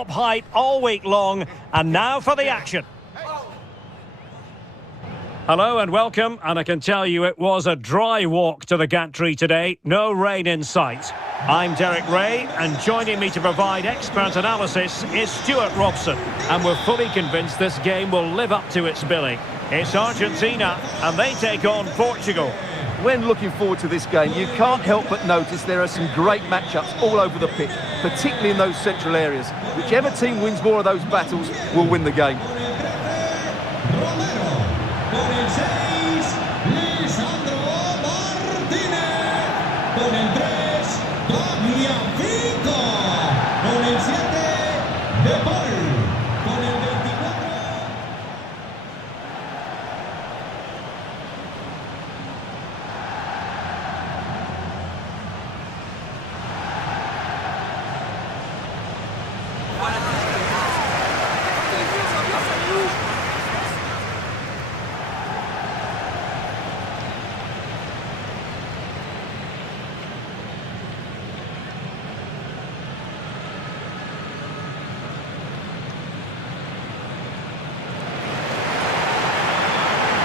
top hype all week long, and now for the action. Hello and welcome, and I can tell you it was a dry walk to the gantry today, no rain in sight. I'm Derek Ray, and joining me to provide expert analysis is Stuart Robson, and we're fully convinced this game will live up to its billing. It's Argentina, and they take on Portugal. When looking forward to this game, you can't help but notice there are some great matchups all over the pitch, particularly in those central areas. Whichever team wins more of those battles will win the game. Con el 6, Lisandro Martínez. Con el 3, Tagliafico. Con el 7, De Paul. Con el 24.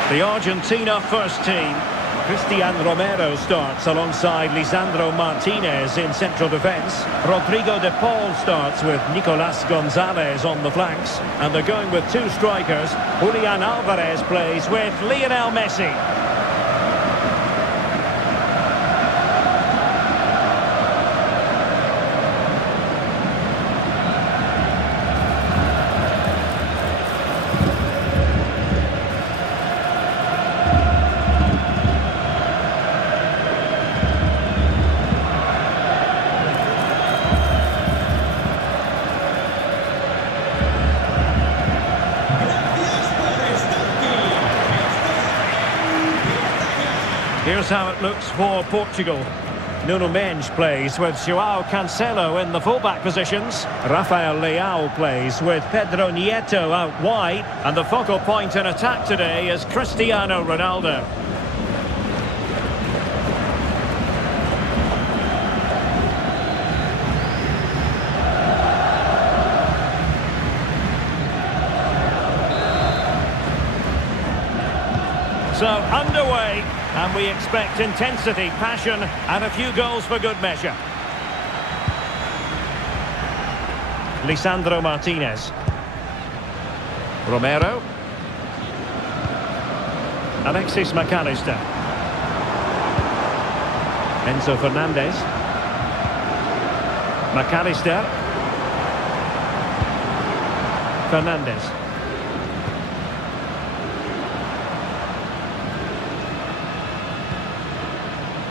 The Argentina first team. Cristian Romero starts alongside Lisandro Martinez in central defence. Rodrigo de Paul starts with Nicolas Gonzalez on the flanks. And they're going with two strikers. Julian Alvarez plays with Lionel Messi. Here's how it looks for Portugal. Nuno Mendes plays with João Cancelo in the fullback positions. Rafael Leao plays with Pedro Nieto out wide. And the focal point in attack today is Cristiano Ronaldo. So underway. And we expect intensity, passion, and a few goals for good measure. Lisandro Martinez. Romero. Alexis McAllister. Enzo Fernandez. McAllister. Fernandez.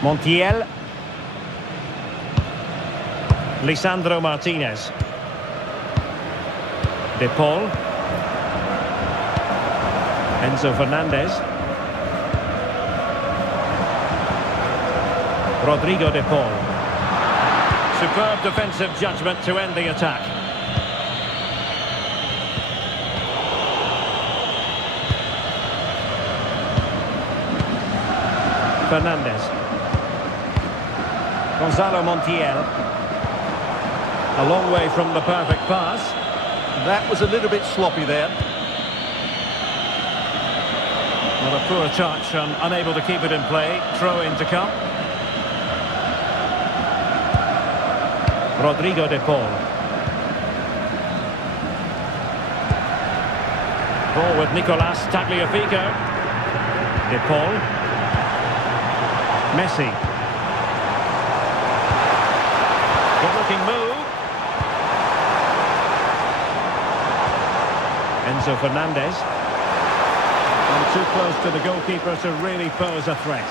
Montiel. Lisandro Martinez. De Paul. Enzo Fernandez. Rodrigo de Paul. Superb defensive judgment to end the attack. Fernandez. Gonzalo Montiel. A long way from the perfect pass. That was a little bit sloppy there. Well, a poor touch and unable to keep it in play. Throw in to come. Rodrigo de Paul. Ball with Nicolas Tagliafico. De Paul. Messi. Good-looking move. Enzo Fernandez. And too close to the goalkeeper to really pose a threat.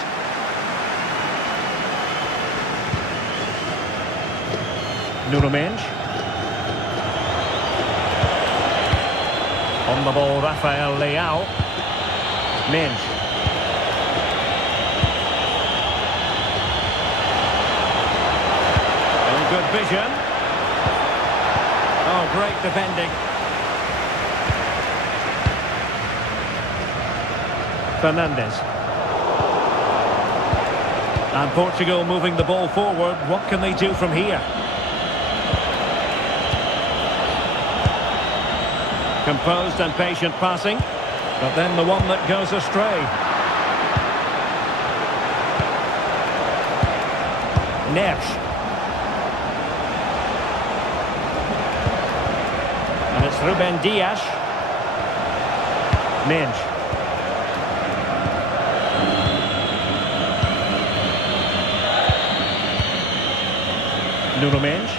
Nuno Mendes. On the ball, Rafael Leao. Mendes. Good vision. Oh, great defending. Fernandez. And Portugal moving the ball forward. What can they do from here? Composed and patient passing, but then the one that goes astray. Neves. And it's Ruben Dias. Minge. Nuno Mendes.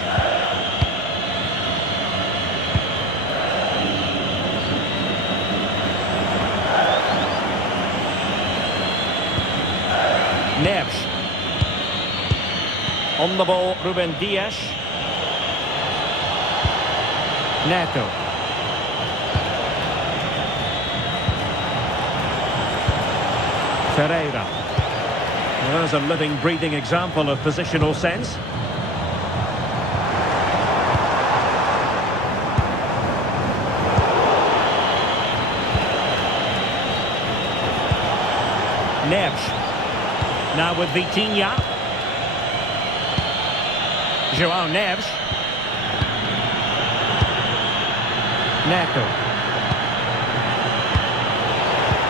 Neves. On the ball, Ruben Dias. Neto. Ferreira. Well, there's a living, breathing example of positional sense. Neves. Now with Vitinha. João Neves. Neto.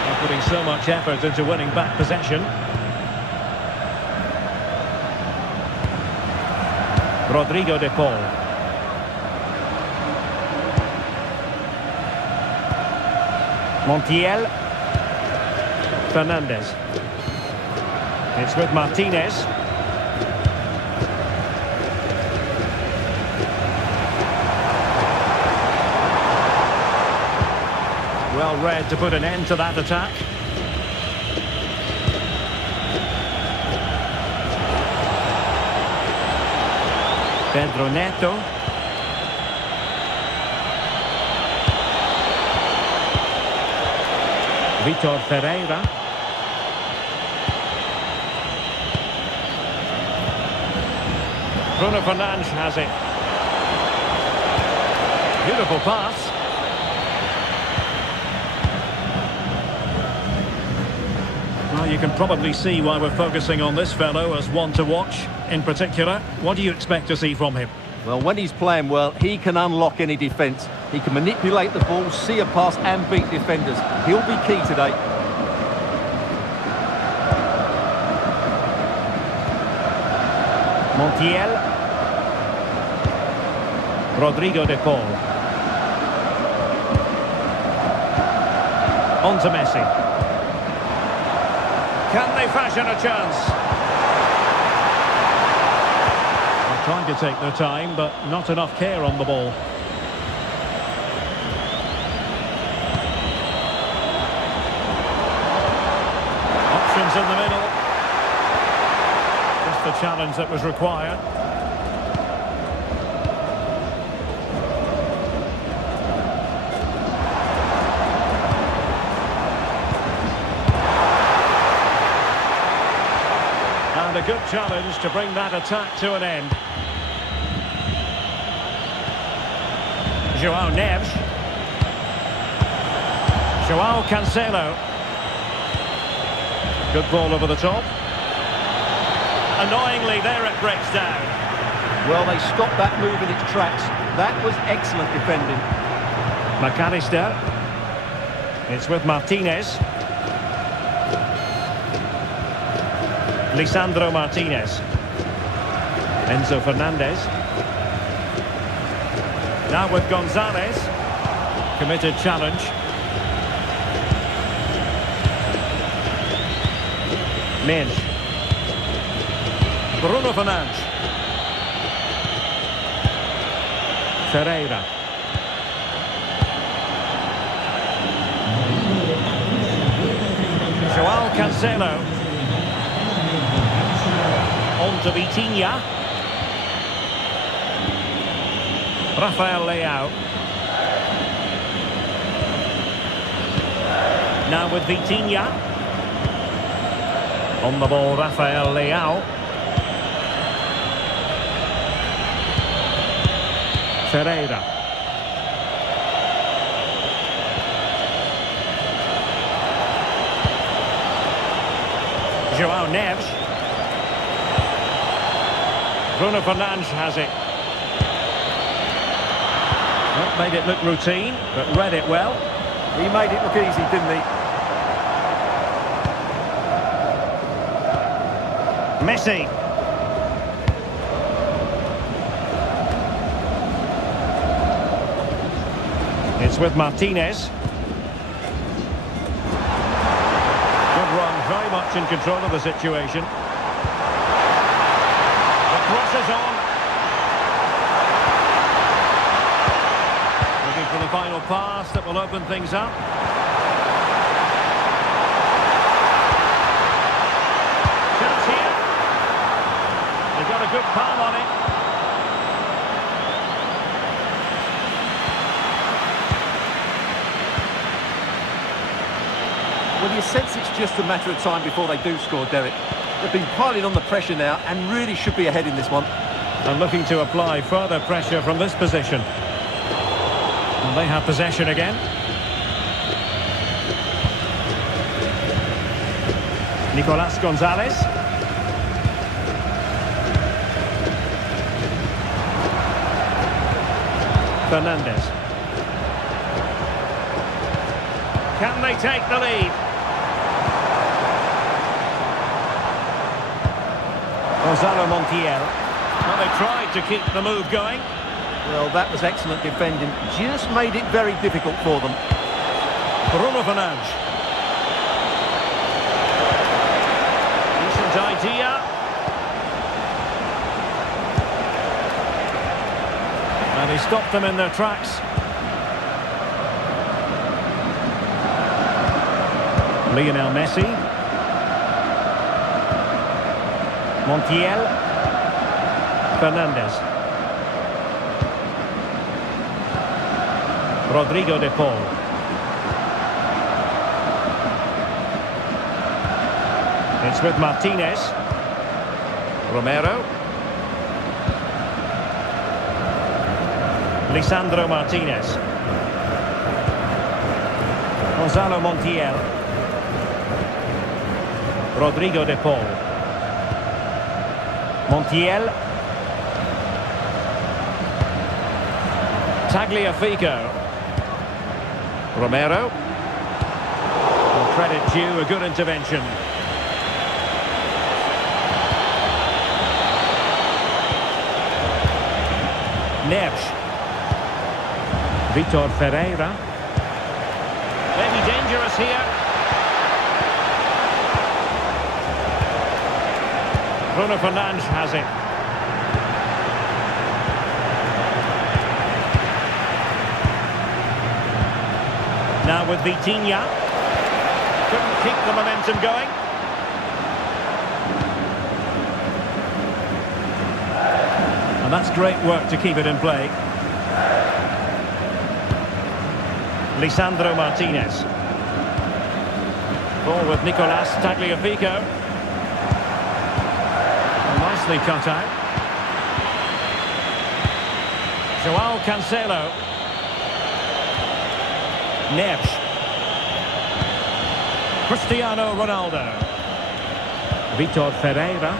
They're putting so much effort into winning back possession. Rodrigo de Paul. Montiel. Fernandez. It's with Martinez. Well read to put an end to that attack. Pedro Neto. Vitor Ferreira. Bruno Fernandes has it. Beautiful pass. Well, you can probably see why we're focusing on this fellow as one to watch. In particular, what do you expect to see from him? Well, when he's playing well, he can unlock any defence. He can manipulate the ball, see a pass and beat defenders. He'll be key today. Montiel. Rodrigo de Paul. On to Messi. Can they fashion a chance? They're trying to take their time, but not enough care on the ball. Options in the middle. Just the challenge that was required. And a good challenge to bring that attack to an end. João Neves. João Cancelo. Good ball over the top. Annoyingly, there it breaks down. Well, they stopped that move in its tracks. That was excellent defending. McAllister. It's with Martinez. Lisandro Martinez. Enzo Fernandez. Now with Gonzalez. Committed challenge. Minge. Bruno Fernandes. Ferreira. João Cancelo. On to Vitinha. Rafael Leao. Now with Vitinha. On the ball, Rafael Leao. Ferreira. João Neves. Bruno Fernandes has it. Well, Made it look routine, but read it well. He made it look easy, didn't he? Messi. It's with Martinez. Good run, very much in control of the situation. The cross is on. Looking for the final pass that will open things up. Shoots here. They've got a good palm on it. Well, you sense it's just a matter of time before they do score, Derek. They've been piling on the pressure now and really should be ahead in this one. And looking to apply further pressure from this position. And they have possession again. Nicolas Gonzalez. Fernandez. Can they take the lead? Gonzalo Montiel. Well, they tried to keep the move going. Well, that was excellent defending. Just made it very difficult for them. Bruno Fernandes. Decent idea. And he stopped them in their tracks. Lionel Messi. Montiel. Fernandez. Rodrigo de Paul. It's with Martinez. Romero. Lisandro Martinez. Gonzalo Montiel. Rodrigo de Paul. Montiel. Tagliafico. Romero. And credit due, a good intervention. Neves. Vitor Ferreira. Maybe dangerous here. Bruno Fernandes has it. Now with Vitinha. Couldn't keep the momentum going. And that's great work to keep it in play. Lisandro Martinez. Ball with Nicolas Tagliafico. Nicely cut out. Joao Cancelo. Neves. Cristiano Ronaldo. Vitor Ferreira.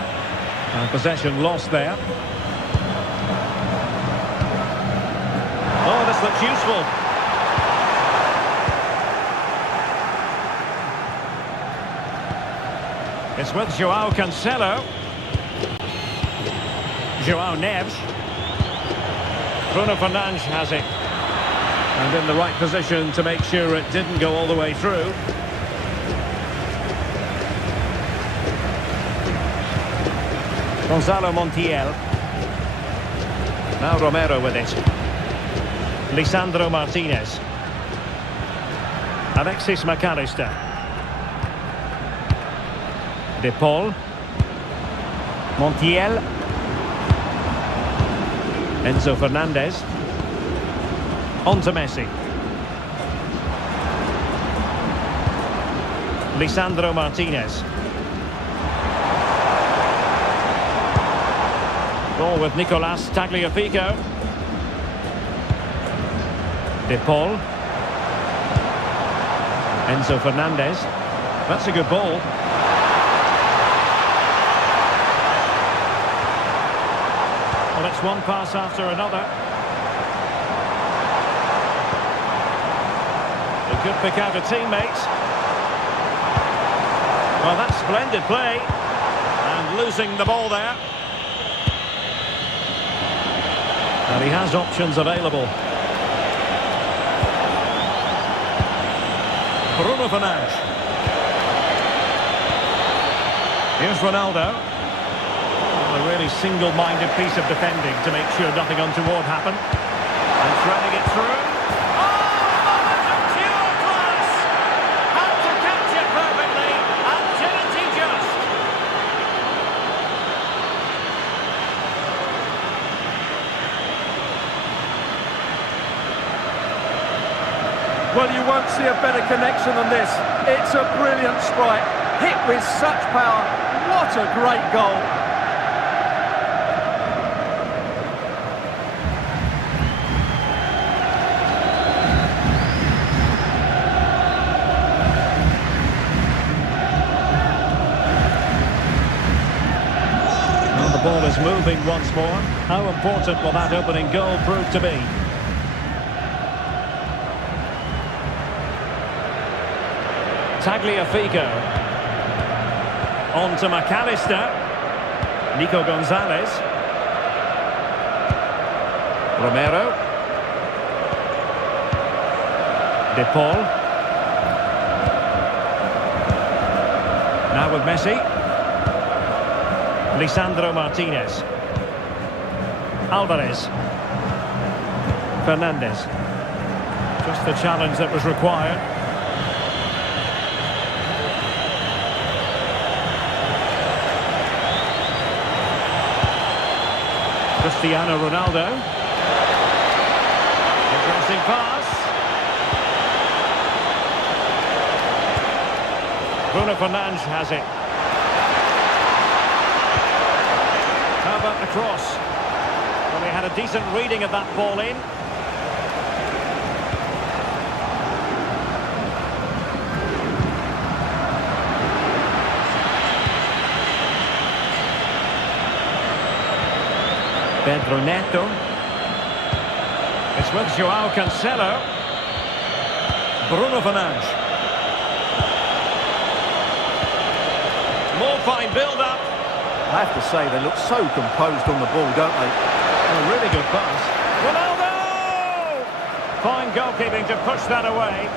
And possession lost there. Oh, this looks useful. It's with Joao Cancelo. Joao Neves. Bruno Fernandes has it. And in the right position to make sure it didn't go all the way through. Gonzalo Montiel. Now Romero with it. Lisandro Martinez. Alexis McAllister. De Paul. Montiel. Enzo Fernandez. On to Messi. Lisandro Martinez. Ball with Nicolas Tagliafico. De Paul. Enzo Fernandez. That's a good ball. Well, it's one pass after another. Could pick out a teammate. Well, that's splendid play. And losing the ball there. And he has options available. Bruno Fernandes. Here's Ronaldo. A really single-minded piece of defending to make sure nothing untoward happened. And threading it through. Oh, moment of pure class! Had to catch it perfectly, and didn't he just? Well, you won't see a better connection than this. It's a brilliant strike, hit with such power. What a great goal. Well, the ball is moving once more. How important will that opening goal prove to be? Tagliafico. On to McAllister. Nico Gonzalez. Romero. De Paul. Now with Messi. Lisandro Martinez. Alvarez. Fernandes. Just the challenge that was required. Cristiano Ronaldo. Interesting pass. Bruno Fernandes has it. How about the cross? Well, they had a decent reading of that ball in. Pedro Neto. It's with Joao Cancelo. Bruno Fernandes. More fine build-up. I have to say, they look so composed on the ball, don't they? A really good pass. Ronaldo! Fine goalkeeping to push that away.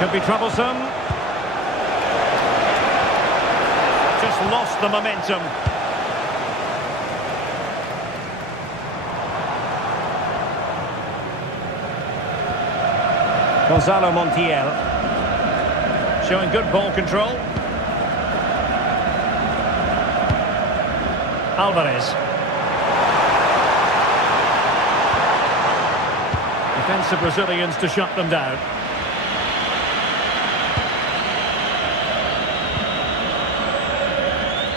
Could be troublesome. Just lost the momentum. Gonzalo Montiel. Showing good ball control. Alvarez. Defensive Brazilians to shut them down.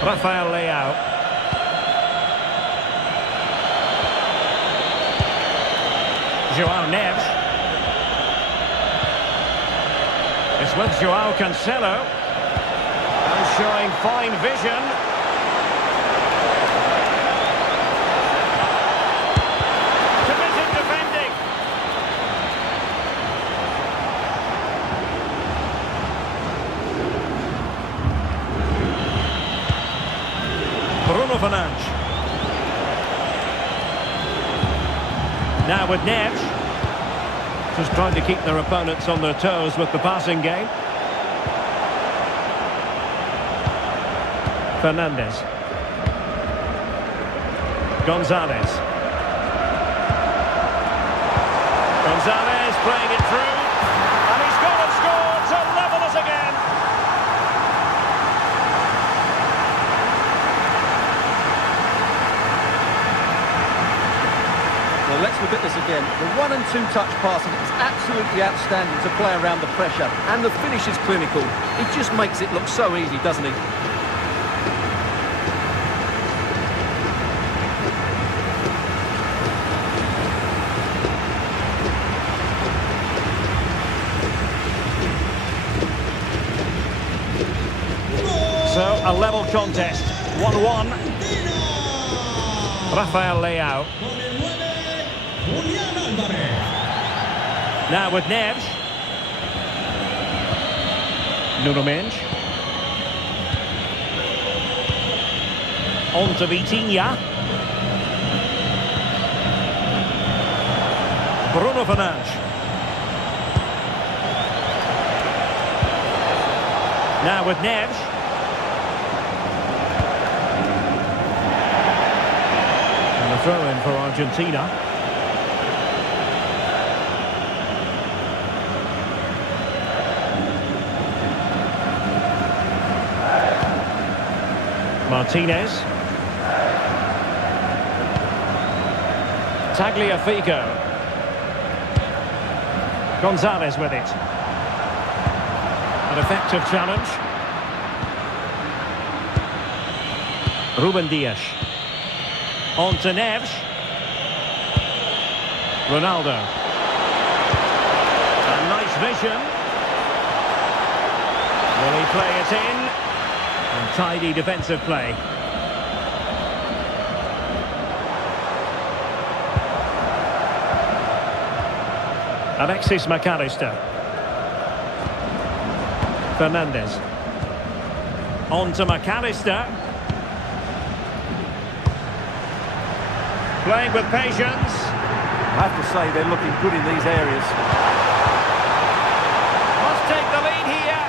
Rafael Leao. Joao Neves. It's with Joao Cancelo. And showing fine vision. Committed defending. Bruno Fernandes. Now with Neves. Just trying to keep their opponents on their toes with the passing game. Fernandes. Gonzalez. Gonzalez playing it through. And he's gone and scored to level us again. Well, let's look at this again. The 1- and 2-touch passing is absolutely outstanding to play around the pressure. And the finish is clinical. It just makes it look so easy, doesn't it? So, a level contest. 1-1. Rafael Leao. Con el 9, Julián Álvarez. Now with Neves. Nuno Mendes. On to Vitinha. Bruno Fernandes. Now with Neves. And a throw-in for Argentina. Martinez. Tagliafico. Gonzalez with it. An effective challenge. Ruben Dias. On to Neves. Ronaldo. A nice vision. Will he play it in? And tidy defensive play. Alexis McAllister. Fernandez. On to McAllister. Playing with patience. I have to say they're looking good in these areas. Must take the lead here.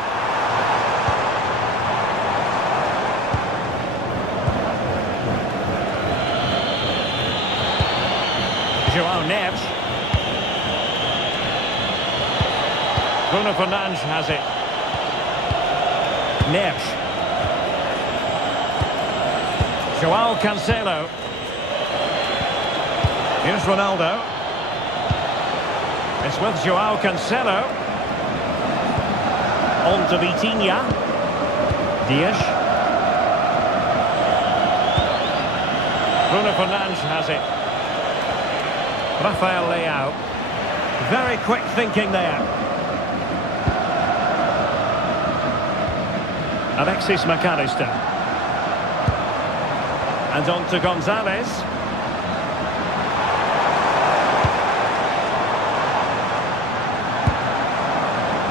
João Neves. Bruno Fernandes has it. Neves. João Cancelo. Here's Ronaldo. It's with João Cancelo. On to Vitinha. Dias. Bruno Fernandes has it. Rafael Leao. Very quick thinking there. Alexis McAllister. And on to Gonzalez.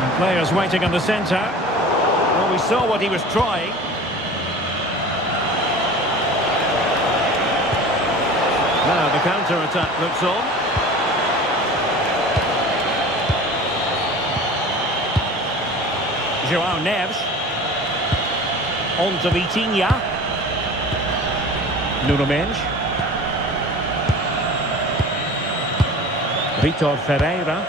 And players waiting in the centre. Well, we saw what he was trying. Now the counter-attack looks on. João Neves. On to Vitinha. Nuno Mendes. Vitor Ferreira.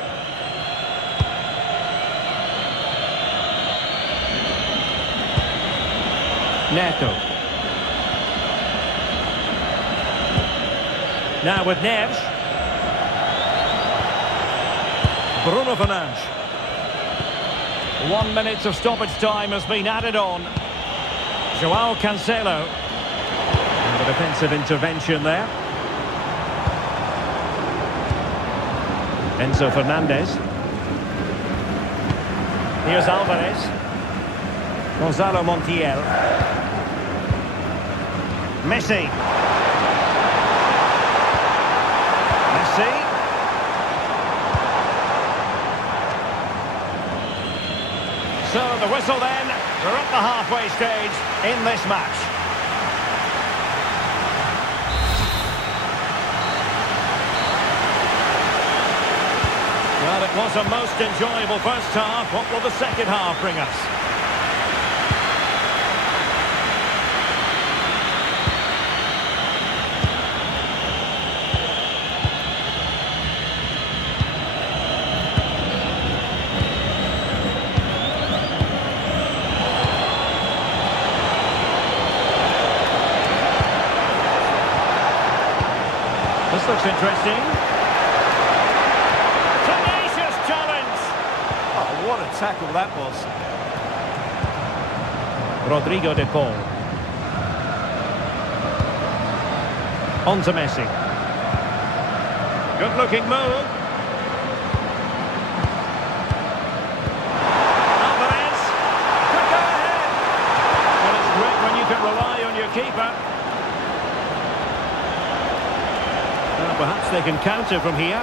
Neto. Now with Neves. Bruno Fernandes. 1 minute of stoppage time has been added on. João Cancelo. And the defensive intervention there. Enzo Fernandez. Here's Alvarez. Gonzalo Montiel. Messi. Messi. So the whistle then, we're at the halfway stage in this match. Well, it was a most enjoyable first half. What will the second half bring us? This looks interesting. Tenacious challenge. Oh, what a tackle that was. Rodrigo de Paul. On to Messi. Good looking move. Alvarez. Could go ahead. Well, it's great when you can rely on your keeper. Perhaps they can counter from here.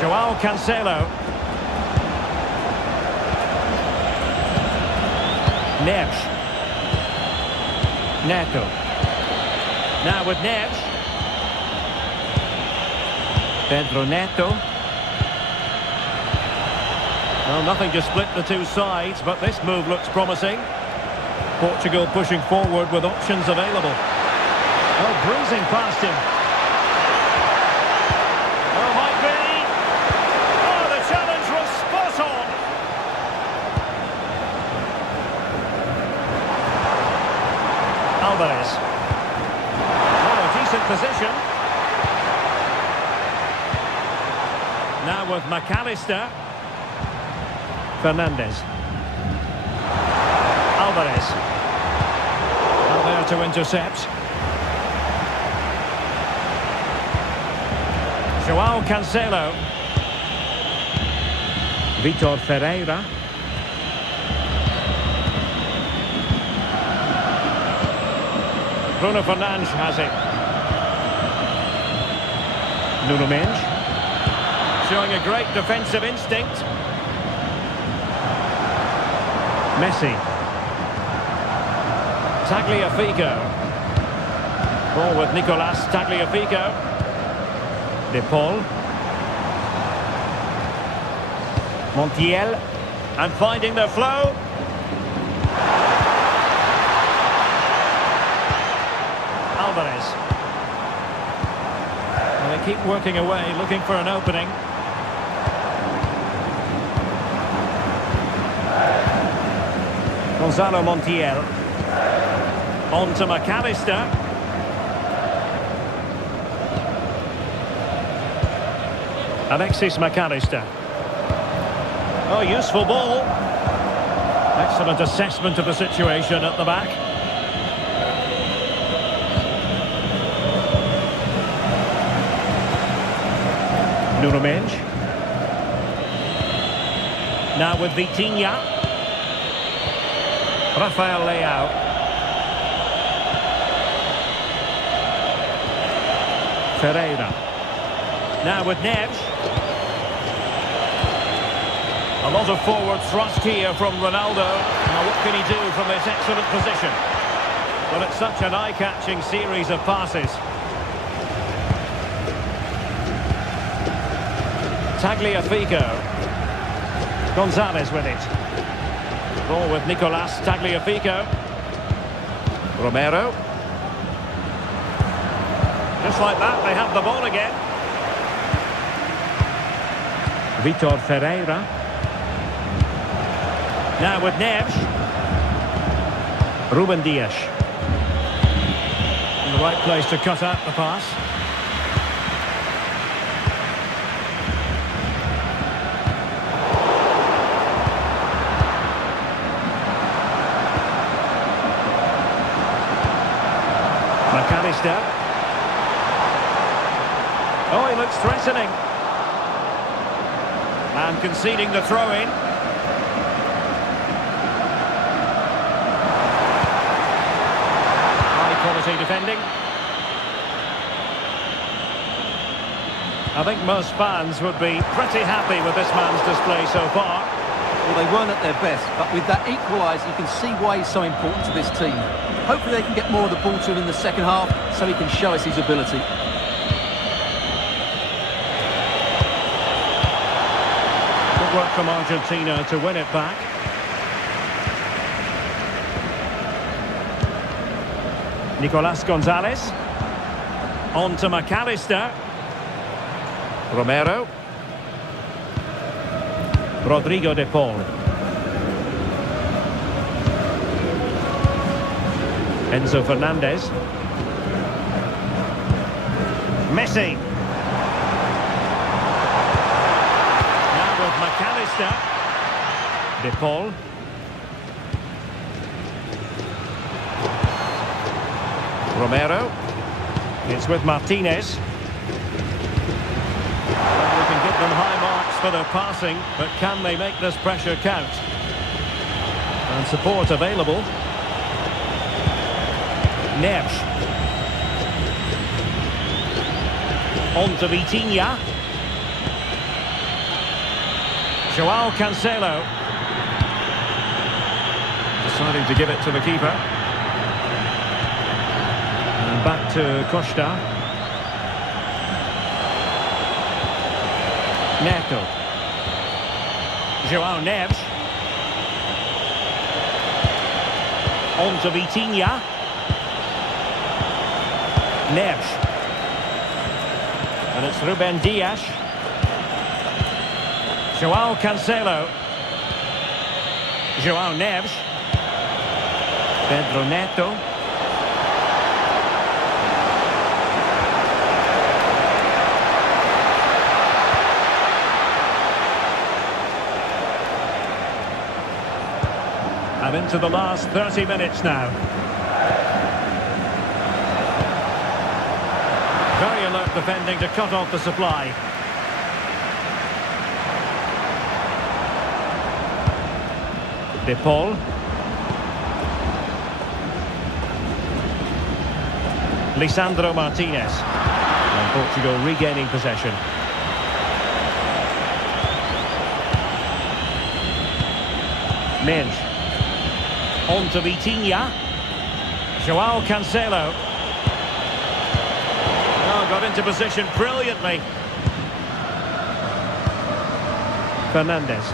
Joao Cancelo. Neves. Neto. Now with Neves. Pedro Neto. Well, nothing to split the two sides, but this move looks promising. Portugal pushing forward with options available. Oh, breezing past him. Oh, might be. Oh, the challenge was spot on. Alvarez. Oh, a decent position. Now with McAllister. Fernandez. Alvarez. Not there to intercept. Joao Cancelo. Vitor Ferreira. Bruno Fernandes has it. Nuno Mendes. Showing a great defensive instinct. Messi. Tagliafico. Ball with Nicolas Tagliafico. De Paul. Montiel. And finding the flow. Alvarez. And they keep working away, looking for an opening. Gonzalo Montiel. On to McAllister. Alexis McAllister. Oh, useful ball. Excellent assessment of the situation at the back. Nuno Mendes. Now with Vitinha. Rafael Leao. Ferreira. Now with Neves. A lot of forward thrust here from Ronaldo. Now what can he do from this excellent position? Well, it's such an eye-catching series of passes. Tagliafico. Gonzalez with it. Ball with Nicolas Tagliafico. Romero. Just like that, they have the ball again. Vitor Ferreira. Now with Neves. Ruben Dias. In the right place to cut out the pass. McAllister. Oh, he looks threatening. And conceding the throw-in. High-quality defending. I think most fans would be pretty happy with this man's display so far. Well, they weren't at their best, but with that equaliser, you can see why he's so important to this team. Hopefully they can get more of the ball to him in the second half, so he can show us his ability. Good work from Argentina to win it back. Nicolas Gonzalez. On to McAllister. Romero. Rodrigo de Paul. Enzo Fernandez. Messi. Now with McAllister. De Paul. Romero. It's with Martinez. Well, we can give them high marks for their passing, but can they make this pressure count? And support available. Neves. On to Vitinha. Joao Cancelo. Deciding to give it to the keeper. And back to Costa. Neto. Joao Neves. On to Vitinha. Neves. And it's Ruben Dias. Joao Cancelo. Joao Neves. Pedro Neto. And into the last 30 minutes now. Very alert defending to cut off the supply. De Paul. Lisandro Martinez. And Portugal regaining possession. Minge. On to Vitinha. Joao Cancelo. Oh, got into position brilliantly. Fernandes.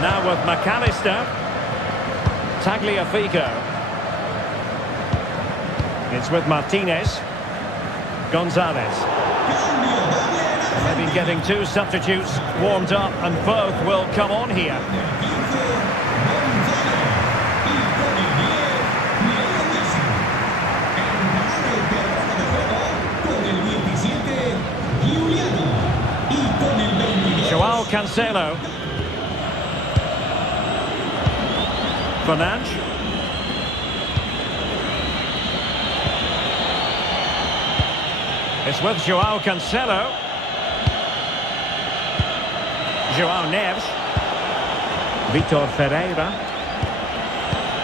Now with McAllister. Tagliafico. It's with Martinez. Gonzalez. They've been getting two substitutes warmed up and both will come on here. Joao Cancelo. Fernandes. It's with Joao Cancelo. Joao Neves. Vitor Ferreira.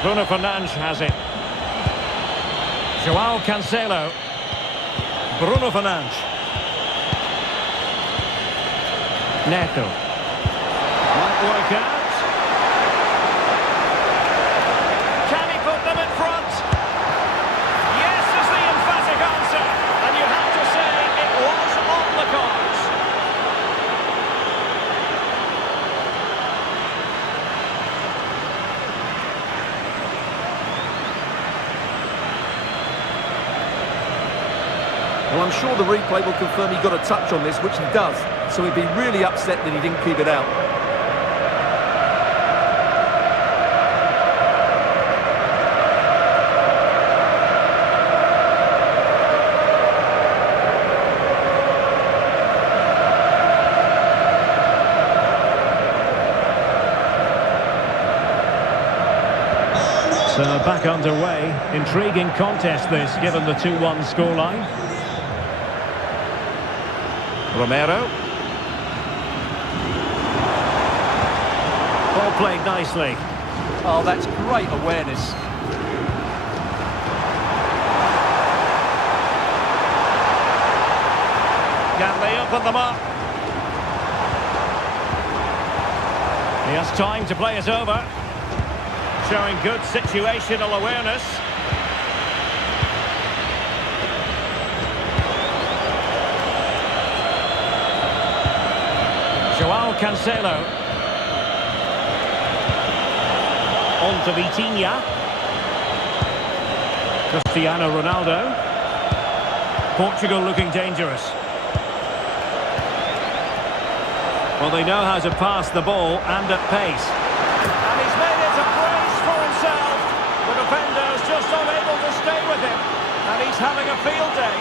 Bruno Fernandes has it. Joao Cancelo. Bruno Fernandes. Neto. Might work out. Can he put them in front? Yes is the emphatic answer. And you have to say it was on the cards. Well, I'm sure the replay will confirm he got a touch on this, which he does. So he'd be really upset that he didn't keep it out. So back underway. Intriguing contest this, given the 2-1 scoreline. Romero. Ball played nicely. Oh, that's great awareness. Can they open them up? He has time to play it over. Showing good situational awareness. Joao Cancelo. On to Vitinha. Cristiano Ronaldo. Portugal looking dangerous. Well, they know how to pass the ball and at pace. And he's made it a brace for himself. The defender's just unable to stay with him. And he's having a field day.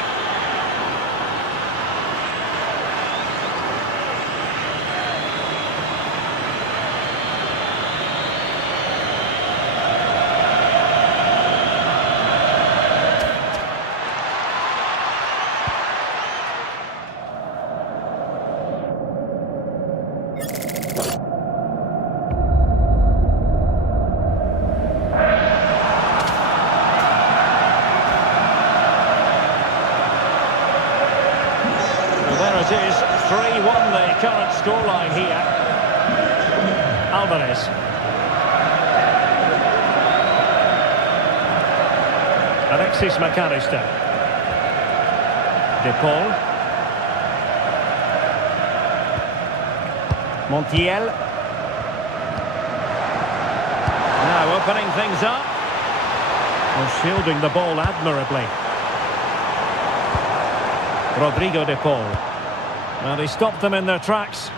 scoreline here. Alvarez. Alexis McAllister. De Paul. Montiel. Now opening things up. Well, shielding the ball admirably. Rodrigo de Paul. Well, he stopped them in their tracks.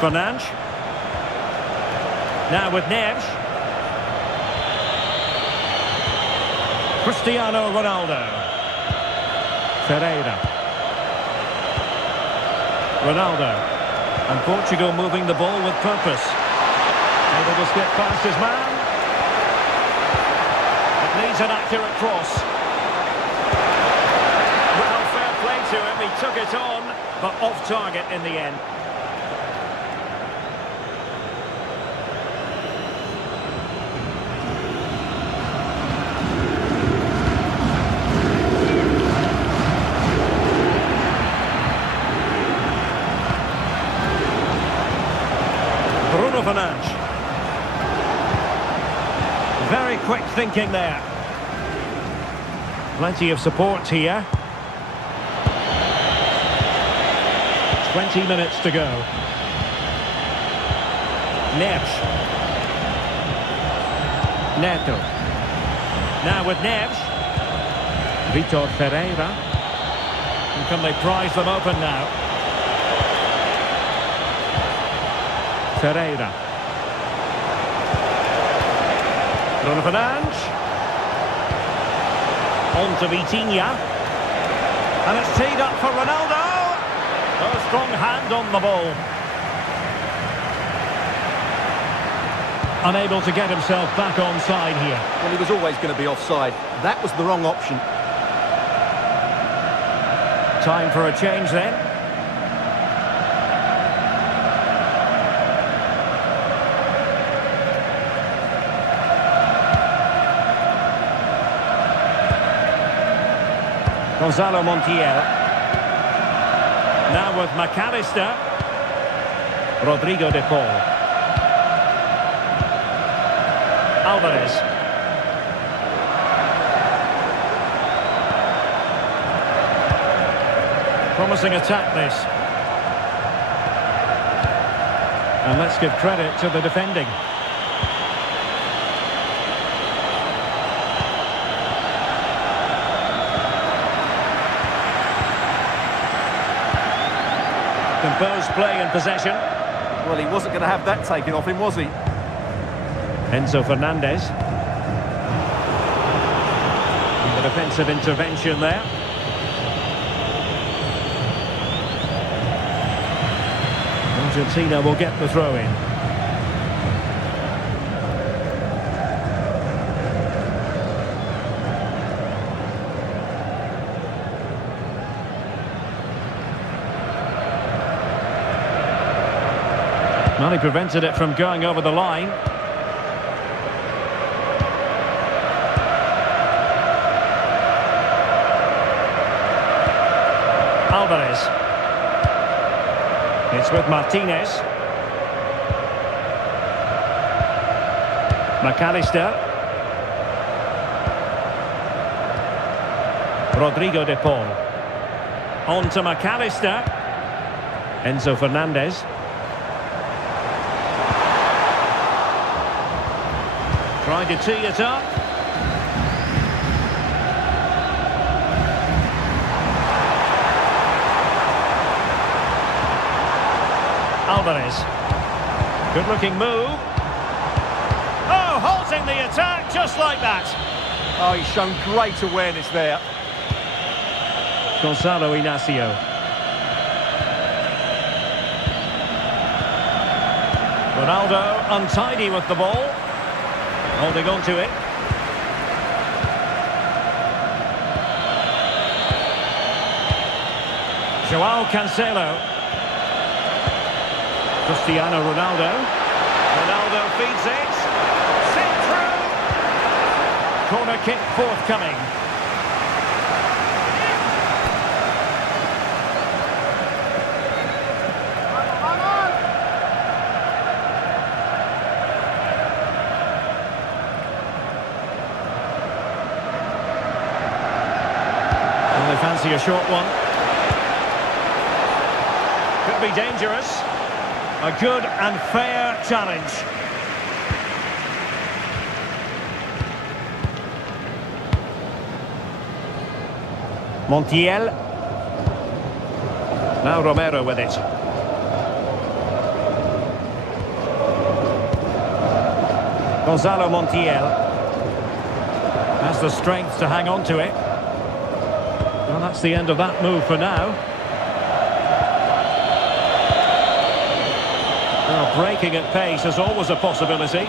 Fernandes. Now with Neves. Cristiano Ronaldo. Ferreira. Ronaldo. And Portugal moving the ball with purpose. Able to skip past his man. It needs an accurate cross. Well, fair play to him. He took it on, but off target in the end. Fernandes. Very quick thinking there. Plenty of support here. 20 minutes to go. Neves. Neto. Now with Neves. Vitor Ferreira. And can they prize them open now? Ferreira. Bruno Fernandes. On to Vitinha. And it's teed up for Ronaldo. A strong hand on the ball. Unable to get himself back onside here. Well, he was always going to be offside. That was the wrong option. Time for a change then. Gonzalo Montiel. Now with McAllister. Rodrigo de Paul. Alvarez. Promising attack this. And let's give credit to the defending. Composed play in possession. Well, he wasn't going to have that taken off him, was he? Enzo Fernandez. And the defensive intervention there. Argentina will get the throw in. Well, he prevented it from going over the line. Alvarez. It's with Martinez. McAllister. Rodrigo de Paul. On to McAllister. Enzo Fernandez. Trying to tee it up. Alvarez. Good looking move. Oh, halting the attack just like that. Oh, he's shown great awareness there. Gonzalo Inacio. Ronaldo untidy with the ball. Holding on to it. Joao Cancelo. Cristiano Ronaldo. Ronaldo feeds it. Sent through. Corner kick forthcoming. Fancy a short one. Could be dangerous. A good and fair challenge. Montiel. Now Romero with it. Gonzalo Montiel has the strength to hang on to it. Well, that's the end of that move for now. Well, breaking at pace is always a possibility.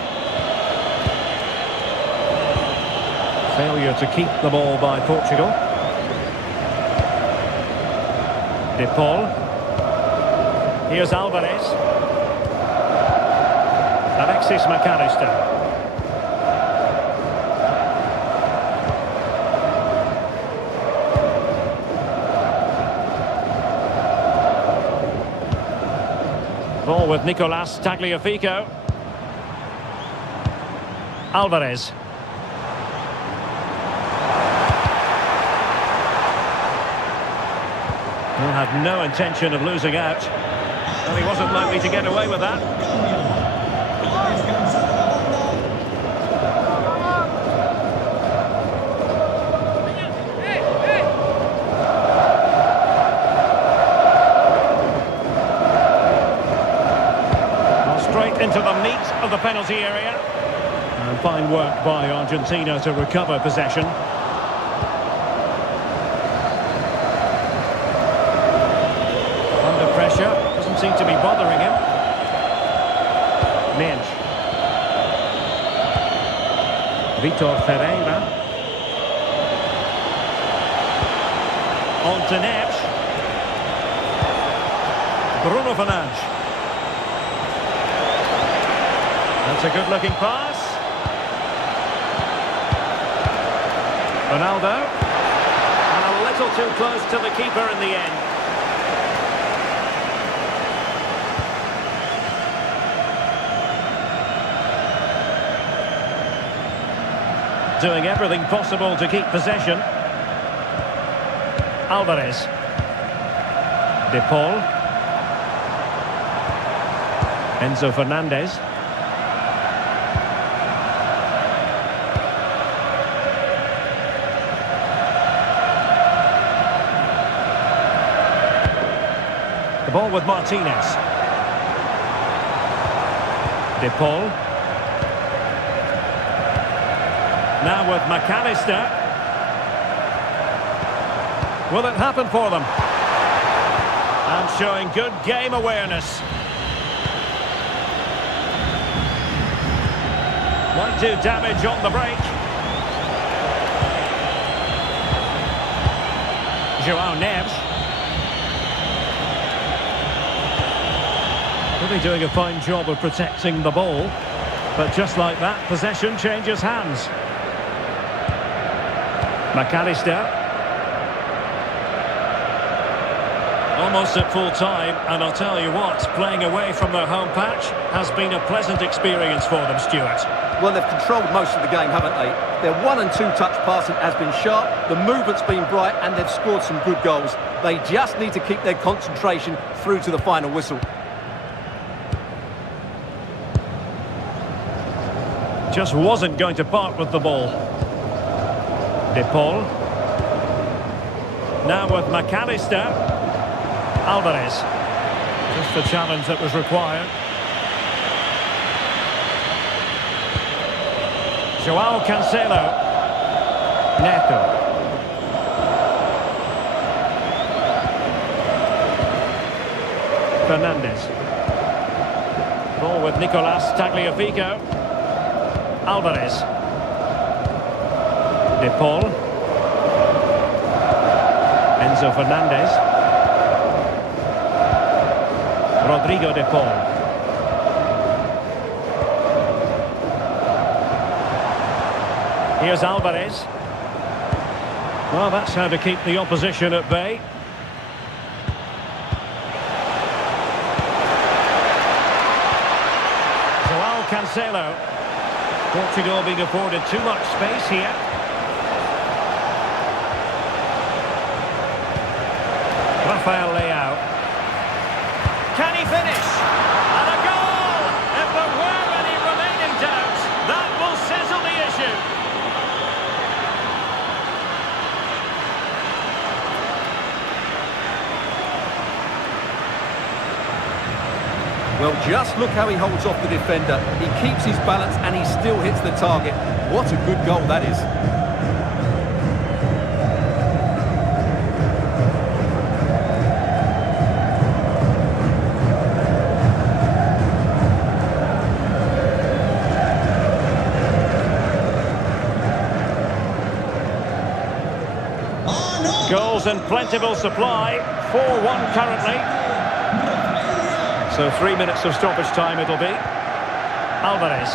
Failure to keep the ball by Portugal. De Paul. Here's Alvarez. Alexis McAllister. Ball with Nicolas Tagliafico. Alvarez. He had no intention of losing out. Well, he wasn't likely to get away with that. Well, straight into the meat of the penalty area. And fine work by Argentina to recover possession. Doesn't seem to be bothering him. Mensch. Vitor Ferreira. On to Neves. Bruno Fernandes. That's a good-looking pass. Ronaldo. And a little too close to the keeper in the end. Doing everything possible to keep possession. Alvarez. De Paul. Enzo Fernandez. The ball with Martinez. De Paul. Now with McAllister. Will it happen for them? And showing good game awareness. Might do damage on the break. João Neves. Really doing a fine job of protecting the ball. But just like that, possession changes hands. McAllister. Almost at full time, and I'll tell you what, playing away from their home patch has been a pleasant experience for them, Stuart. Well, they've controlled most of the game, haven't they? Their 1- and 2-touch passing has been sharp, the movement's been bright, and they've scored some good goals. They just need to keep their concentration through to the final whistle. Just wasn't going to part with the ball. De Paul. Now with McAllister. Alvarez. Just the challenge that was required. João Cancelo. Neto. Fernandez. Ball with Nicolas Tagliafico. Alvarez. De Paul. Enzo Fernandez. Rodrigo De Paul. Here's Alvarez. Well, that's how to keep the opposition at bay. João Cancelo. Portugal being afforded too much space here. Rafael Leao. Can he finish? And a goal! If there were any remaining doubts, that will settle the issue. Well, just look how he holds off the defender. He keeps his balance and he still hits the target. What a good goal that is. Goals in plentiful supply. 4-1 currently. So 3 minutes of stoppage time it'll be. Alvarez.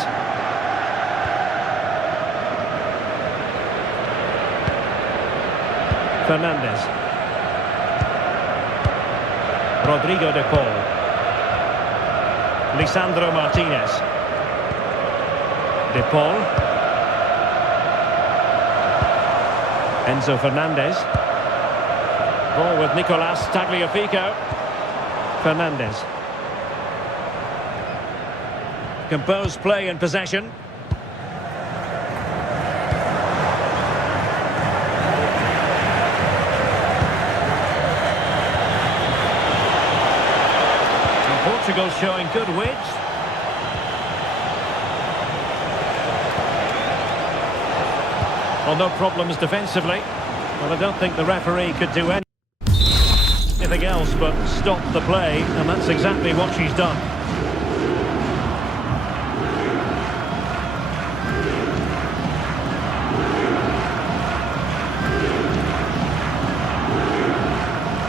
Fernandez. Rodrigo de Paul. Lisandro Martinez. De Paul. Enzo Fernandez. Ball with Nicolas Tagliafico. Fernandez. Composed play in possession. And Portugal showing good width. Well, no problems defensively. Well, I don't think the referee could do anything else but stop the play, and that's exactly what she's done.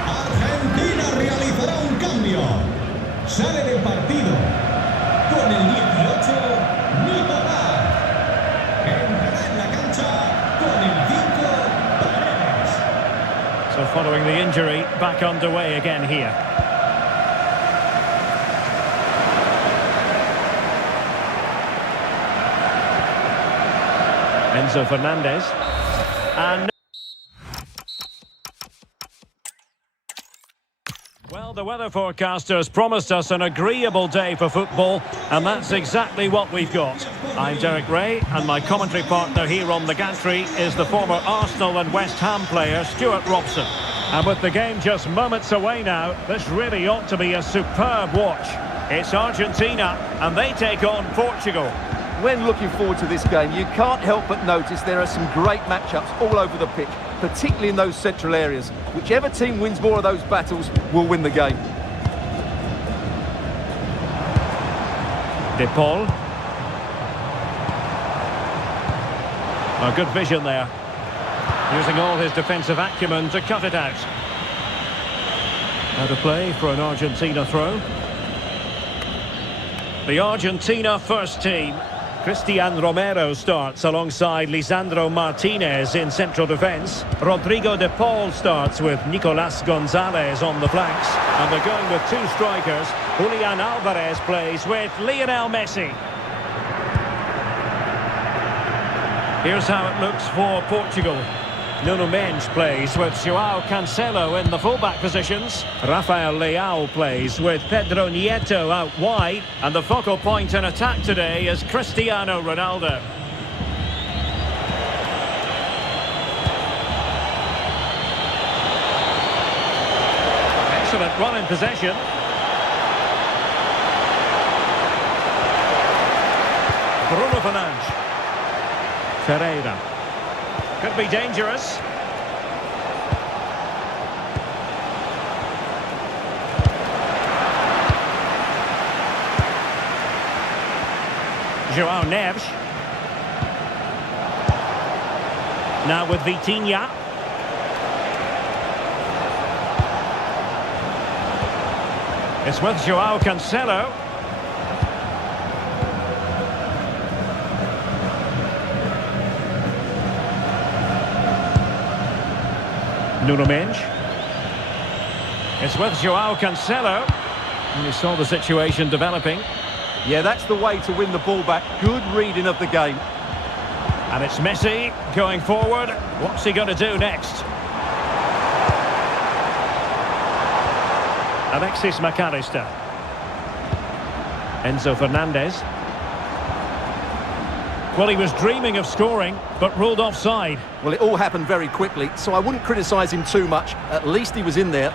Argentina realizará un cambio. Sale del partido con el 18, Nicolás. Entrará en la cancha con el 5, Paredes. So following the injury, back underway again here. Enzo Fernandez. And well, the weather forecasters promised us an agreeable day for football, and that's exactly what we've got. I'm Derek Ray, and my commentary partner here on the gantry is the former Arsenal and West Ham player, Stuart Robson. And with the game just moments away now, this really ought to be a superb watch. It's Argentina, and they take on Portugal. When looking forward to this game, you can't help but notice there are some great matchups all over the pitch, particularly in those central areas. Whichever team wins more of those battles will win the game. De Paul. Oh, good vision there. Using all his defensive acumen to cut it out. Out of play for an Argentina throw. The Argentina first team. Cristian Romero starts alongside Lisandro Martinez in central defence. Rodrigo de Paul starts with Nicolas Gonzalez on the flanks. And they're going with two strikers. Julian Alvarez plays with Lionel Messi. Here's how it looks for Portugal. Nuno Mendes plays with João Cancelo in the fullback positions. Rafael Leao plays with Pedro Nieto out wide. And the focal point in attack today is Cristiano Ronaldo. Excellent run in possession. Bruno Fernandes. Ferreira. Could be dangerous. João Neves. Now with Vitinha. It's with João Cancelo. Nuno Mendes. It's with João Cancelo. And you saw the situation developing. Yeah, that's the way to win the ball back. Good reading of the game. And it's Messi going forward. What's he going to do next? Alexis McAllister. Enzo Fernandez. Well, he was dreaming of scoring, but ruled offside. Well, it all happened very quickly, so I wouldn't criticise him too much. At least he was in there.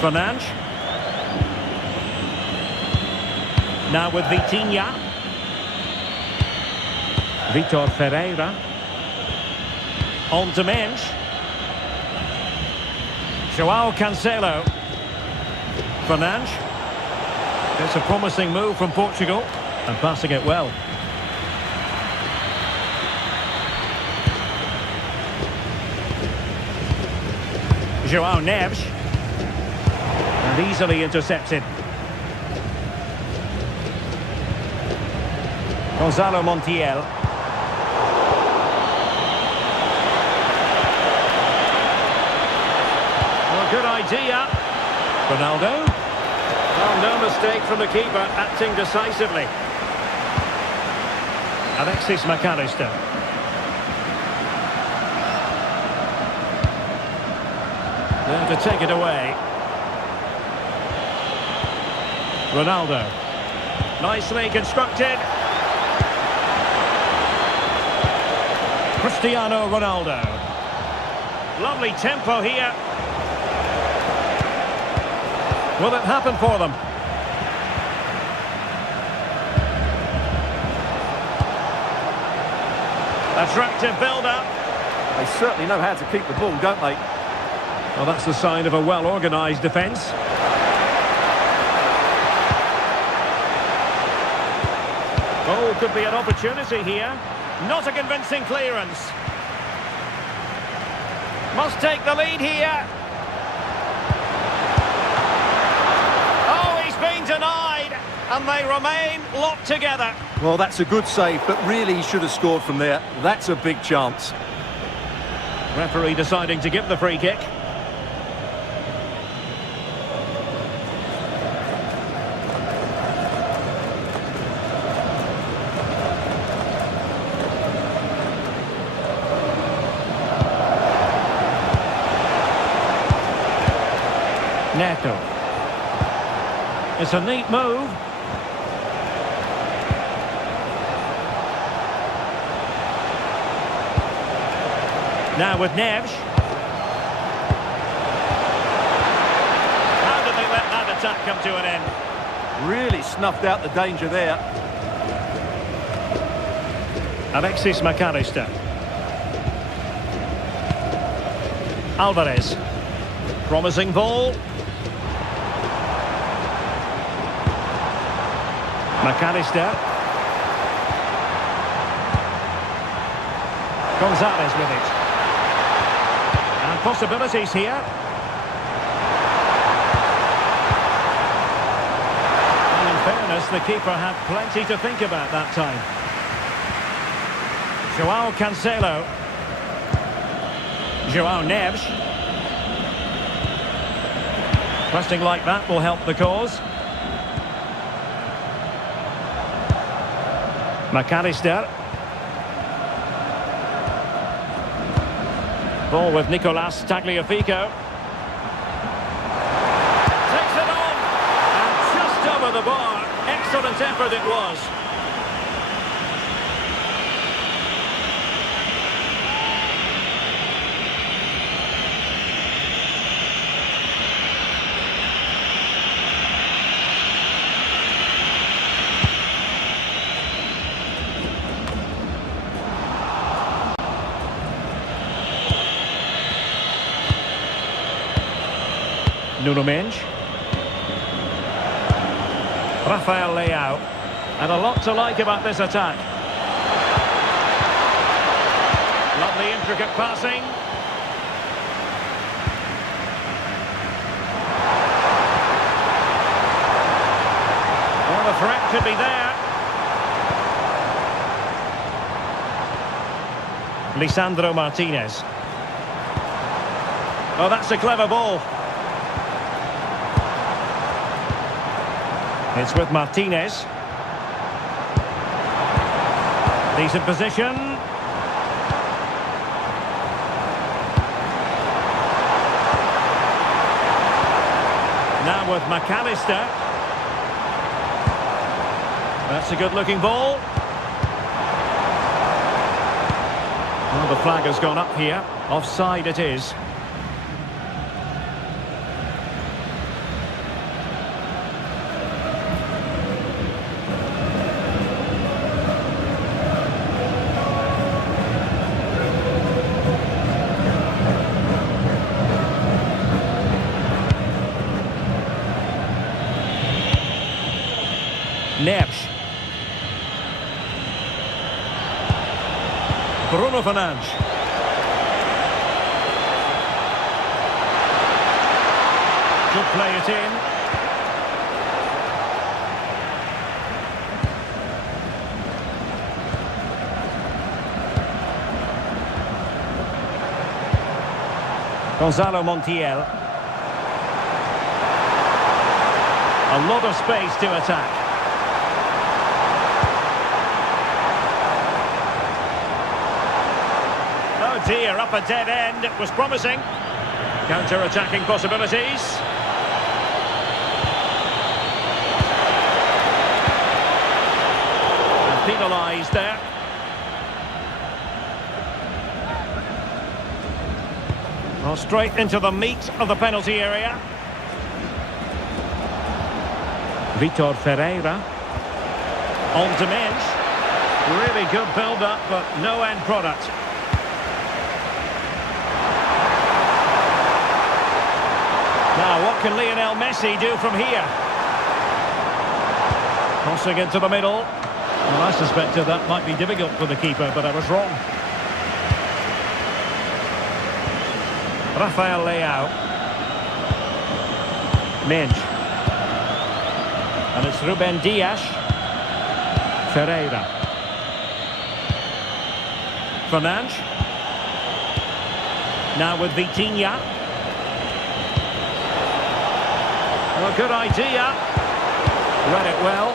Fernandes. Now with Vitinha. Vitor Ferreira. On to Mensch. João Cancelo. Fernandes. It's a promising move from Portugal. And passing it well. João Neves. And easily intercepted. Gonzalo Montiel. Well, good idea. Ronaldo. Well, no mistake from the keeper, acting decisively. Alexis McAllister. There to take it away. Ronaldo. Nicely constructed. Cristiano Ronaldo. Lovely tempo here. Will it happen for them? Attractive build-up. They certainly know how to keep the ball, don't they? Well, that's the sign of a well-organised defence. Oh, could be an opportunity here. Not a convincing clearance. Must take the lead here. Oh, he's been denied. And they remain locked together. Well, that's a good save, but really he should have scored from there. That's a big chance. Referee deciding to give the free kick. Neto. It's a neat move. Now with Neves. How did they let that attack come to an end? Really snuffed out the danger there. Alexis McAllister. Alvarez. Promising ball. McAllister. Gonzalez with it. And possibilities here. And in fairness, the keeper had plenty to think about that time. João Cancelo. João Neves. Pressing like that will help the cause. McAllister. Ball with Nicolas Tagliafico. Takes it on. And just over the bar. Excellent effort it was. Nuno Mendes. Rafael Leao. And a lot to like about this attack. Lovely intricate passing. Well, the threat could be there. Lisandro Martinez. Oh, that's a clever ball. It's with Martinez. Decent position. Now with McAllister. That's a good-looking ball. Well, the flag has gone up here. Offside it is. Neves. Bruno Fernandes. Could play it in. Gonzalo Montiel. A lot of space to attack. Oh dear, up a dead end. It was promising. Counter-attacking possibilities. And penalised there. Well, straight into the meat of the penalty area. Vitor Ferreira. On Dimension. Really good build-up, but no end product. Now, what can Lionel Messi do from here? Crossing into the middle. Well, I suspected that might be difficult for the keeper, but I was wrong. Rafael Leao. Minge. And it's Ruben Dias. Ferreira. Fernandes. Now with Vitinha. Well, good idea. Read it well.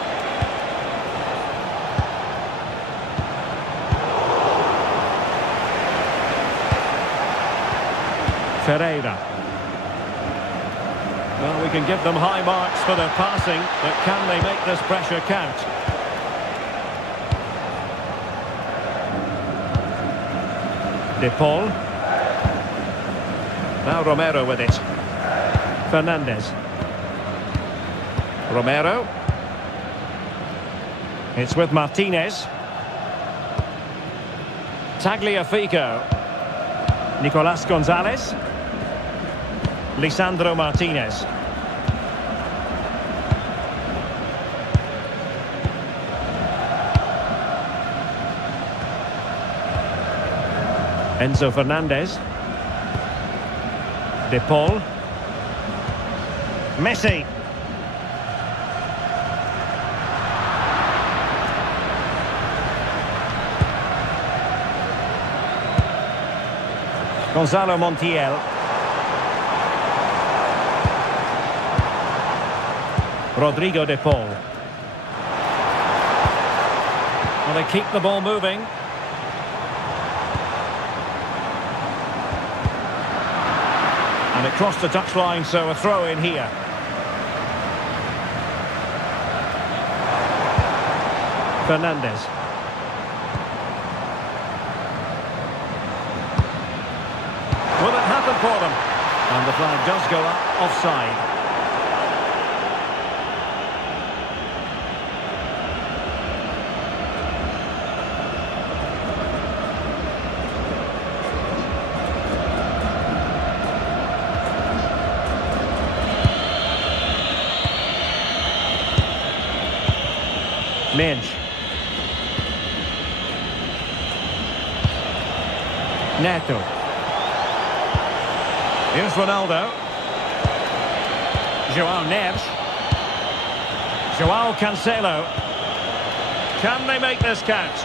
Ferreira. Well, we can give them high marks for their passing, but can they make this pressure count? De Paul. Now Romero with it. Fernandes. Romero. It's with Martinez. Tagliafico. Nicolas Gonzalez. Lisandro Martinez. Enzo Fernandez. De Paul. Messi. Gonzalo Montiel. Rodrigo De Paul. Well, they keep the ball moving. And it crossed the touchline, so a throw in here. Fernandes. Will it happen for them? And the flag does go up, offside. Minge. Neto. Here's Ronaldo. Joao Neves. Joao Cancelo. Can they make this count?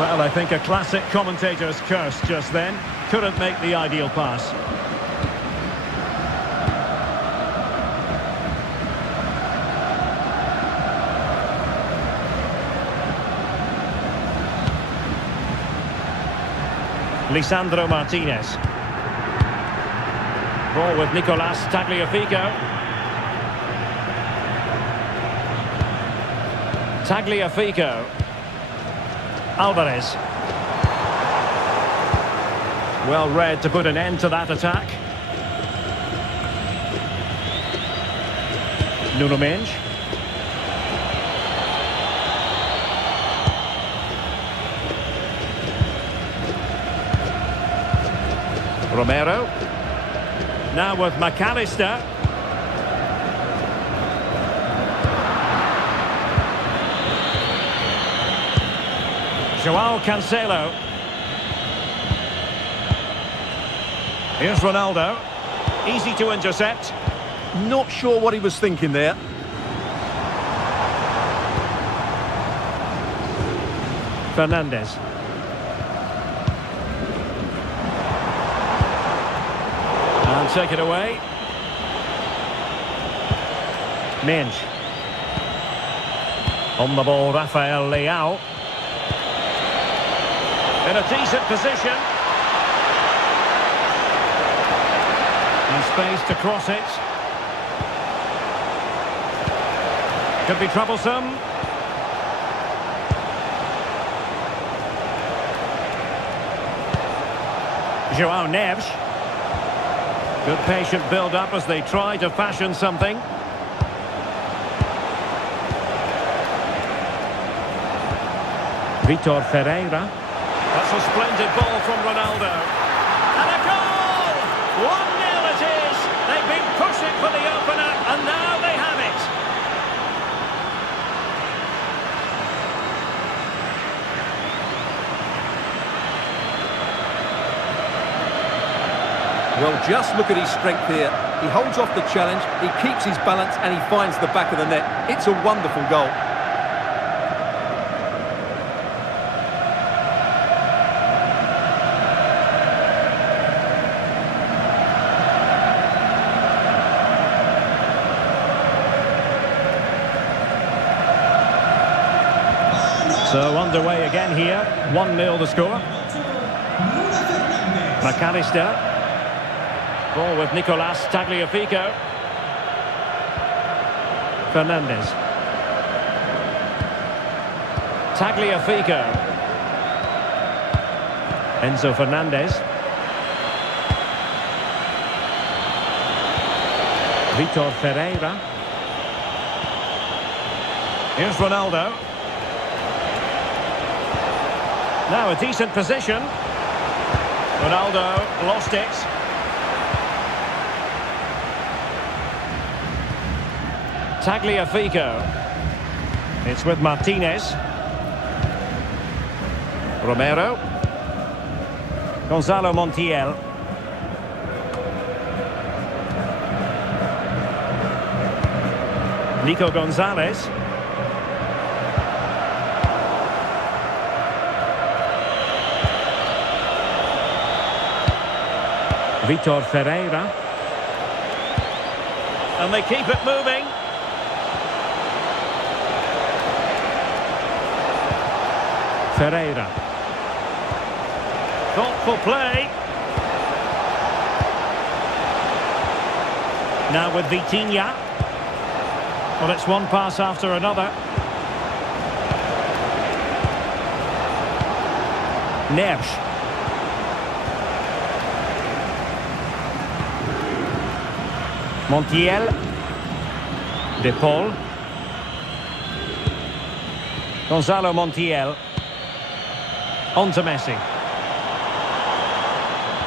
Well, I think a classic commentator's curse just then. Couldn't make the ideal pass. Lisandro Martinez. Ball with Nicolas Tagliafico. Tagliafico. Alvarez. Well read to put an end to that attack. Nuno Mendes. Romero. Now with McAllister. Joao Cancelo. Here's Ronaldo. Easy to intercept. Not sure what he was thinking there. Fernandes. And take it away. Mendes. On the ball, Rafael Leao. In a decent position. And space to cross it. Could be troublesome. Joao Neves. Good patient build-up as they try to fashion something. Vitor Ferreira. That's a splendid ball from Ronaldo. And a goal! 1-0 it is. They've been pushing for the opener, and now they have it. Well, just look at his strength here. He holds off the challenge, he keeps his balance, and he finds the back of the net. It's a wonderful goal. So underway again here. 1-0 the score. McAllister. Ball with Nicolas Tagliafico. Fernandes. Tagliafico. Enzo Fernandez. Vitor Ferreira. Here's Ronaldo. Now a decent position. Ronaldo lost it. Tagliafico. It's with Martinez. Romero. Gonzalo Montiel. Nico Gonzalez. Vitor Ferreira. And they keep it moving. Ferreira. Thoughtful play. Now with Vitinha. Well, it's one pass after another. Neves. Montiel. De Paul. Gonzalo Montiel. On to Messi.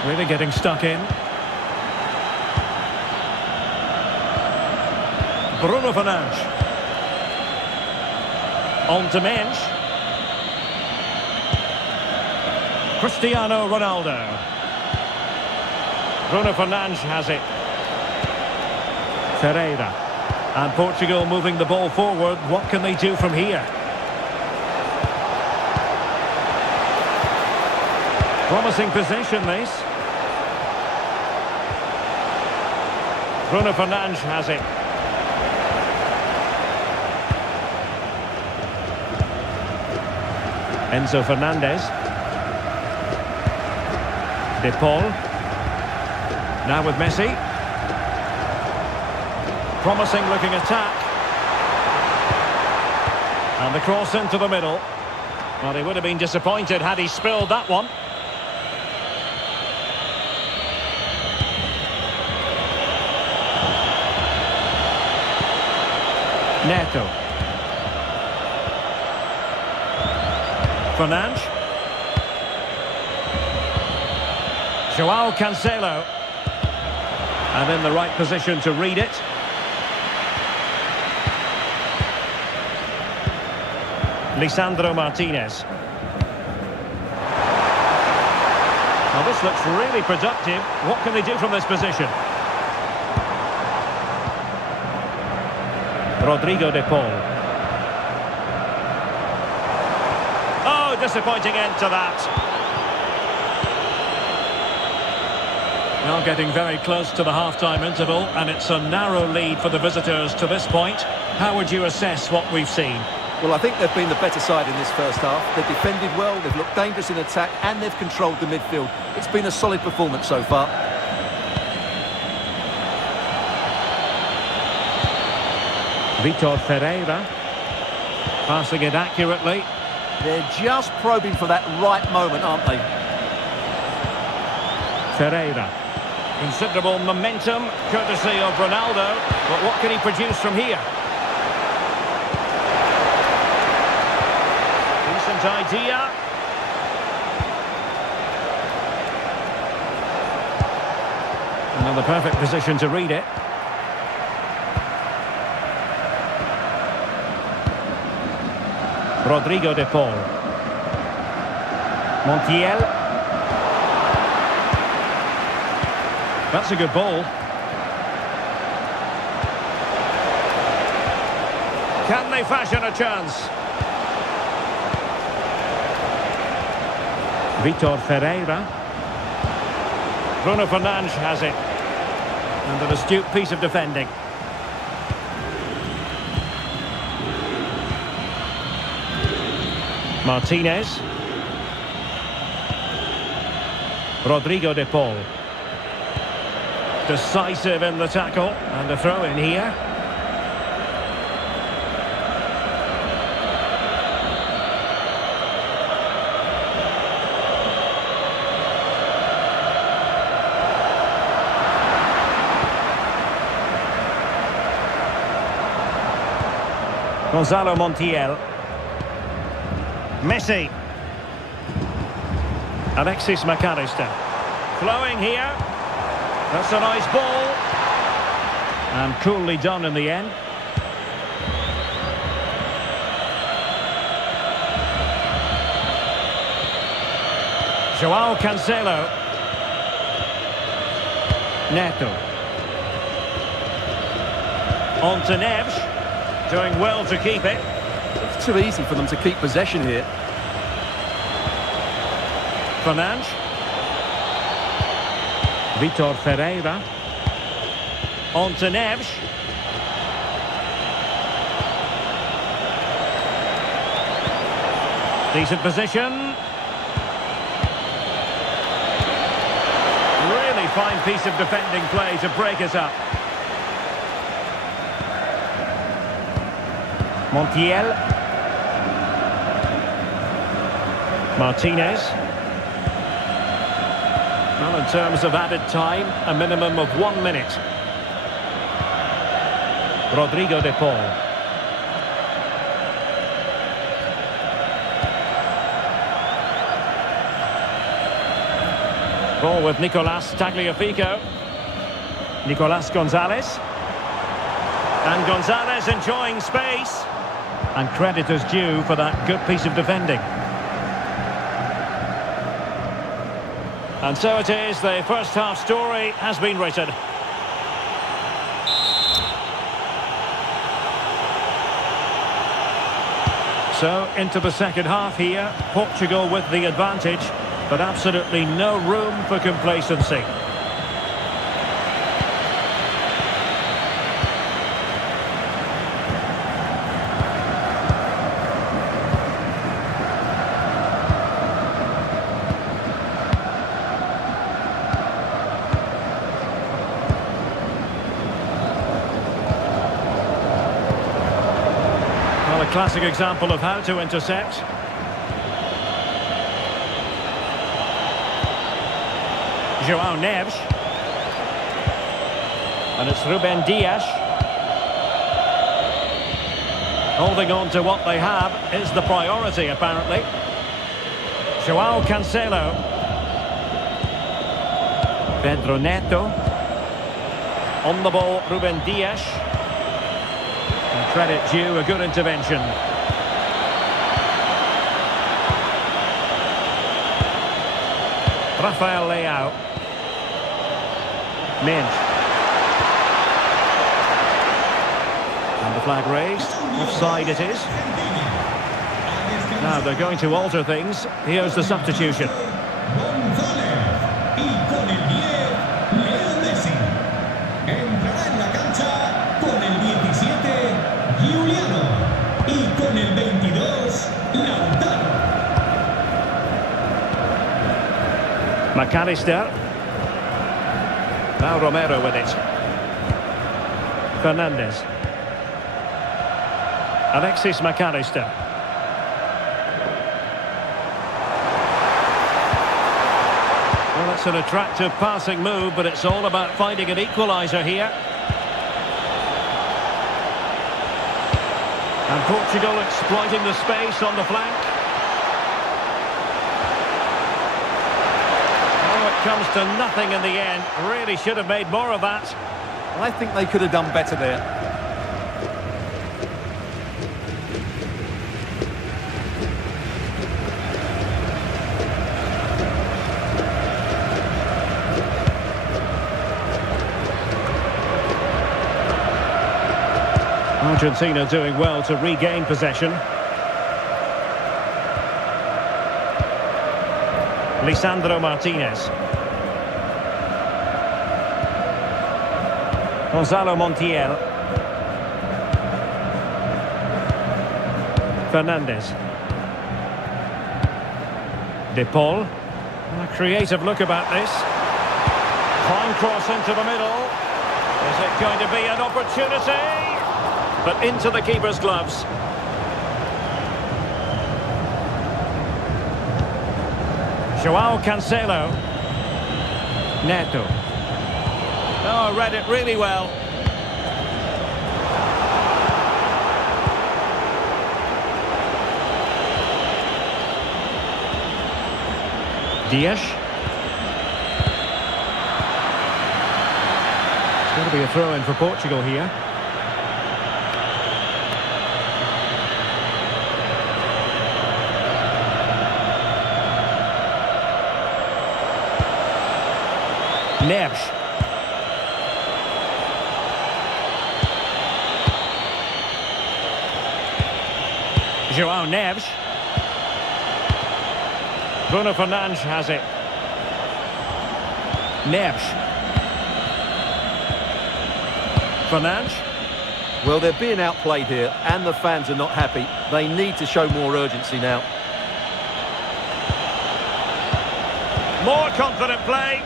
Really getting stuck in. Bruno Fernandes. On to Mendes. Cristiano Ronaldo. Bruno Fernandes has it. Ferreira. And Portugal moving the ball forward. What can they do from here? Promising possession, this. Bruno Fernandes has it. Enzo Fernandez. De Paul. Now with Messi. Promising looking attack. And the cross into the middle. Well, he would have been disappointed had he spilled that one. Neto. Fernandes. Joao Cancelo. And in the right position to read it. Lisandro Martinez. Now this looks really productive. What can they do from this position? Rodrigo de Paul. Oh, disappointing end to that. Now getting very close to the half-time interval, and it's a narrow lead for the visitors to this point. How would you assess what we've seen? Well, I think they've been the better side in this first half. They've defended well, they've looked dangerous in attack, and they've controlled the midfield. It's been a solid performance so far. Vitor Ferreira. Passing it accurately. They're just probing for that right moment, aren't they? Ferreira. Considerable momentum, courtesy of Ronaldo. But what can he produce from here? Decent idea. Another perfect position to read it. Rodrigo de Paul. Montiel. That's a good ball. Can they fashion a chance? Vitor Ferreira. Bruno Fernandes has it. And an astute piece of defending. Martinez. Rodrigo de Paul. Decisive in the tackle. And a throw in here. Gonzalo Montiel. Messi. Alexis McAllister. Flowing here. That's a nice ball. And coolly done in the end. Joao Cancelo. Neto. On to Neves. Doing well to keep it. It's too easy for them to keep possession here. Fernandes. Vitor Ferreira. On to Neves. Decent position. Really fine piece of defending play to break us up. Montiel. Martinez. Well, in terms of added time, a minimum of 1 minute. Rodrigo de Paul. Ball with Nicolas Tagliafico. Nicolas Gonzalez. And Gonzalez enjoying space. And credit is due for that good piece of defending. And so it is, the first half story has been written. So, into the second half here, Portugal with the advantage, but absolutely no room for complacency. classic example of how to intercept. João Neves. And it's Ruben Dias. Holding on to what they have is the priority, apparently. João Cancelo. Pedro Neto. On the ball, Ruben Dias. And credit due, a good intervention. Rafael Leao. Minge. And the flag raised. Offside it is. Now they're going to alter things. Here's the substitution. McAllister. Now Romero with it. Fernandes. Alexis McAllister. Well, it's an attractive passing move, but it's all about finding an equaliser here. And Portugal exploiting the space on the flank. Oh, it comes to nothing in the end. Really should have made more of that. I think they could have done better there. Argentina doing well to regain possession. Lisandro Martinez. Gonzalo Montiel. Fernandes. De Paul. A creative look about this. Fine cross into the middle. Is it going to be an opportunity? But into the keeper's gloves. João Cancelo. Neto. Oh, read it really well. Dias. It's going to be a throw-in for Portugal here. Neves. João Neves. Bruno Fernandes has it. Neves. Fernandes. Well, they're being outplayed here, and the fans are not happy. They need to show more urgency now. More confident play.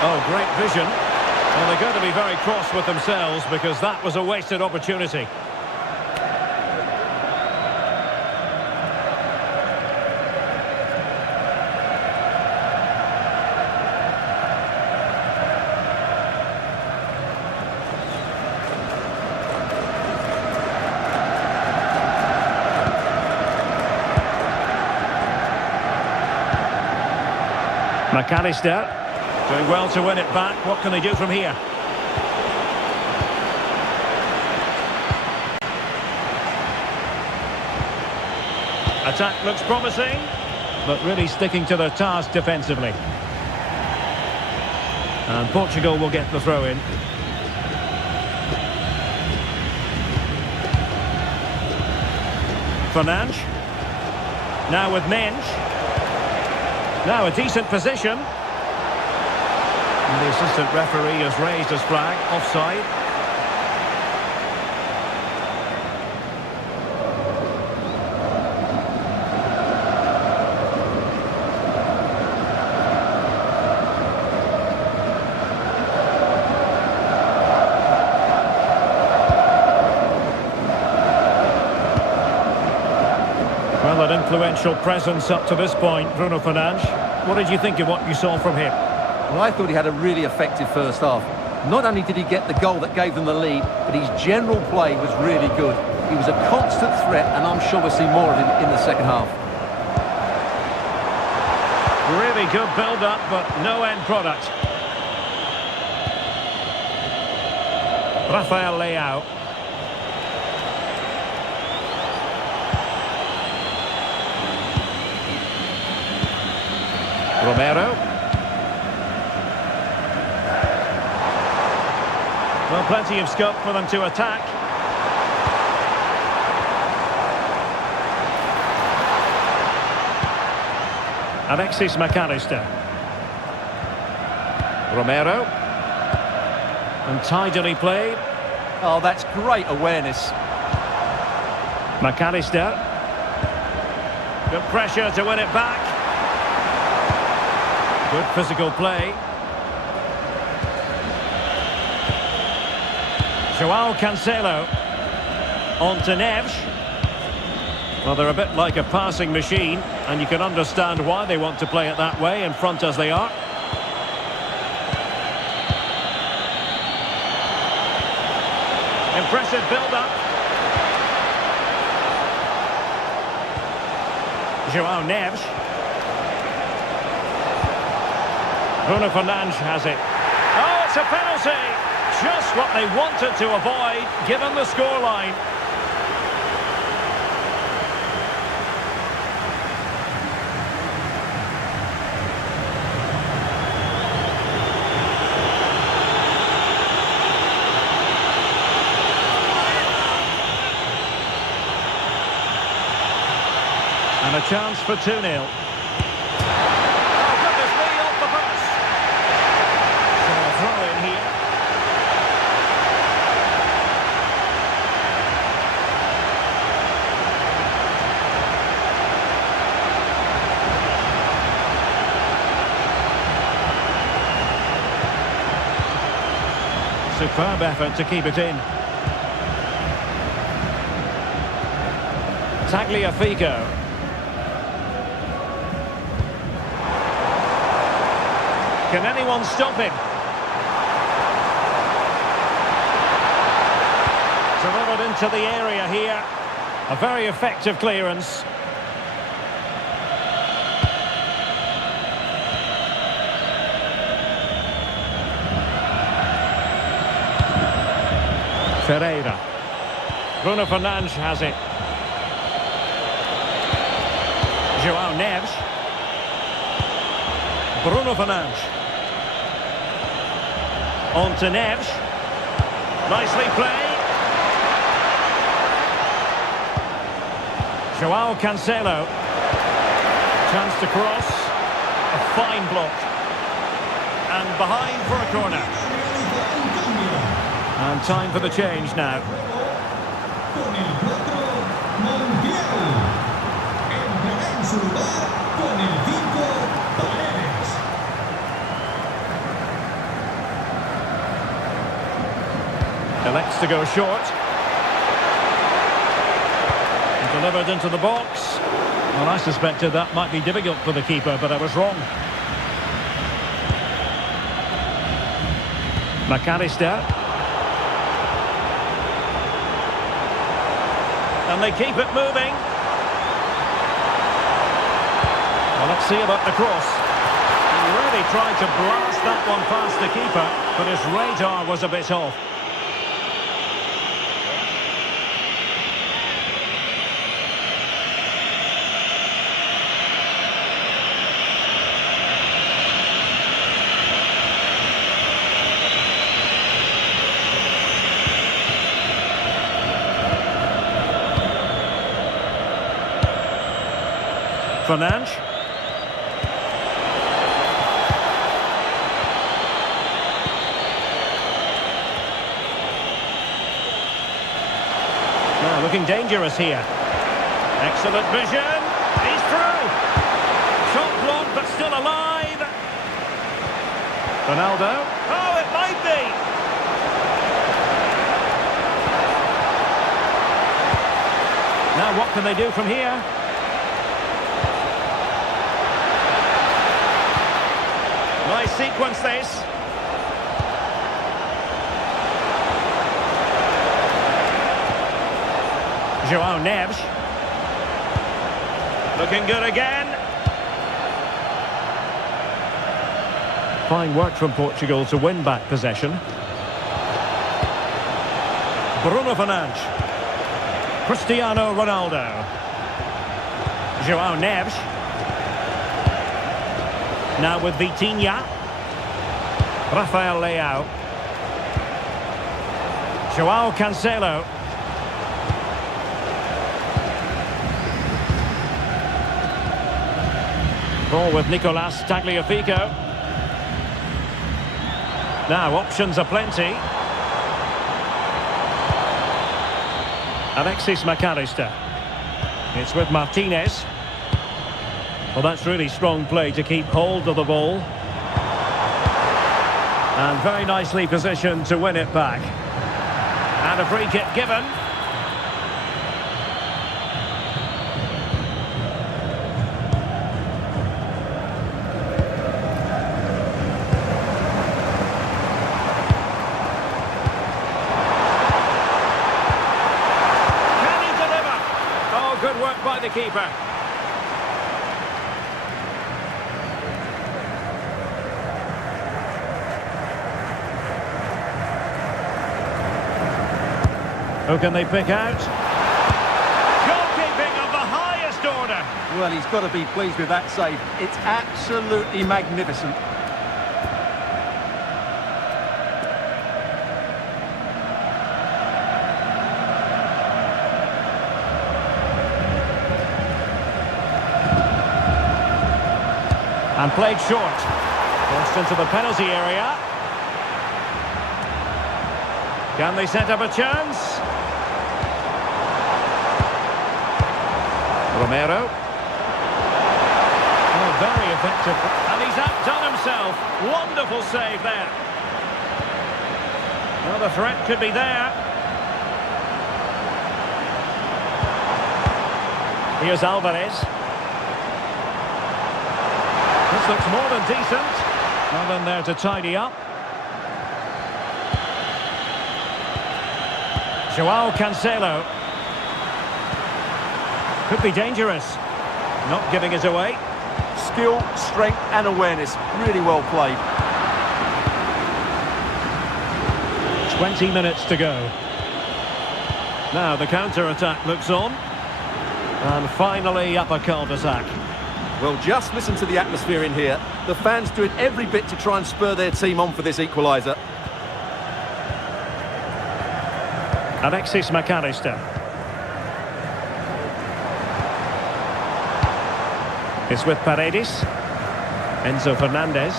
Oh, great vision. Well, they're going to be very cross with themselves because that was a wasted opportunity. McAllister. Doing well to win it back. What can they do from here? Attack looks promising, but really sticking to their task defensively. And Portugal will get the throw-in. Fernandes. Now with Minge. Now a decent position. And the assistant referee has raised his flag, offside. an influential presence up to this point, Bruno Fernandes. What did you think of what you saw from him? Well, I thought he had a really effective first half. Not only did he get the goal that gave them the lead, but his general play was really good. He was a constant threat, and I'm sure we'll see more of him in the second half. Really good build-up, but no end product. Rafael Leao. Romero. Well, plenty of scope for them to attack. Alexis McAllister. Romero. And tidily played. Oh, that's great awareness. McAllister. Good pressure to win it back. Good physical play. Joao Cancelo. On to Neves. Well, they're a bit like a passing machine, and you can understand why they want to play it that way, in front as they are. Impressive build-up. Joao Neves. Bruno Fernandes has it. Oh, it's a penalty! Just what they wanted to avoid, given the scoreline. And a chance for 2-0. Oh, goodness me, off the post. So a throw in here. Superb effort to keep it in. Tagliafico. Can anyone stop him? Delivered into the area here. A very effective clearance. Ferreira. Bruno Fernandes has it. Joao Neves. Bruno Fernandes. On to Neves. Nicely played. Joao Cancelo. Chance to cross. A fine block. And behind for a corner. And time for the change now. Con el 4, Montiel. Entrará en su lugar con el 5, Paredes. Elects to go short. Delivered into the box. Well, I suspected that might be difficult for the keeper, but I was wrong. McAllister. And they keep it moving. Well, let's see about the cross. He really tried to blast that one past the keeper, but his radar was a bit off. Fernandes. Now looking dangerous here. Excellent vision. He's through. Shot blocked but still alive. Ronaldo. Oh, it might be. Now what can they do from here? Nice sequence this. João Neves. Looking good again. Fine work from Portugal to win back possession. Bruno Fernandes. Cristiano Ronaldo. João Neves. Now with Vitinha. Rafael Leao. João Cancelo. Ball with Nicolas Tagliafico. Now options are plenty. Alexis McAllister. It's with Martinez. Well, that's really strong play to keep hold of the ball. And very nicely positioned to win it back. And a free kick given. Can he deliver? Oh, good work by the keeper. Who can they pick out? Goalkeeping of the highest order. Well, he's got to be pleased with that save. It's absolutely magnificent. And played short. Forced into the penalty area. Can they set up a chance? Romero. Oh, very effective. And he's outdone himself. Wonderful save there. Well, the threat could be there. Here's Alvarez. This looks more than decent. Well in there to tidy up. João Cancelo. Could be dangerous. Not giving it away. Skill, strength and awareness. Really well played. 20 minutes to go. Now the counter-attack looks on. And finally up a cul-de-sac. Well, just listen to the atmosphere in here. The fans doing every bit to try and spur their team on for this equaliser. Alexis McAllister. It's with Paredes. Enzo Fernandez.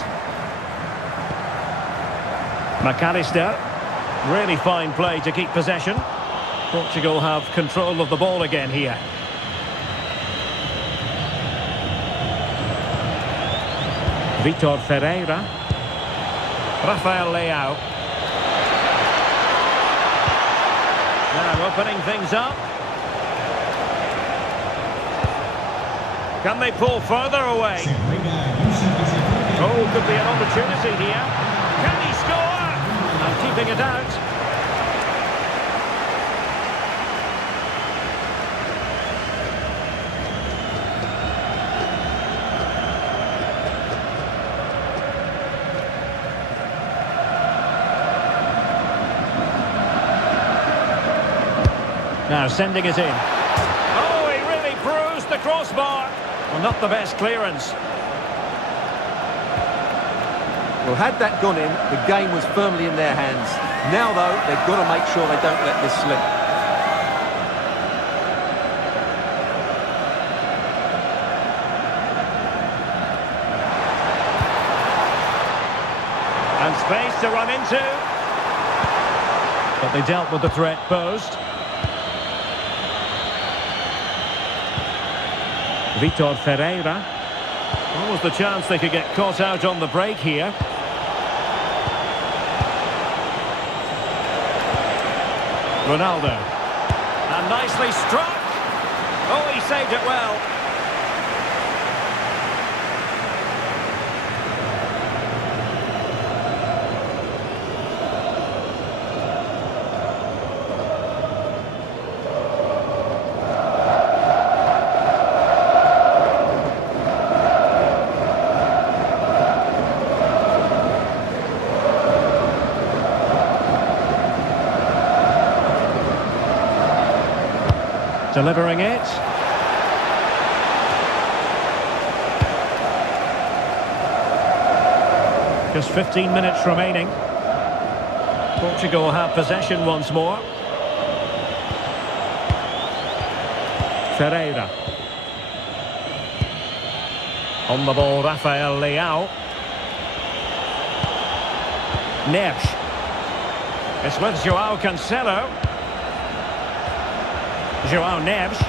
McAllister. Really fine play to keep possession. Portugal have control of the ball again here. Vitor Ferreira. Rafael Leao. Now opening things up. Can they pull further away? Oh, could be an opportunity here. Can he score? And keeping it out. Now sending it in. Oh, he really bruised the crossbar. Well, not the best clearance. Well, had that gone in, the game was firmly in their hands. Now, though, they've got to make sure they don't let this slip. And space to run into. But they dealt with the threat posed. Vitor Ferreira. What was the chance they could get caught out on the break here? Ronaldo. And nicely struck. Oh, he saved it well. Delivering it. Just 15 minutes remaining. Portugal have possession once more. Ferreira. On the ball, Rafael Leao. Neves. It's with Joao Cancelo. Joao Neves.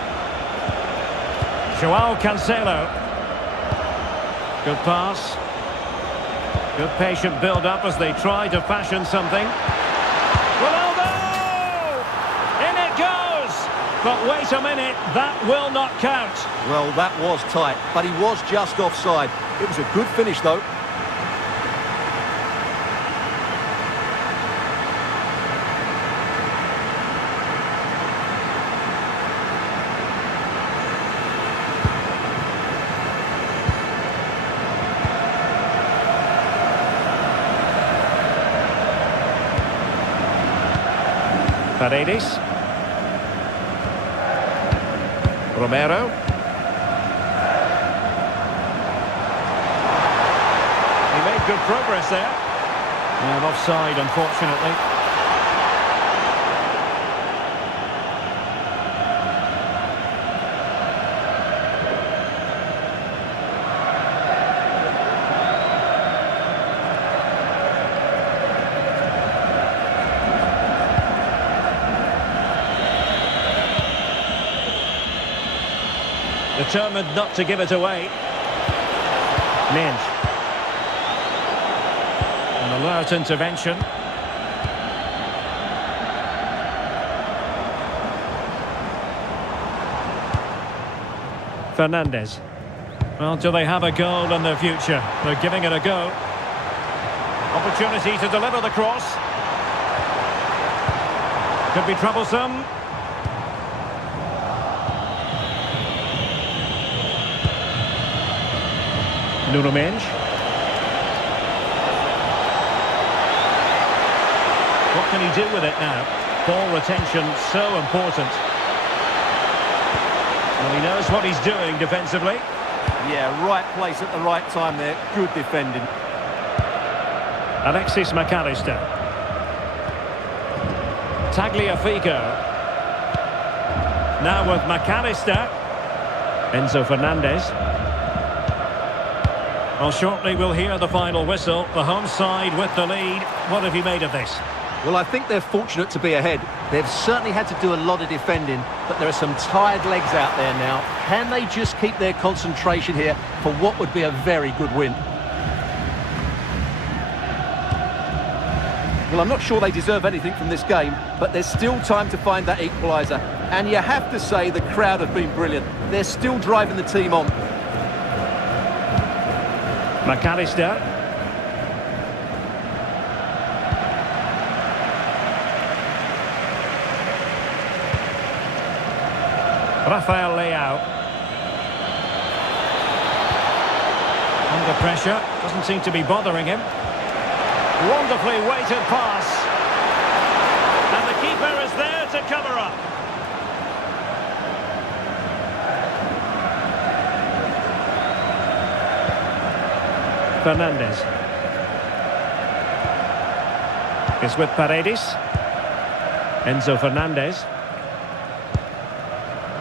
Joao Cancelo. Good pass. Good patient build-up as they try to fashion something. Ronaldo! In it goes! But wait a minute, that will not count. Well, that was tight, but he was just offside. It was a good finish, though. Paredes. Romero. He made good progress there. And offside, unfortunately. Determined not to give it away. Minge. An alert intervention. Fernandes. Well, do they have a goal in their future? They're giving it a go. Opportunity to deliver the cross. Could be troublesome. Nuno Mendes. What can he do with it now? Ball retention, so important. Well, he knows what he's doing defensively. Yeah, right place at the right time there. Good defending. Alexis McAllister. Tagliafico. Now with McAllister. Enzo Fernandez. Well, shortly we'll hear the final whistle. The home side with the lead. What have you made of this? Well, I think they're fortunate to be ahead. They've certainly had to do a lot of defending, but there are some tired legs out there now. Can they just keep their concentration here for what would be a very good win? Well, I'm not sure they deserve anything from this game, but there's still time to find that equaliser. And you have to say the crowd have been brilliant. They're still driving the team on. McAllister. Rafael Leao. Under pressure. Doesn't seem to be bothering him. Wonderfully weighted pass. And the keeper is there to cover up. Fernandes. Is with Paredes. Enzo Fernandez.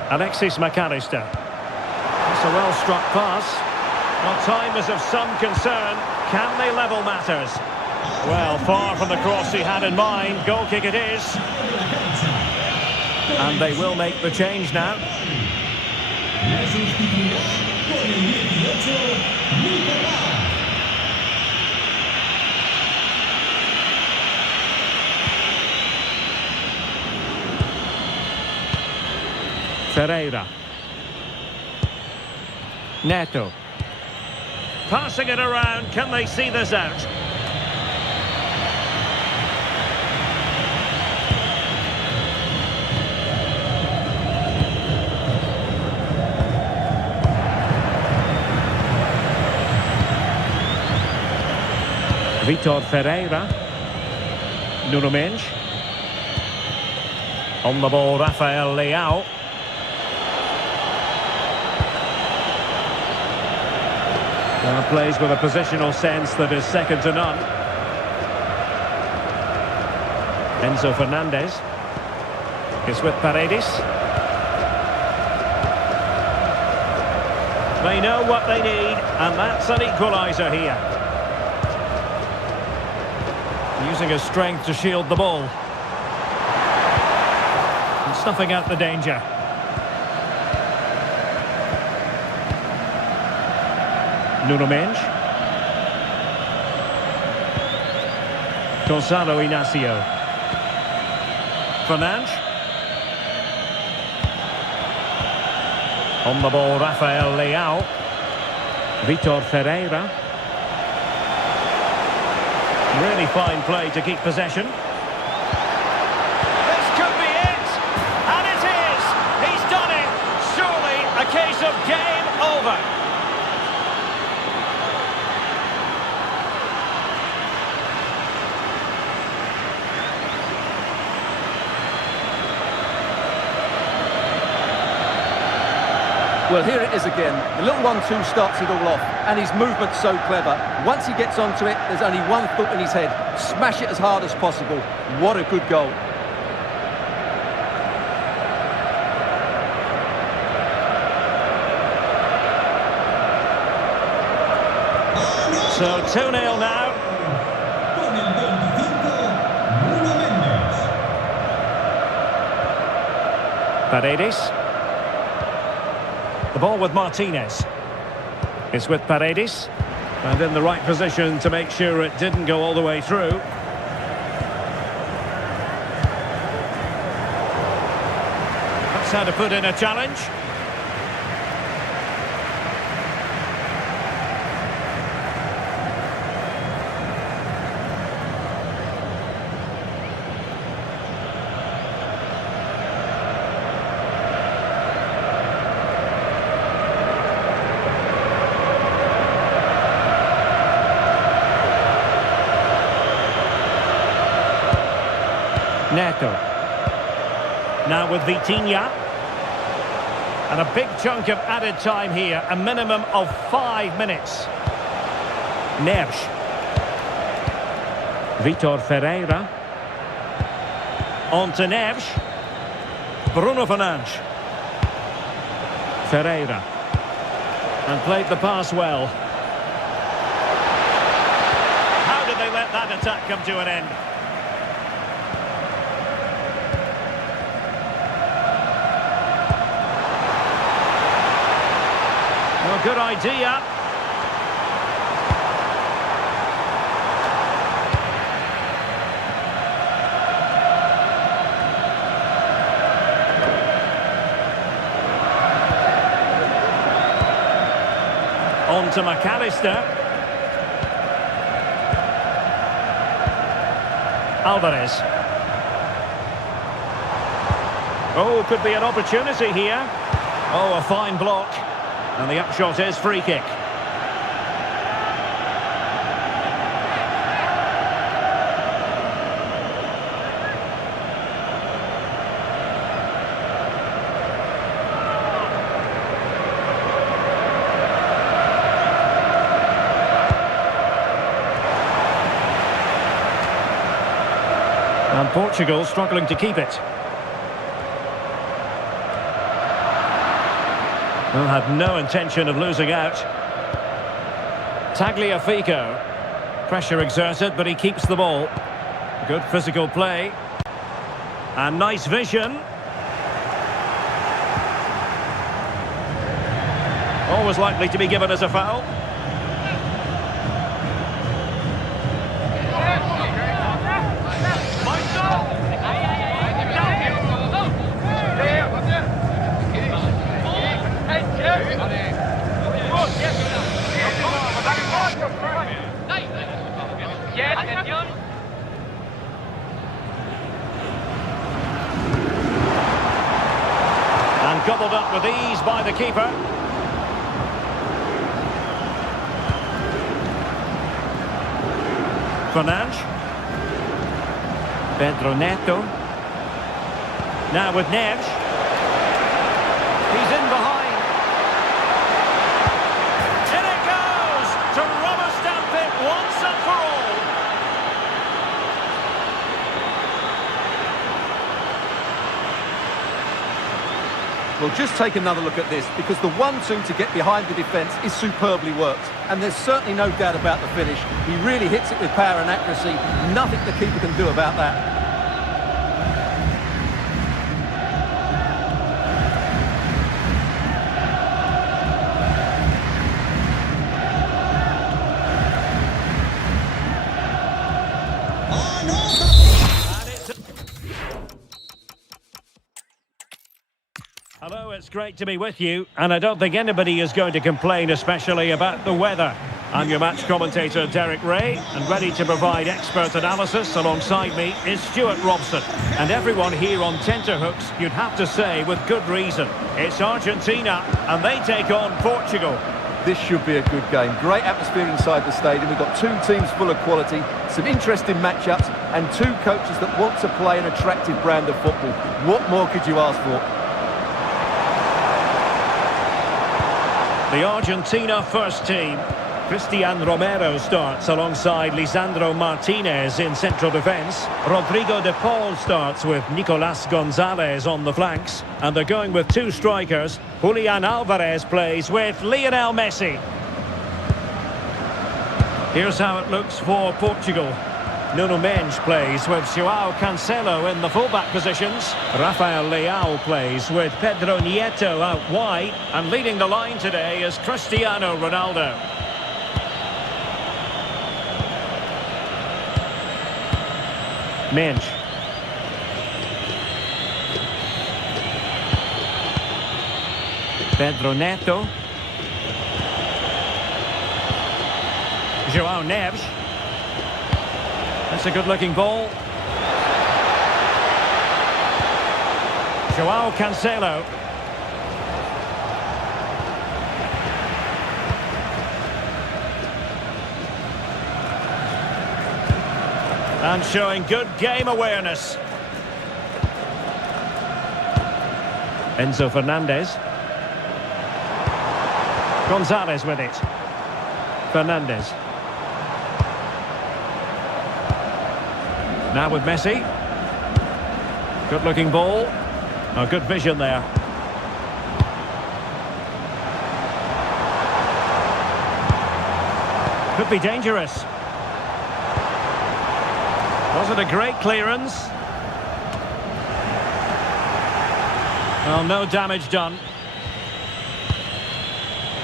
Alexis McAllister. That's a well-struck pass. Well, time is of some concern. Can they level matters? Well, far from the cross he had in mind. Goal kick it is. And they will make the change now. Ferreira. Neto. Passing it around. Can they see this out? Vitor Ferreira. Nuno Mendes. On the ball, Rafael Leao. Plays with a positional sense that is second to none. Enzo Fernandez is with Paredes. They know what they need, and that's an equaliser here. Using his strength to shield the ball. And snuffing out the danger. Nuno Mendes. Gonzalo Inacio. Fernandes. On the ball, Rafael Leao. Vitor Ferreira. Really fine play to keep possession. This could be it! And it is! He's done it! Surely a case of game over. Well, here it is again. The little 1-2 starts it all off, and his movement's so clever. Once he gets onto it, there's only one thought in his head. Smash it as hard as possible. What a good goal. So 2-0 now. Con el 25, Nuno Mendes. Paredes. The ball with Martinez. It's with Paredes. And in the right position to make sure it didn't go all the way through. That's how to put in a challenge. Neto. Now with Vitinha. And a big chunk of added time here. A minimum of 5 minutes. Neves. Vitor Ferreira. On to Neves. Bruno Fernandes. Ferreira. And played the pass well. How did they let that attack come to an end? Well, good idea. On to McAllister. Alvarez. Oh, could be an opportunity here. Oh, a fine block. And the upshot is free kick. And Portugal struggling to keep it. Well, had no intention of losing out. Tagliafico. Pressure exerted, but he keeps the ball. Good physical play. And nice vision. Always likely to be given as a foul. And gobbled up with ease by the keeper. Fernandes. Pedro Neto. Now with Neves. He's in behind. In it goes! Well, just take another look at this, because the 1-2 to get behind the defence is superbly worked. And there's certainly no doubt about the finish. He really hits it with power and accuracy. Nothing the keeper can do about that. Hello, it's great to be with you, and I don't think anybody is going to complain, especially about the weather. I'm your match commentator, Derek Ray, and ready to provide expert analysis. Alongside me is Stuart Robson. And everyone here on tenterhooks, you'd have to say, with good reason. It's Argentina, and they take on Portugal. This should be a good game. Great atmosphere inside the stadium. We've got two teams full of quality, some interesting matchups, and two coaches that want to play an attractive brand of football. What more could you ask for? The Argentina first team. Cristian Romero starts alongside Lisandro Martinez in central defence. Rodrigo de Paul starts with Nicolas Gonzalez on the flanks. And they're going with two strikers. Julian Alvarez plays with Lionel Messi. Here's how it looks for Portugal. Nuno Mendes plays with João Cancelo in the fullback positions. Rafael Leao plays with Pedro Nieto out wide. And leading the line today is Cristiano Ronaldo. Mendes. Pedro Neto. João Neves. That's a good-looking ball. João Cancelo. And showing good game awareness. Enzo Fernandez. Gonzalez with it. Fernandez. Now with Messi. Good looking ball. Oh, good vision there. Could be dangerous. Was it a great clearance? Well, no damage done.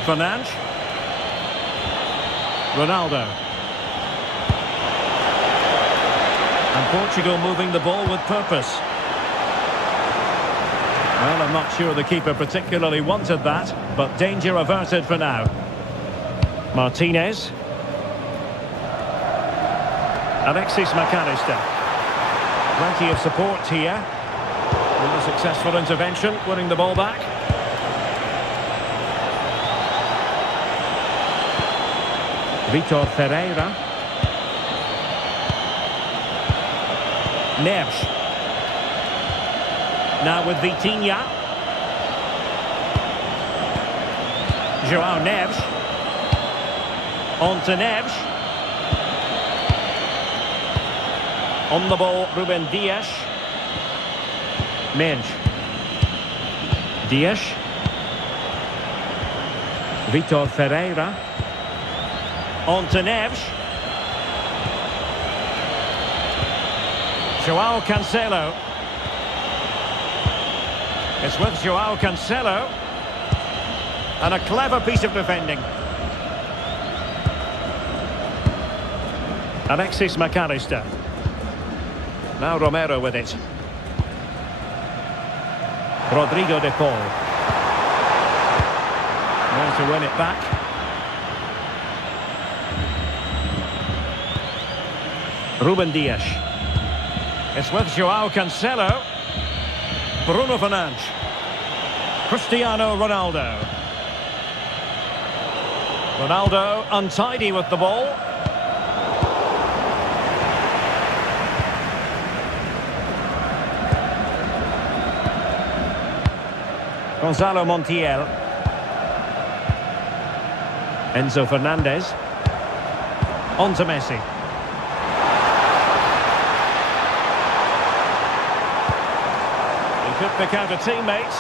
Fernandes. Ronaldo. And Portugal moving the ball with purpose. Well, I'm not sure the keeper particularly wanted that, but danger averted for now. Martinez. Alexis McAllister. Plenty of support here. With a successful intervention, winning the ball back. Vitor Ferreira. Neves. Now with Vitinha. João Neves. On to Neves. On the ball, Ruben Dias. Mendes. Dias. Vitor Ferreira. On to Neves. João Cancelo. It's with João Cancelo. And a clever piece of defending. Alexis McAllister. Now Romero with it. Rodrigo de Paul. There to win it back. Ruben Dias. It's with João Cancelo. Bruno Fernandes. Cristiano Ronaldo. Ronaldo untidy with the ball. Gonzalo Montiel. Enzo Fernandez. On to Messi. He could pick out a teammate.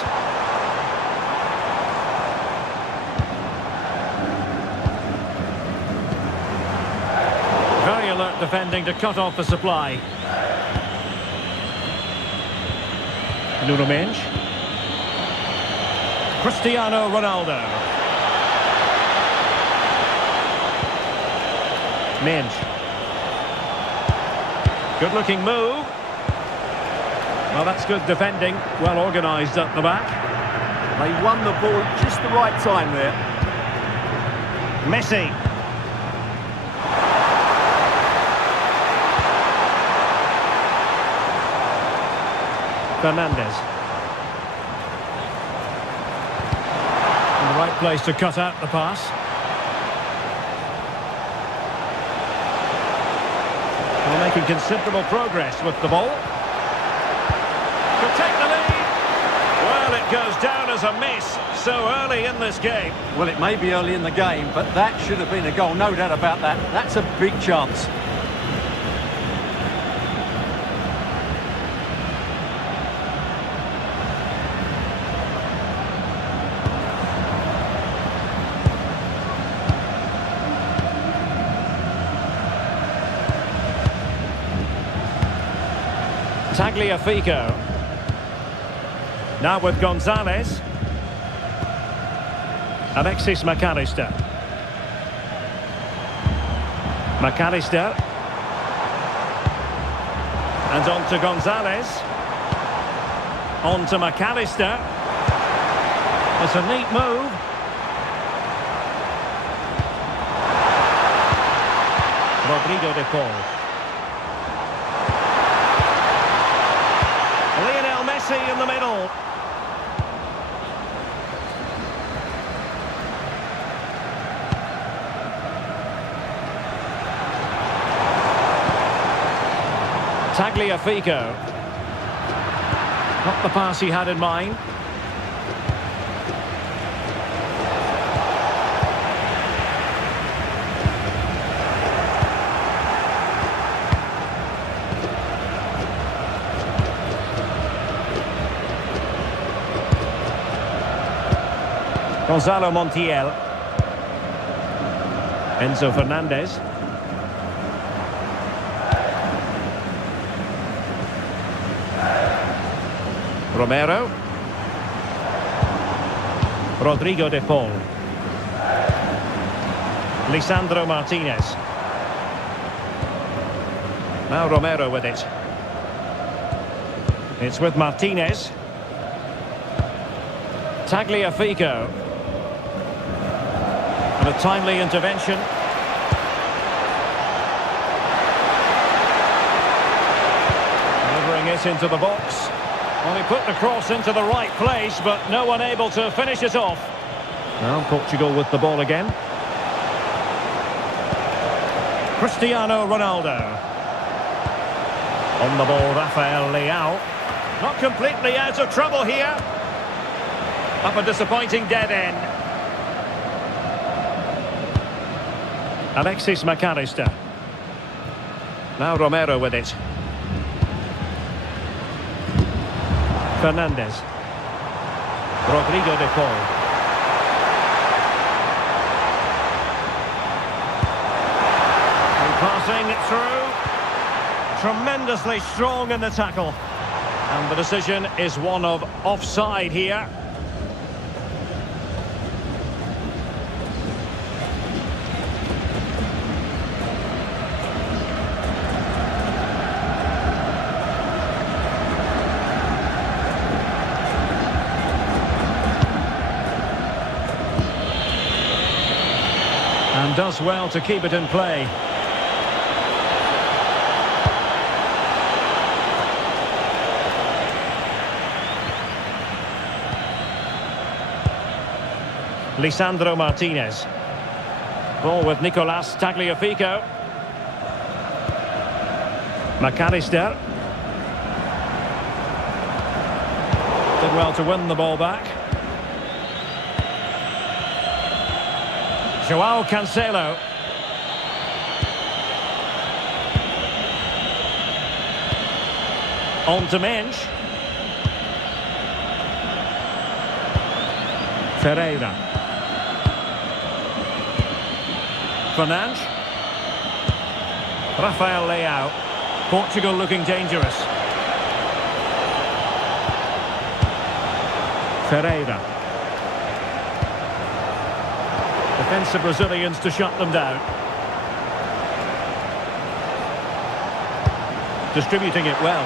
defending to cut off the supply. Nuno Mendes. Cristiano Ronaldo. Mendes. Good looking move. Well, that's good defending. Well organised at the back. They won the ball at just the right time there. Messi. Fernandes. In the right place to cut out the pass. They're making considerable progress with the ball. Could take the lead. Well, it goes down as a miss so early in this game. Well, it may be early in the game, but that should have been a goal, no doubt about that. That's a big chance. Tagliafico. Now with Gonzalez. Alexis McAllister. McAllister. And on to Gonzalez. On to McAllister. It's a neat move. Rodrigo de Paul. Messi in the middle. Tagliafico. Not the pass he had in mind. Gonzalo Montiel. Enzo Fernandez. Romero. Rodrigo de Paul. Lisandro Martinez. Now Romero with it. It's with Martinez. Tagliafico. And a timely intervention. Delivering it into the box. Well, he put the cross into the right place, but no one able to finish it off. Now Portugal with the ball again. Cristiano Ronaldo. On the ball, Rafael Leao. Not completely out of trouble here. Up a disappointing dead end. Alexis McAllister. Now Romero with it. Fernandes. Rodrigo de Paul. And passing it through. Tremendously strong in the tackle. And the decision is one of offside here. And does well to keep it in play. Lisandro Martinez. Ball with Nicolas Tagliafico. McAllister. Did well to win the ball back. Joao Cancelo. On to Mendes. Ferreira. Fernandes. Rafael Leao. Portugal looking dangerous. Ferreira. Defensive Brazilians to shut them down. Distributing it well.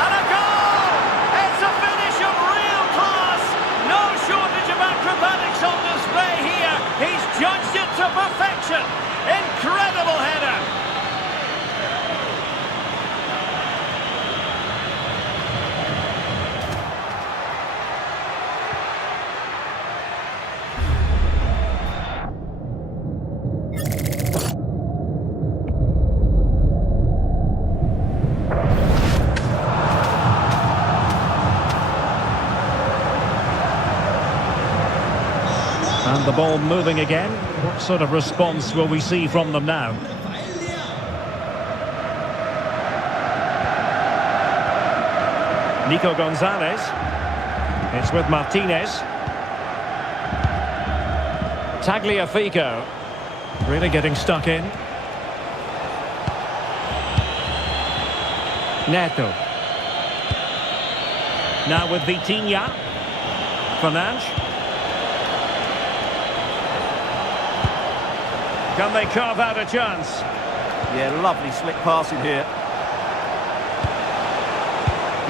And a goal! It's a finish of real class! No shortage of acrobatics on display here. He's judged it to perfection. Incredible header. And the ball moving again. What sort of response will we see from them now? Nico Gonzalez. It's with Martinez. Tagliafico. Really getting stuck in. Neto. Now with Vitinha. Fernandes. Can they carve out a chance? Yeah, lovely slick passing here.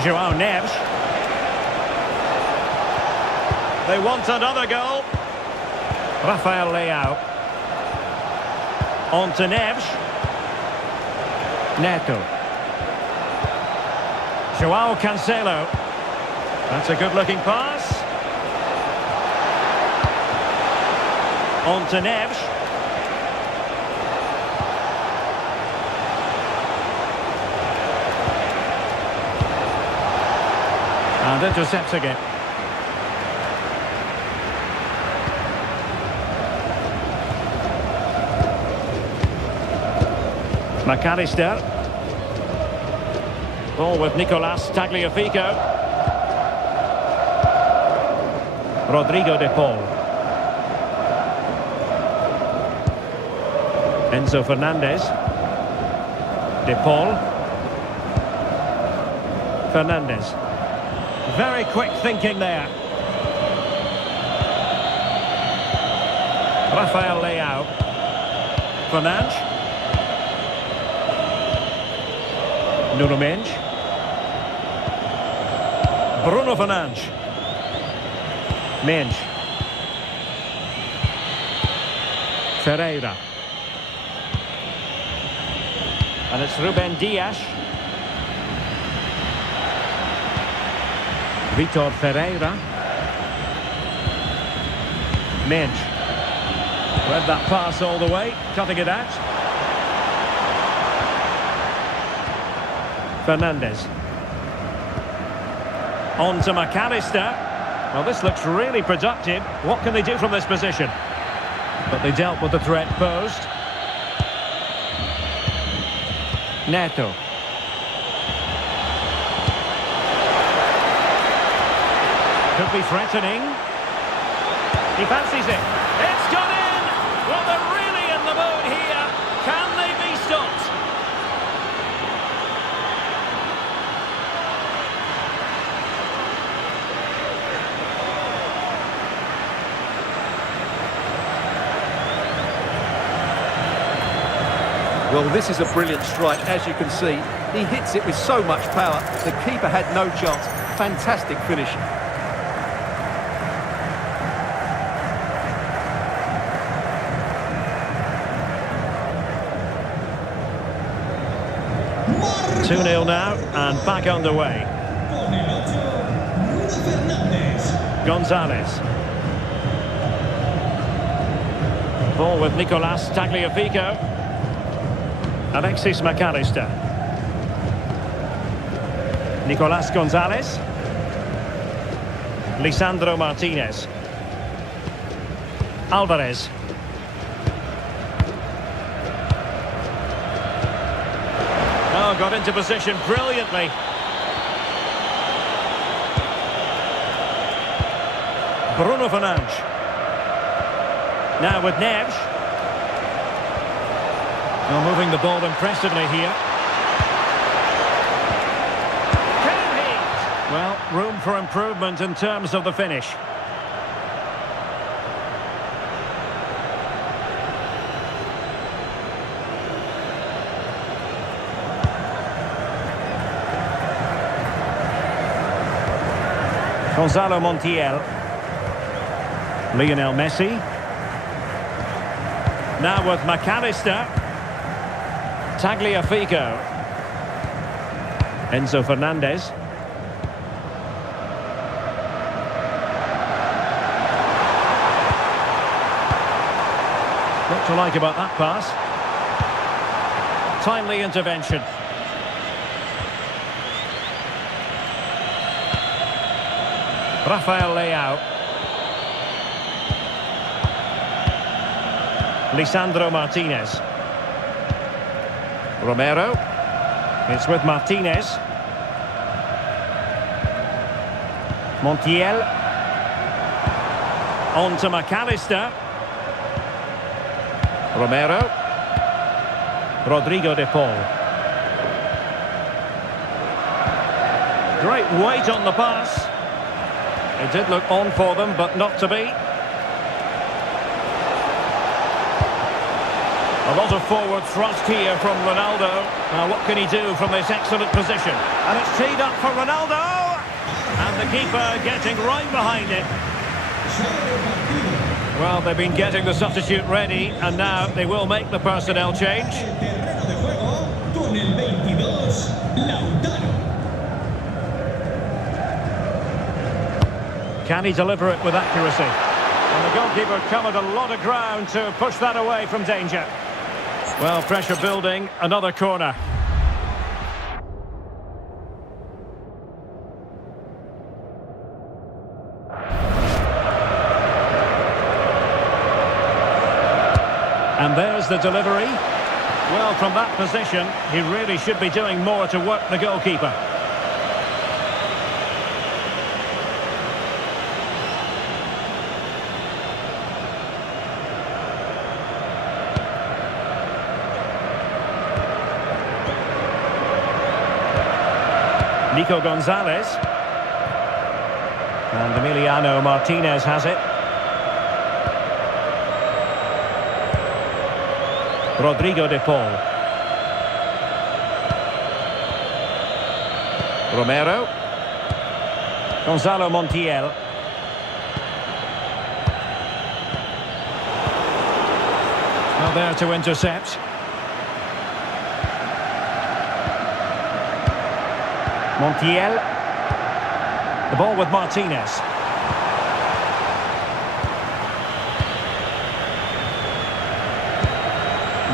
João Neves. They want another goal. Rafael Leao. On to Neves. Neto. João Cancelo. That's a good-looking pass. On to Neves. And intercepting it. McAllister. Ball with Nicolas Tagliafico. Rodrigo de Paul. Enzo Fernandez. De Paul. Fernandez. Very quick thinking there. Rafael Leao. Fernandes. Nuno Mendes. Bruno Fernandes. Mendes. Ferreira. And it's Ruben Dias. Vitor Ferreira. Mendes. Read that pass all the way, cutting it out. Fernandez. On to McAllister. Well, this looks really productive. What can they do from this position? But they dealt with the threat posed. Neto. Could be threatening. He fancies it. It's gone in! Well, they're really in the mood here. Can they be stopped? Well, this is a brilliant strike, as you can see. He hits it with so much power. The keeper had no chance. Fantastic finish. Marco. 2-0 now, and back underway. Con el 8, Bruno Fernandes. Gonzalez. Ball with Nicolas Tagliafico. Alexis McAllister. Nicolas Gonzalez. Lisandro Martinez. Alvarez. Oh, got into position brilliantly. Bruno Fernandes. Now with Neves. Well, moving the ball impressively here. Can he? Well, room for improvement in terms of the finish. Gonzalo Montiel. Lionel Messi. Now with McAllister. Tagliafico. Enzo Fernandez. What to like about that pass? Timely intervention. Rafael Leao. Lisandro Martinez. Romero. It's with Martinez. Montiel. On to McAllister. Romero. Rodrigo de Paul. Great weight on the pass. It did look on for them, but not to be. A lot of forward thrust here from Ronaldo. Now what can he do from this excellent position? And it's teed up for Ronaldo! And the keeper getting right behind it. Well, they've been getting the substitute ready, and now they will make the personnel change. Can he deliver it with accuracy? And the goalkeeper covered a lot of ground to push that away from danger. Well, pressure building, another corner. And there's the delivery. Well, from that position, he really should be doing more to work the goalkeeper. Nico Gonzalez. And Emiliano Martinez has it. Rodrigo de Paul. Romero. Gonzalo Montiel. Well, there to intercept. Montiel. The ball with Martinez.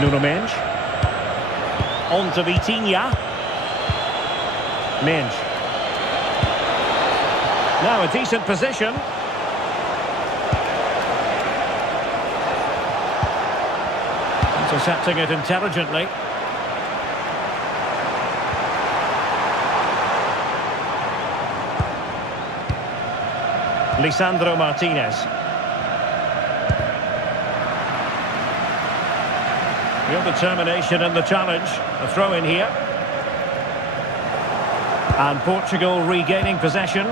Nuno Mendes. On to Vitinha. Mendes. Now a decent position. Intercepting it intelligently. Lisandro Martinez. Real determination in the challenge. A throw in here. And Portugal regaining possession.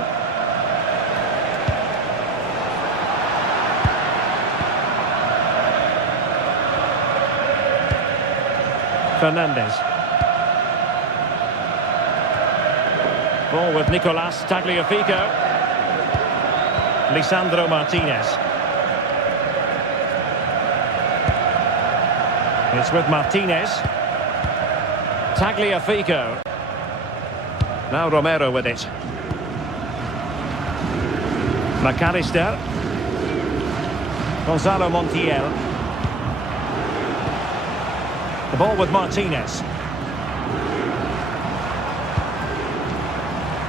Fernandez. Ball with Nicolas Tagliafico. Lisandro Martinez. It's with Martinez. Tagliafico. Now Romero with it. McAllister. Gonzalo Montiel. The ball with Martinez.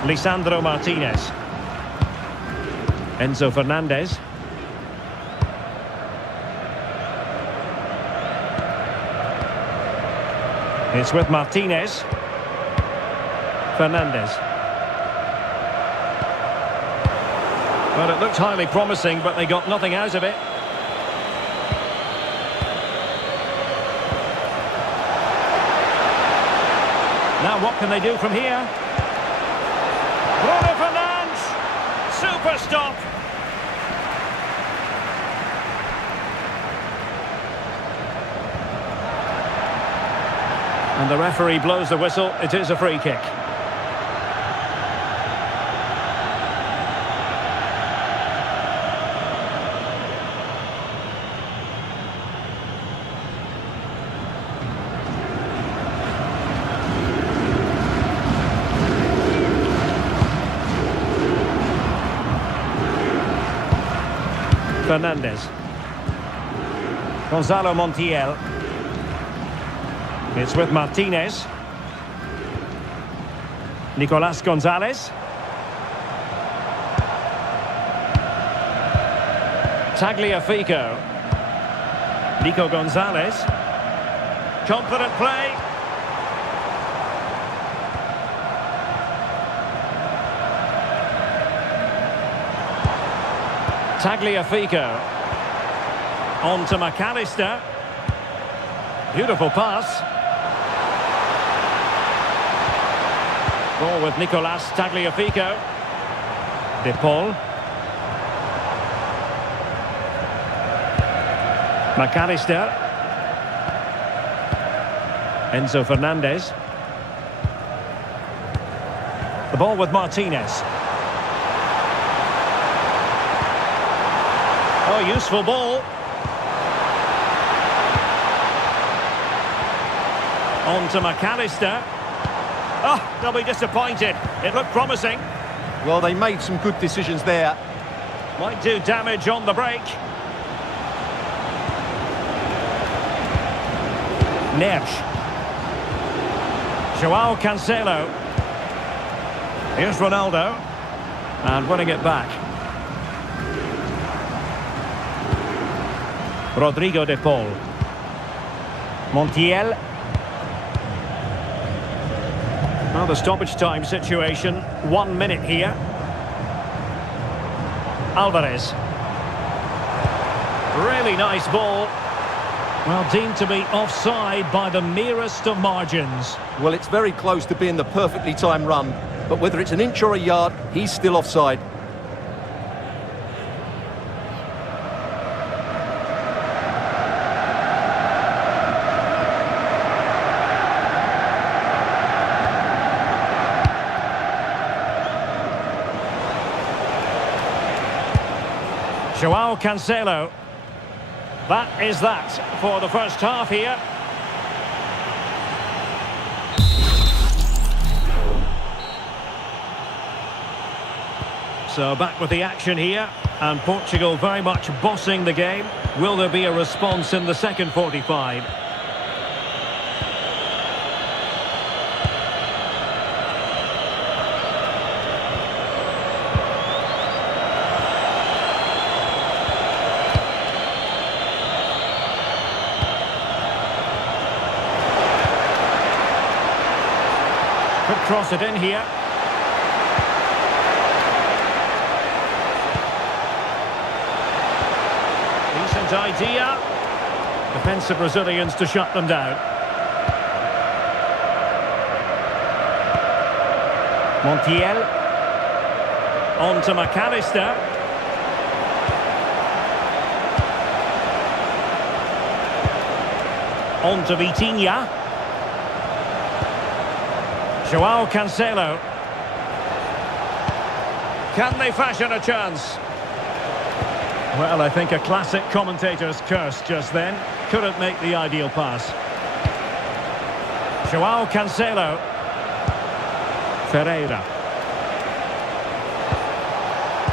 Lisandro Martinez. Enzo Fernandez. It's with Martinez. Fernandez. Well, it looked highly promising, but they got nothing out of it. Now what can they do from here? Bruno Fernandes! Super stop! And the referee blows the whistle. It is a free kick. Fernandes. Gonzalo Montiel. It's with Martinez. Nicolas Gonzalez. Tagliafico. Nico Gonzalez. Confident play. Tagliafico. On to McAllister. Beautiful pass. Ball with Nicolas Tagliafico. De Paul. McAllister. Enzo Fernandez. The ball with Martinez. Oh, useful ball. On to McAllister. Oh, they'll be disappointed. It looked promising. Well, they made some good decisions there. Might do damage on the break. Nersch. Joao Cancelo. Here's Ronaldo. And winning it back. Rodrigo de Paul. Montiel. Well, the stoppage time situation, 1 minute here. Alvarez. Really nice ball. Well, deemed to be offside by the merest of margins. Well, it's very close to being the perfectly timed run, but whether it's an inch or a yard, he's still offside. Joao Cancelo. That is that for the first half here. So back with the action here, and Portugal very much bossing the game. Will there be a response in the second 45? Could cross it in here. Decent idea. Defensive Brazilians to shut them down. Montiel. On to McAllister. On to Vitinha. Joao Cancelo. Can they fashion a chance? Well, I think a classic commentator's curse just then. Couldn't make the ideal pass. Joao Cancelo. Ferreira.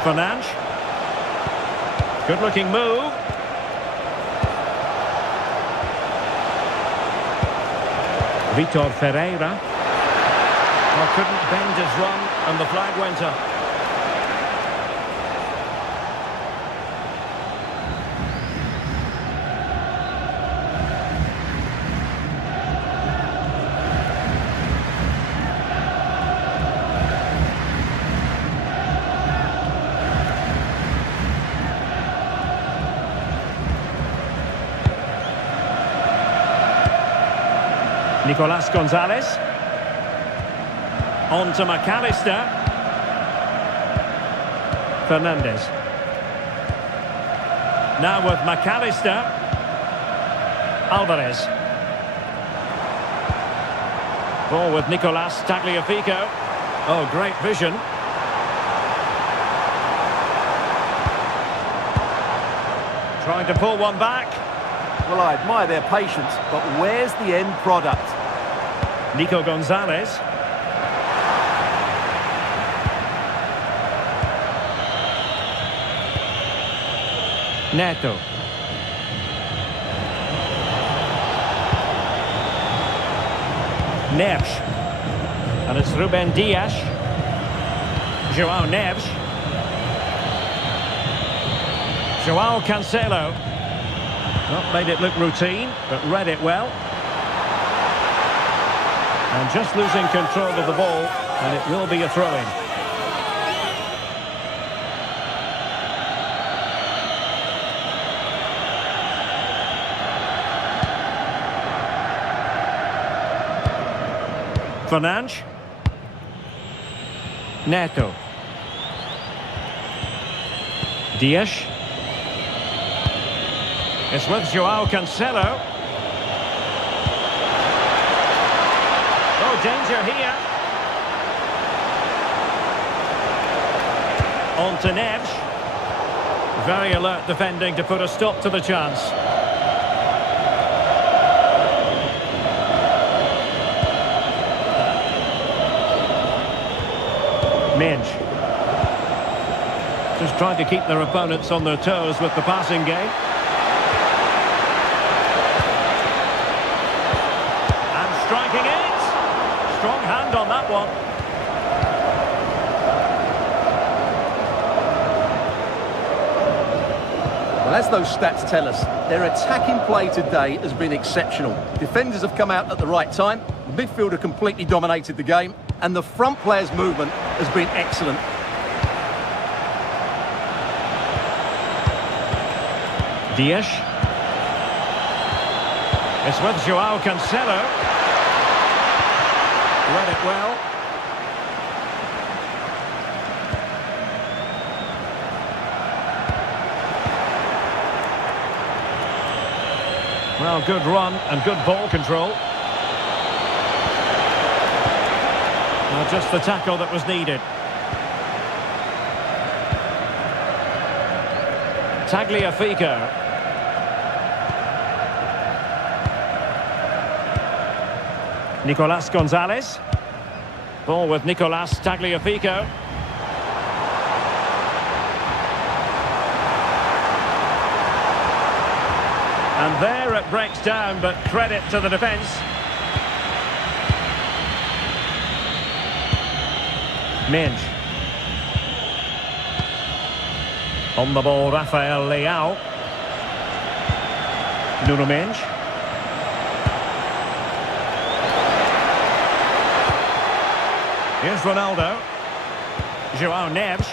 Fernandes. Good-looking move. Vitor Ferreira. Well, couldn't bend his run, and the flag went up. Nicolas Gonzalez. On to McAllister. Fernandez. Now with McAllister. Alvarez. Ball with Nicolas Tagliafico. Oh, great vision. Trying to pull one back. Well, I admire their patience, but where's the end product? Nico Gonzalez. Neto. Neves. And it's Ruben Dias. João Neves. João Cancelo. Not made it look routine, but read it well. And just losing control of the ball, and it will be a throw-in. Fernandes. Neto. Dias. It's with João Cancelo. Oh, danger here. On to Neves. Very alert defending to put a stop to the chance. Midge. Just trying to keep their opponents on their toes with the passing game. And striking it. Strong hand on that one. Well, as those stats tell us, their attacking play today has been exceptional. Defenders have come out at the right time, the midfielder completely dominated the game, and the front player's movement has been excellent. Dias. It's with João Cancelo. Read it well. Well, good run and good ball control. Well, just the tackle that was needed. Tagliafico. Nicolas Gonzalez. Ball with Nicolas Tagliafico. And there it breaks down, but credit to the defence. Minge. On the ball, Rafael Leao. Nuno Minge. Here's Ronaldo. João Neves.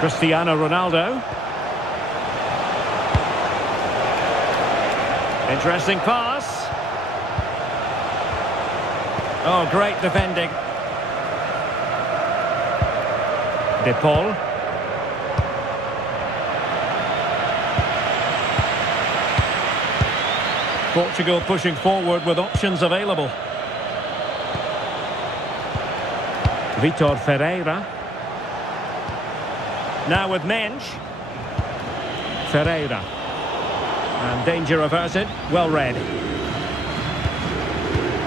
Cristiano Ronaldo. Interesting pass. Oh, great defending. De Paul. Portugal pushing forward with options available. Vitor Ferreira. Now with Mensch. Ferreira. And danger averted. Well read.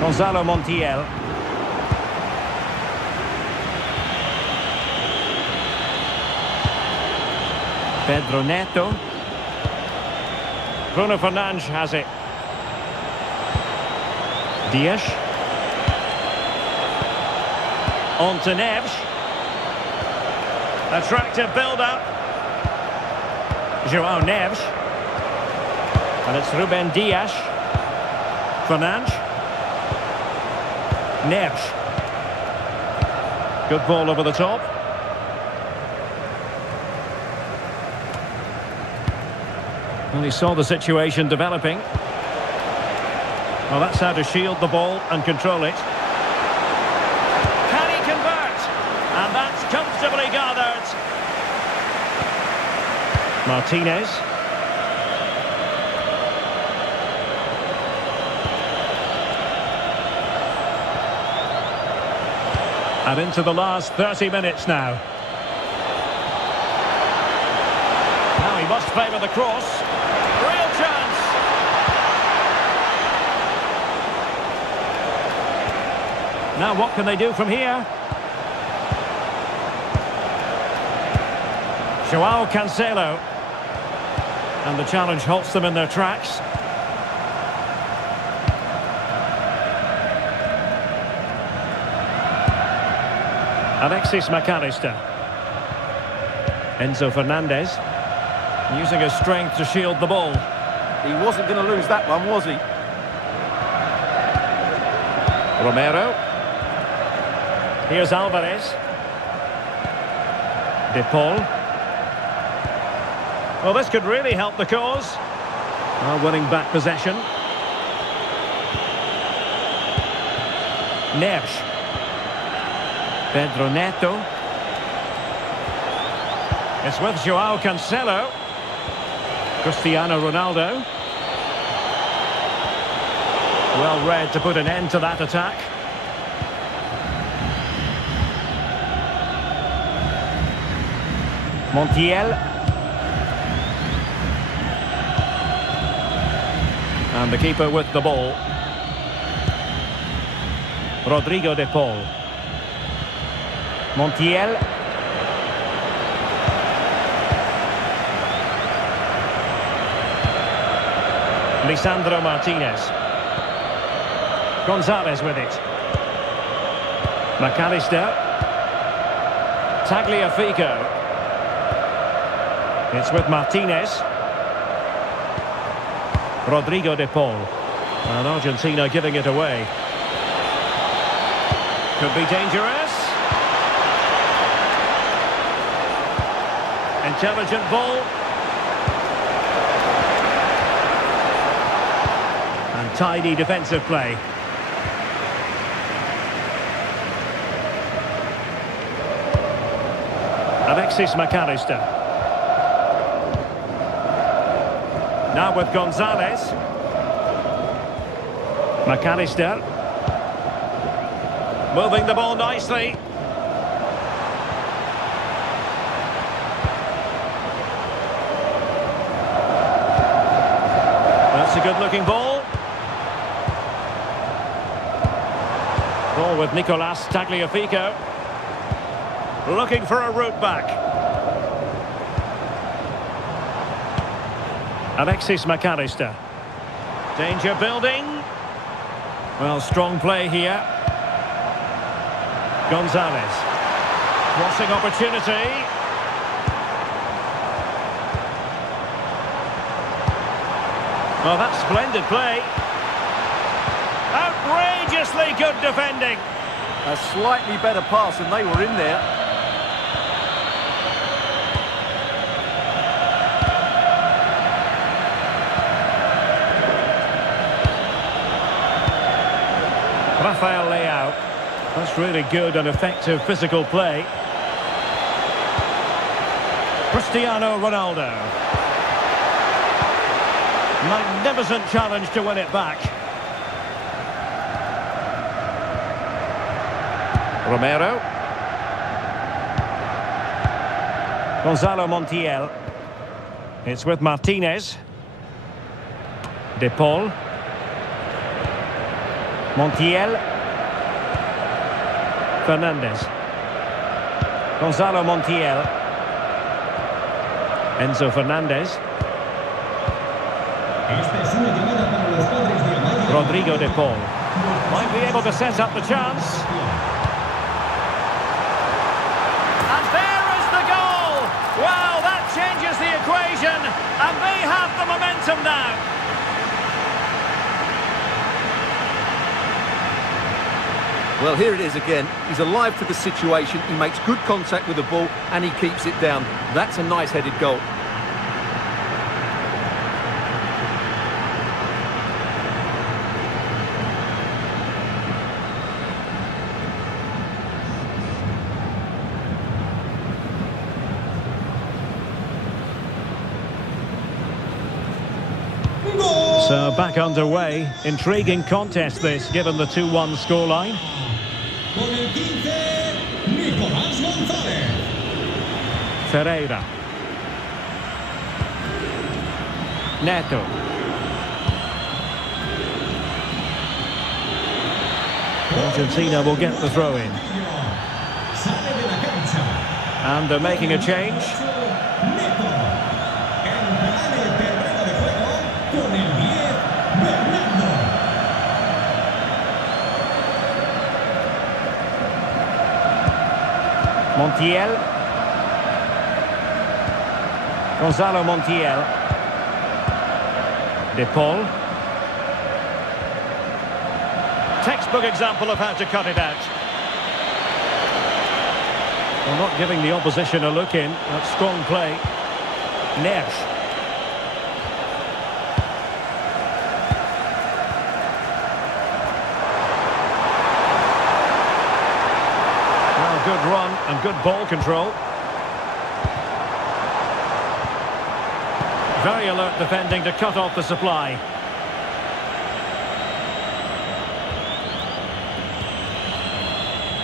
Gonzalo Montiel. Pedro Neto. Bruno Fernandes has it. Dias. On to Neves. Attractive build-up. João Neves. And it's Ruben Dias. Fernandes. Neves. Good ball over the top. Well, he saw the situation developing. Well, that's how to shield the ball and control it. Can he convert? And that's comfortably gathered. Martinez. And into the last 30 minutes now. Now he must favour the cross. Real chance. Now what can they do from here? Joao Cancelo. And the challenge halts them in their tracks. Alexis McAllister. Enzo Fernandez. Using his strength to shield the ball. He wasn't going to lose that one, was he? Romero. Here's Alvarez. De Paul. Well, this could really help the cause. Winning back possession. Neres. Pedro Neto. It's with Joao Cancelo. Cristiano Ronaldo. Well read to put an end to that attack. Montiel. And the keeper with the ball. Rodrigo de Paul. Montiel. Lisandro Martinez. Gonzalez with it. McAllister. Tagliafico. It's with Martinez. Rodrigo de Paul. And Argentina giving it away. Could be dangerous. Intelligent ball. And tidy defensive play. Alexis McAllister. Now with Gonzalez. McAllister. Moving the ball nicely. That's a good-looking ball. Ball with Nicolas Tagliafico. Looking for a route back. Alexis McAllister. Danger building. Well, strong play here. Gonzalez. Crossing opportunity. Well, that's splendid play. Outrageously good defending. A slightly better pass and they were in there. Rafael Leao. That's really good and effective physical play. Cristiano Ronaldo. Magnificent challenge to win it back. Romero. Gonzalo Montiel. It's with Martinez. De Paul. Montiel. Fernandez. Gonzalo Montiel. Enzo Fernandez. Esta es una llamada para los padres de Amaya. Rodrigo de Paul. Might be able to set up the chance. And there is the goal. Wow, that changes the equation. And they have the momentum now. Well, here it is again. He's alive to the situation. He makes good contact with the ball and he keeps it down. That's a nice headed goal. So back underway. Intriguing contest this, given the 2-1 scoreline. Con el 15, Nicolás González. Ferreira. Neto. Argentina will get the throw in. Sale de la cancha. And they're making a change. Neto. Entrará en el terreno de juego con el 10, Bernardo. Montiel. Gonzalo Montiel. De Paul. Textbook example of how to cut it out. Well, not giving the opposition a look in. That's strong play. Neves. Well, good run and good ball control. Very alert defending to cut off the supply.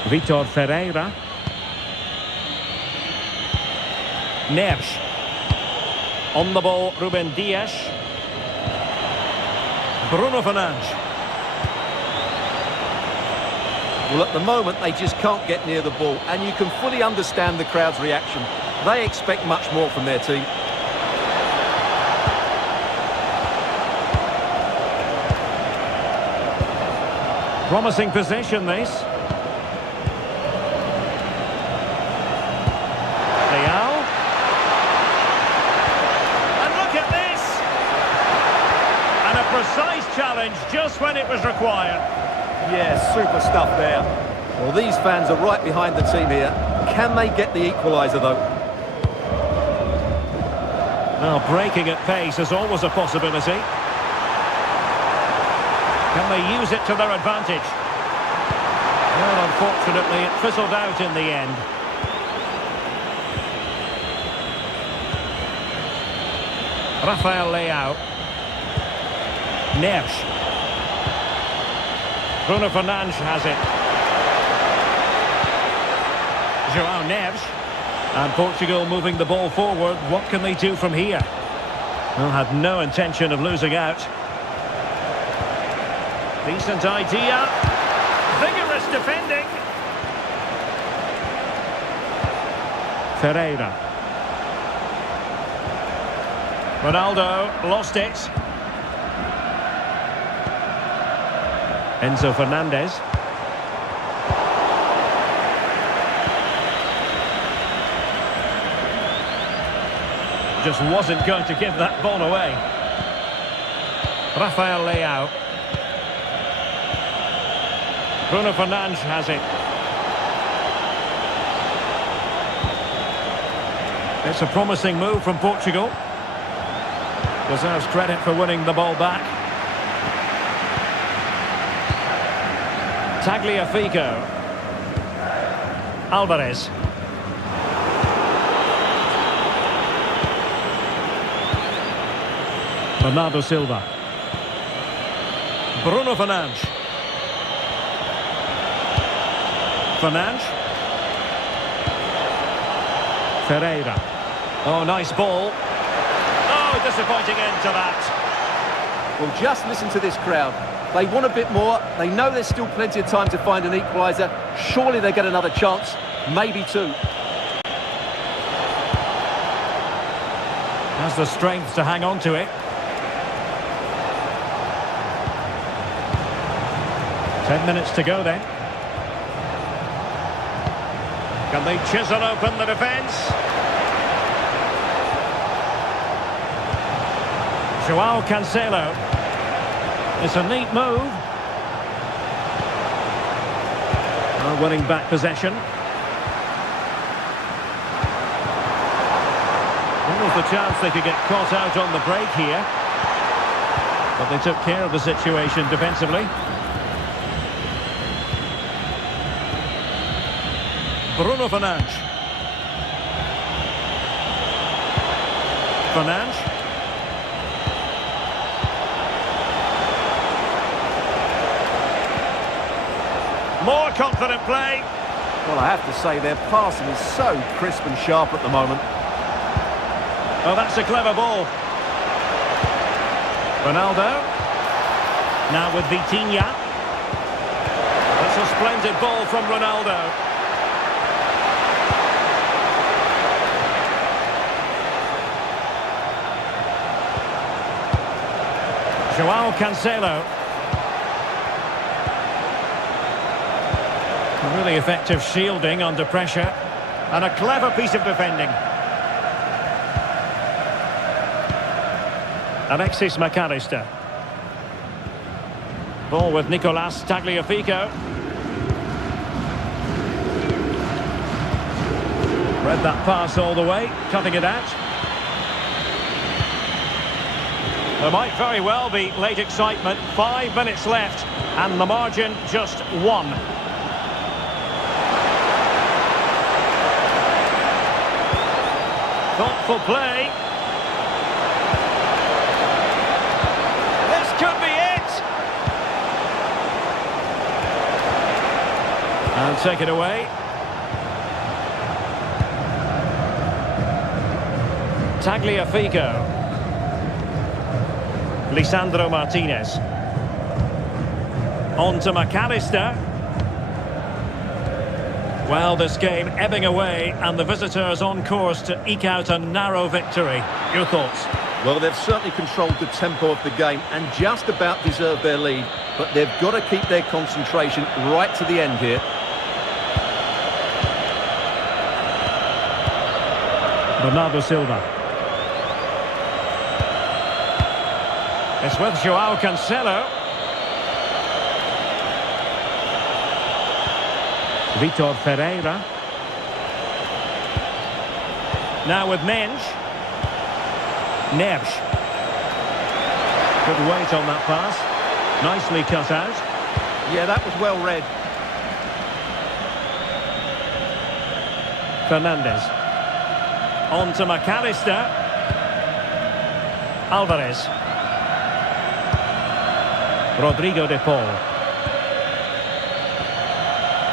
Vitor Ferreira. Neves. On the ball, Ruben Dias. Bruno Fernandes. Well, at the moment, they just can't get near the ball, and you can fully understand the crowd's reaction. They expect much more from their team. Promising position, this. Leao. And look at this! And a precise challenge just when it was required. Yeah, super stuff there. Well, these fans are right behind the team here. Can they get the equaliser, though? Now, breaking at pace is always a possibility. Can they use it to their advantage? Well, unfortunately, it fizzled out in the end. Rafael Leao. Neves. Bruno Fernandes has it. João Neves. And Portugal moving the ball forward. What can they do from here? Well, had no intention of losing out. Decent idea. Vigorous defending. Ferreira. Ronaldo lost it. Enzo Fernandez. Just wasn't going to give that ball away. Rafael Leao. Bruno Fernandes has it. It's a promising move from Portugal. Deserves credit for winning the ball back. Tagliafico. Alvarez. Bernardo Silva. Bruno Fernandes. Fernandes. Ferreira. Oh, nice ball. Oh, disappointing end to that. Well, just listen to this crowd. They want a bit more. They know there's still plenty of time to find an equaliser. Surely they get another chance, maybe two. Has the strength to hang on to it. 10 minutes to go then. Can they chisel open the defence? João Cancelo. It's a neat move. Now winning back possession. There was the chance they could get caught out on the break here. But they took care of the situation defensively. Bruno Fernandes. Fernandes. confident play. Well, I have to say their passing is so crisp and sharp at the moment. Oh, that's a clever ball. Ronaldo. Now with Vitinha. That's a splendid ball from Ronaldo. João Cancelo. Really effective shielding under pressure. And a clever piece of defending. Alexis McAllister. Ball with Nicolas Tagliafico. Read that pass all the way, cutting it out. There might very well be late excitement. 5 minutes left, and the margin just 1. Thoughtful play. This could be it. And take it away. Tagliafico. Lisandro Martinez. On to McAllister. Well, this game ebbing away, and the visitors on course to eke out a narrow victory. Your thoughts? Well, they've certainly controlled the tempo of the game and just about deserved their lead, but they've got to keep their concentration right to the end here. Bernardo Silva. It's with João Cancelo. Vitor Ferreira. Now with Mensch. Neves. Good weight on that pass. Nicely cut out. Yeah, that was well read. Fernandes. On to McAllister. Alvarez. Rodrigo de Paul.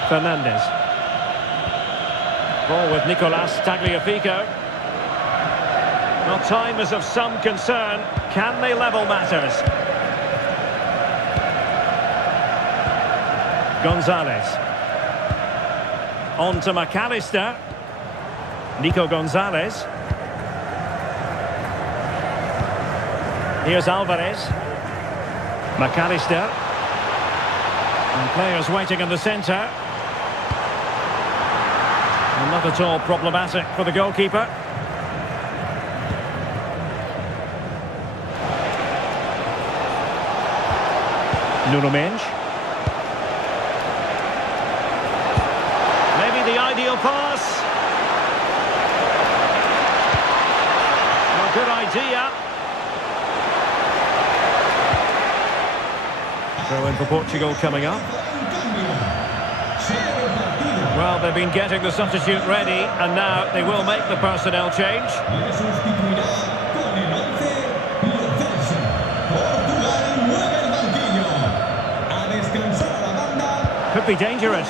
Fernandes. Ball with Nicolas Tagliafico. Well, time is of some concern. Can they level matters? Gonzalez. On to McAllister. Nico Gonzalez. Here's Alvarez. McAllister. And players waiting in the centre. Not at all problematic for the goalkeeper. Nuno Mensch. Maybe the ideal pass. Well, good idea. Throw in for Portugal coming up. Well, they've been getting the substitute ready, and now they will make the personnel change. Could be dangerous.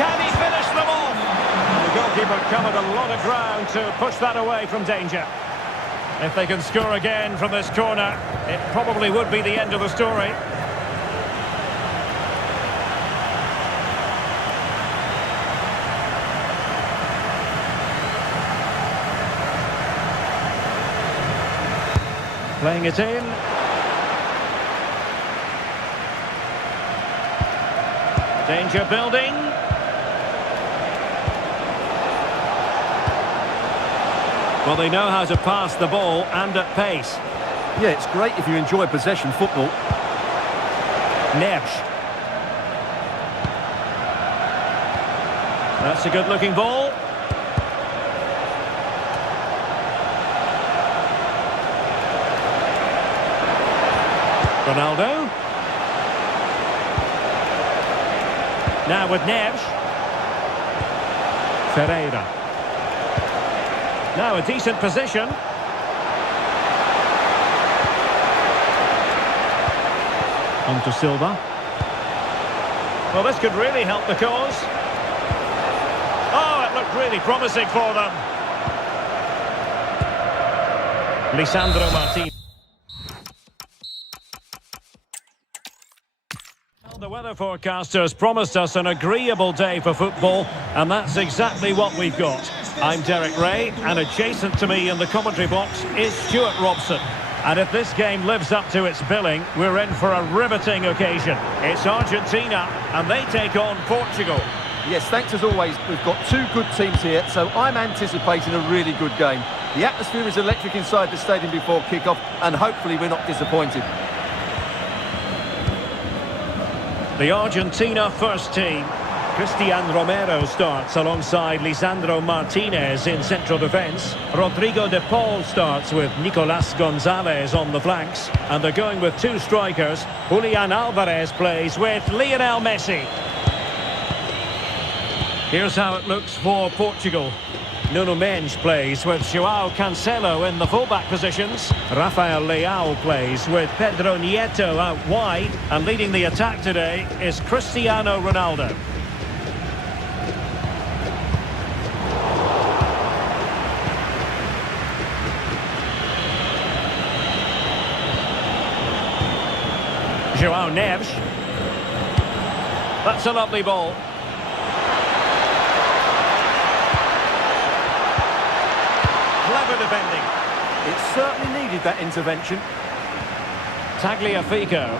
Can he finish them off? The goalkeeper covered a lot of ground to push that away from danger. If they can score again from this corner, it probably would be the end of the story. Playing it in. Danger building. Well, they know how to pass the ball and at pace. Yeah, it's great if you enjoy possession football. Neves. That's a good-looking ball. Ronaldo. Now with Neves. Ferreira. Now a decent position. On to Silva. Well, this could really help the cause. Oh, it looked really promising for them. Lisandro Martinez. Well, the weather forecasters promised us an agreeable day for football, and that's exactly what we've got. I'm Derek Ray, and adjacent to me in the commentary box is Stuart Robson. And if this game lives up to its billing, we're in for a riveting occasion. It's Argentina, and they take on Portugal. Yes, thanks as always. We've got two good teams here, so I'm anticipating a really good game. The atmosphere is electric inside the stadium before kick-off, and hopefully we're not disappointed. The Argentina first team. Cristian Romero starts alongside Lisandro Martinez in central defence. Rodrigo de Paul starts with Nicolas Gonzalez on the flanks. And they're going with two strikers. Julian Alvarez plays with Lionel Messi. Here's how it looks for Portugal. Nuno Mendes plays with João Cancelo in the fullback positions. Rafael Leao plays with Pedro Nieto out wide. And leading the attack today is Cristiano Ronaldo. João Neves. That's a lovely ball. Clever defending. It certainly needed that intervention. Tagliafico.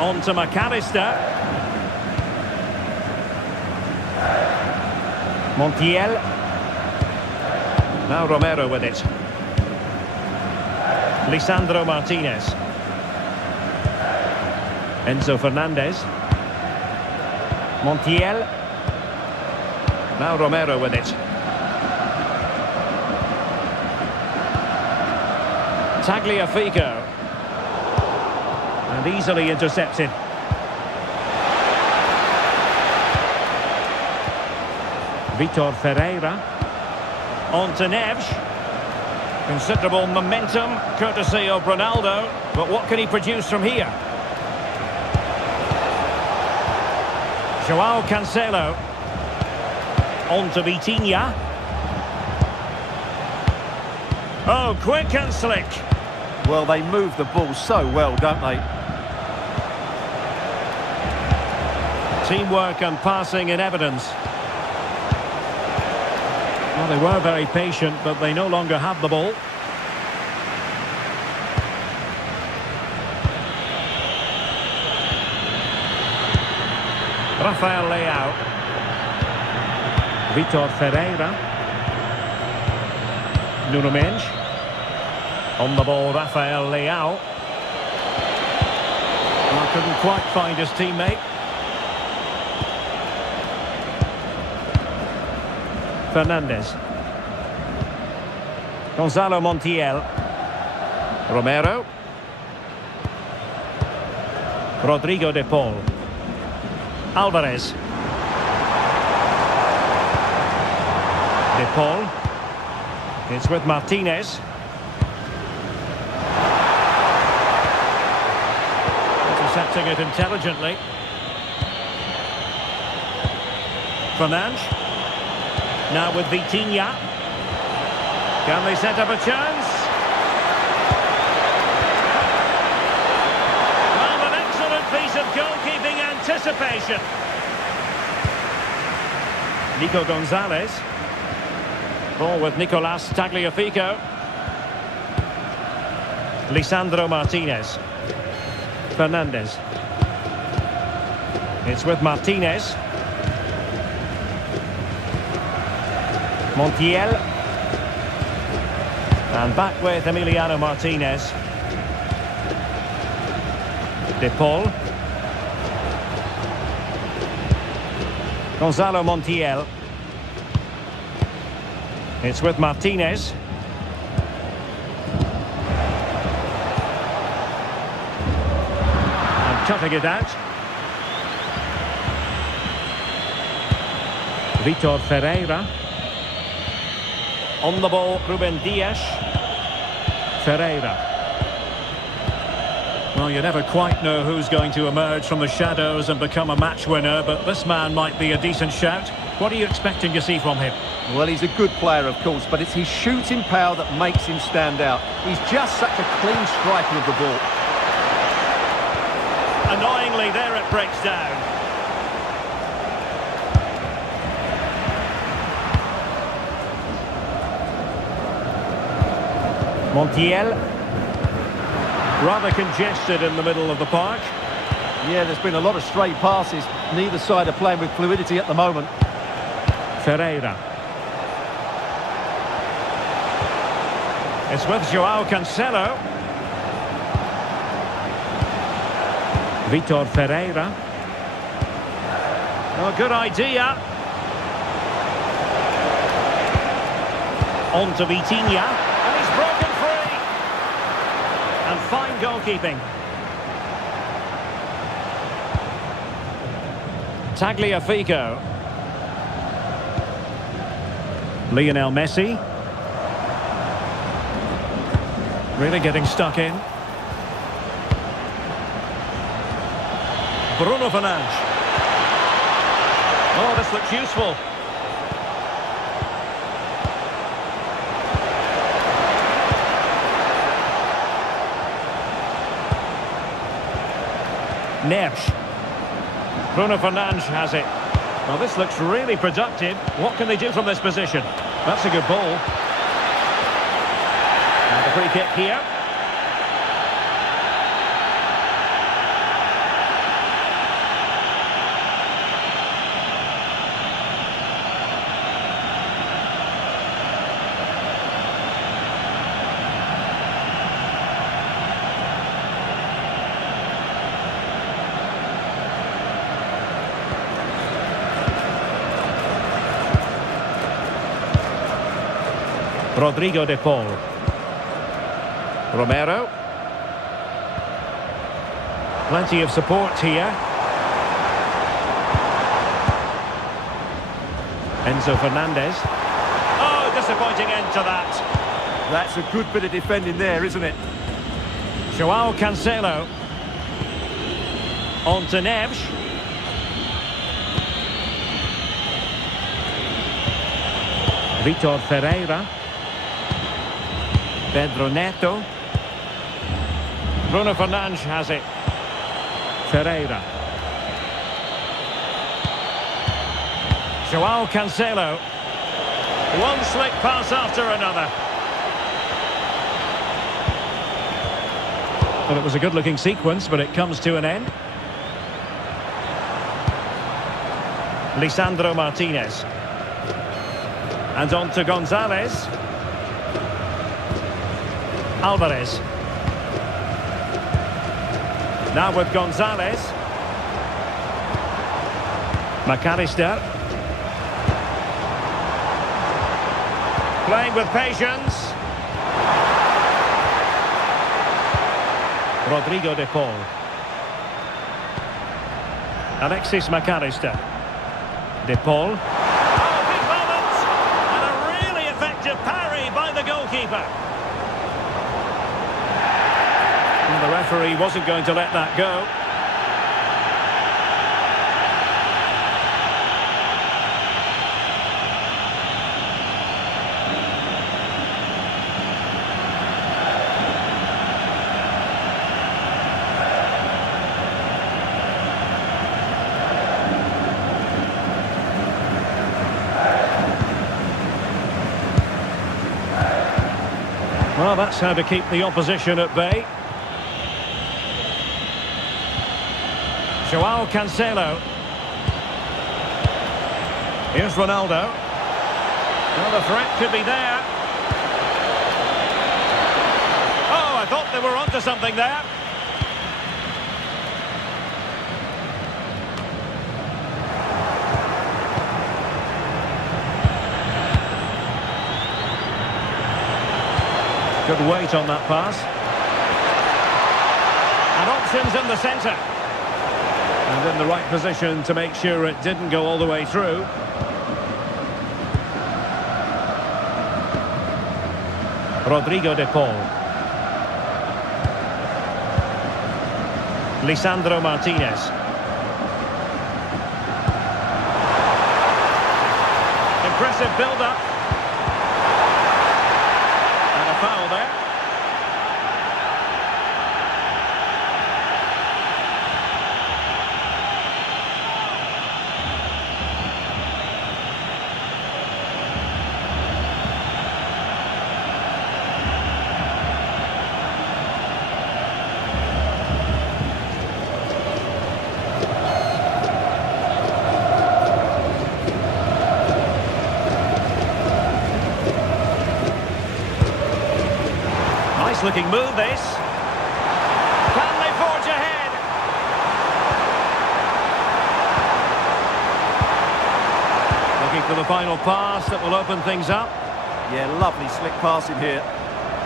On to McAllister. Montiel. Now Romero with it. Lisandro Martinez. Enzo Fernandez. Montiel. Now Romero with it. Tagliafico. And easily intercepted. Vitor Ferreira. On to Neves. Considerable momentum, courtesy of Ronaldo. But what can he produce from here? João Cancelo. On to Vitinha. Oh, quick and slick. Well, they move the ball so well, don't they? Teamwork and passing in evidence. Well, they were very patient, but they no longer have the ball. Rafael Leao. Vitor Ferreira. Nuno Mendes. On the ball, Rafael Leao. Well, couldn't quite find his teammate. Fernandez. Gonzalo Montiel. Romero. Rodrigo de Paul. Alvarez. De Paul. It's with Martinez. Intercepting it intelligently. Fernandes. Now with Vitinha. Can they set up a chance? Well, an excellent piece of goalkeeping anticipation. Nico Gonzalez. Ball with Nicolas Tagliafico. Lisandro Martinez. Fernandez. It's with Martinez. Montiel. And back with Emiliano Martinez. De Paul. Gonzalo Montiel. It's with Martinez. And cutting it out. Vitor Ferreira. On the ball, Ruben Dias. Ferreira. Well, you never quite know who's going to emerge from the shadows and become a match winner, but this man might be a decent shout. What are you expecting to see from him? Well, he's a good player, of course, but it's his shooting power that makes him stand out. He's just such a clean striker of the ball. Annoyingly, there it breaks down. Montiel. Rather congested in the middle of the park. Yeah, there's been a lot of stray passes. Neither side are playing with fluidity at the moment. Ferreira. It's with João Cancelo. Vitor Ferreira. Oh, good idea. On to Vitinha. And he's broken free. And fine goalkeeping. Tagliafico. Lionel Messi. Really getting stuck in. Bruno Fernandes. Oh, this looks useful. Neves. Bruno Fernandes has it. Well, this looks really productive. What can they do from this position? That's a good ball. And the free kick here. Rodrigo de Paul. Romero. Plenty of support here. Enzo Fernandez. Oh, disappointing end to that. That's a good bit of defending there, isn't it? João Cancelo. On to Neves. Vitor Ferreira. Pedro Neto. Bruno Fernandes has it. Ferreira. João Cancelo. One slick pass after another. Well, it was a good-looking sequence, but it comes to an end. Lisandro Martinez. And on to Gonzalez. Alvarez. Now with Gonzalez. McAllister. Playing with patience. Rodrigo de Paul. Alexis McAllister. De Paul. Oh, big moment! And a really effective parry by the goalkeeper. And the referee wasn't going to let that go. Well, that's how to keep the opposition at bay. João Cancelo. Here's Ronaldo. Well, the threat could be there. Oh, I thought they were onto something there. Good weight on that pass. And options in the centre. And in the right position to make sure it didn't go all the way through. Rodrigo de Paul. Lisandro Martinez. Impressive build-up. And a foul there. Looking move this. Can they forge ahead? Looking for the final pass that will open things up. Yeah, lovely slick passing here.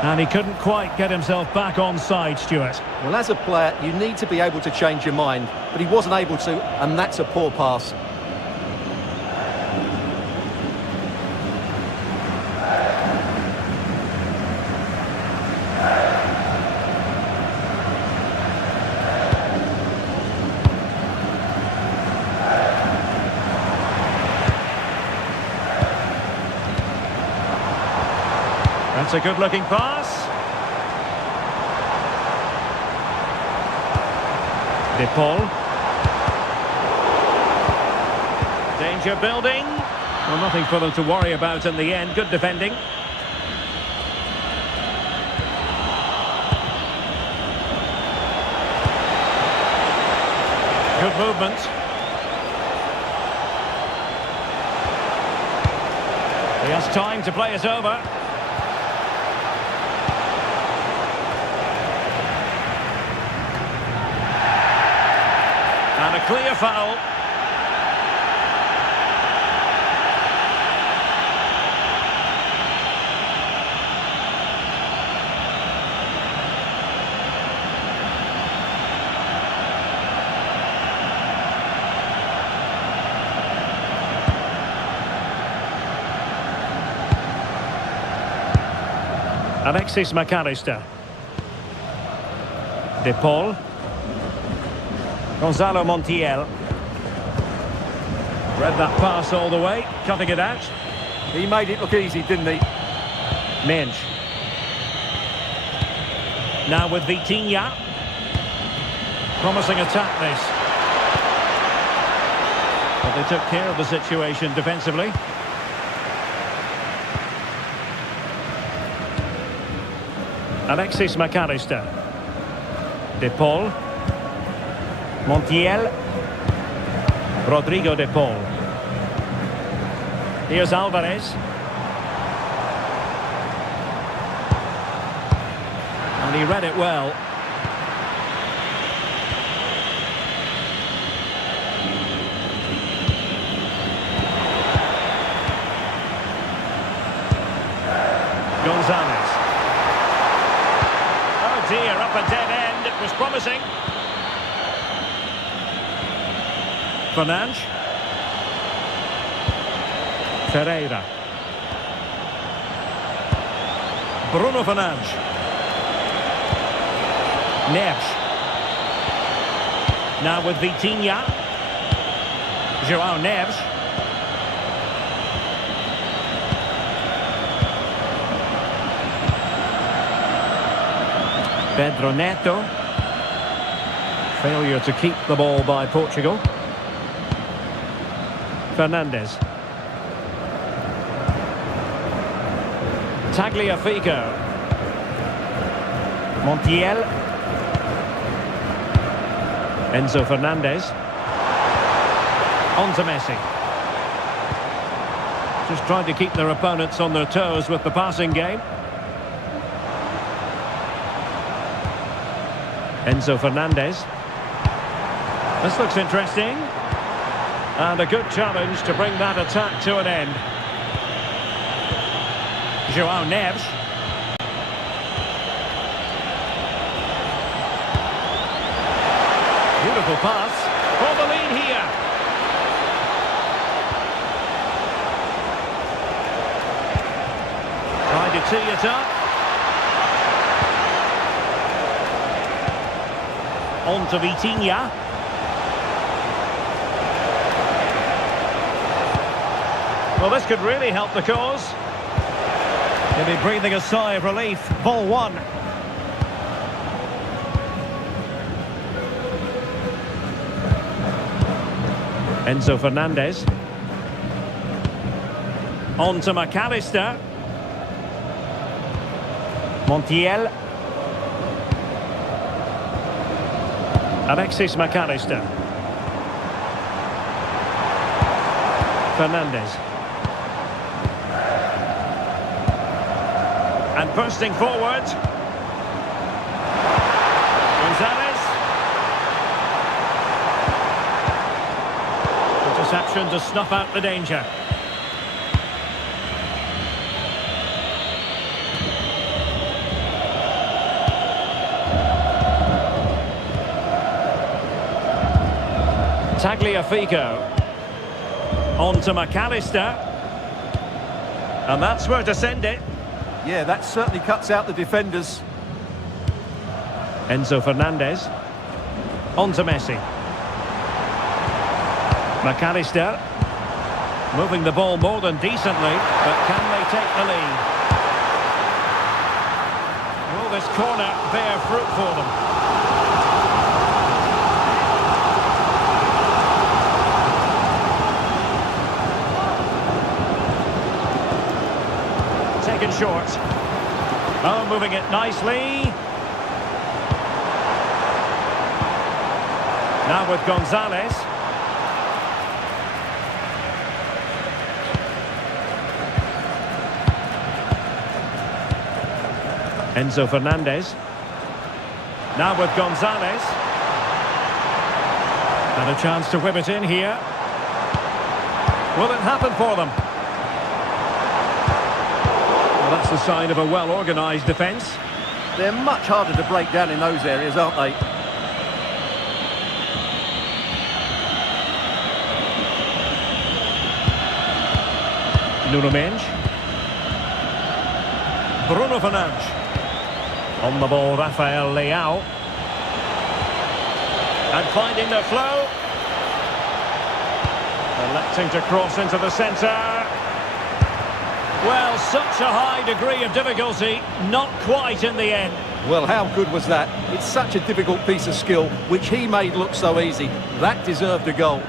And he couldn't quite get himself back on side, Stuart. Well, as a player, you need to be able to change your mind, but he wasn't able to, and that's a poor pass. That's a good-looking pass. De Paul. Danger building. Well, nothing for them to worry about in the end. Good defending. Good movement. He has time to play it over. And a clear foul. Alexis McAllister. De Paul. Gonzalo Montiel. Read that pass all the way, cutting it out. He made it look easy, didn't he? Mensch. Now with Vitinha. Promising attack this. But they took care of the situation defensively. Alexis McAllister. De Paul. Montiel. Rodrigo De Paul. Here's Alvarez. And he read it well. Gonzalez. Oh dear, up a dead end. It was promising. Fernandes. Ferreira. Bruno Fernandes. Neves. Now with Vitinha. João Neves. Pedro Neto. Failure to keep the ball by Portugal. Fernandes. Tagliafico. Montiel. Enzo Fernandez. On to Messi. Just trying to keep their opponents on their toes with the passing game. Enzo Fernandez. This looks interesting. And a good challenge to bring that attack to an end. João Neves. Beautiful pass. For the lead here. Trying to tee it up. On to Vitinha. Well, this could really help the cause. He'll be breathing a sigh of relief. Ball one. Enzo Fernandez. On to McAllister. Montiel. Alexis McAllister. Fernandez. And bursting forward. Gonzalez. Interception to snuff out the danger. Tagliafico. On to McAllister. And that's where to send it. Yeah, that certainly cuts out the defenders. Enzo Fernandez. On to Messi. McAllister. Moving the ball more than decently, but can they take the lead? Will this corner bear fruit for them? Taken short. Oh, moving it nicely. Now with Gonzalez. Enzo Fernandez. Now with Gonzalez. And a chance to whip it in here. Will it happen for them? Well, that's a sign of a well-organised defence. They're much harder to break down in those areas, aren't they? Nuno Mendes. Bruno Fernandes. On the ball, Rafael Leao. And finding the flow. Electing to cross into the centre. Well, such a high degree of difficulty, not quite in the end. Well, how good was that? It's such a difficult piece of skill, which he made look so easy. That deserved a goal.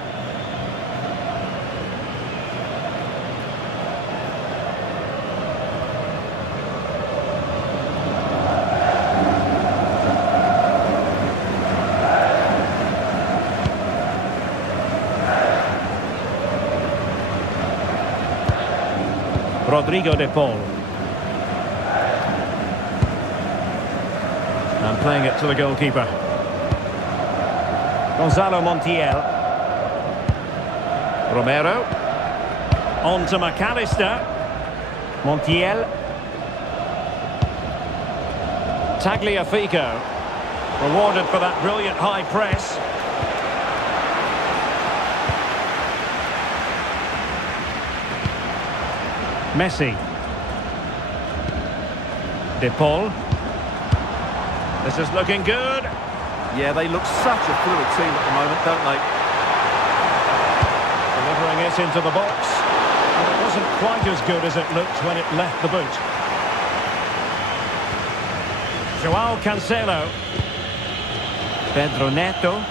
Rodrigo de Paul. And playing it to the goalkeeper. Gonzalo Montiel. Romero. On to McAllister. Montiel. Tagliafico. Rewarded for that brilliant high press. Messi. De Paul. This is looking good. Yeah, they look such a fluid team at the moment, don't they? Delivering it into the box. And it wasn't quite as good as it looked when it left the boot. Joao Cancelo. Pedro Neto.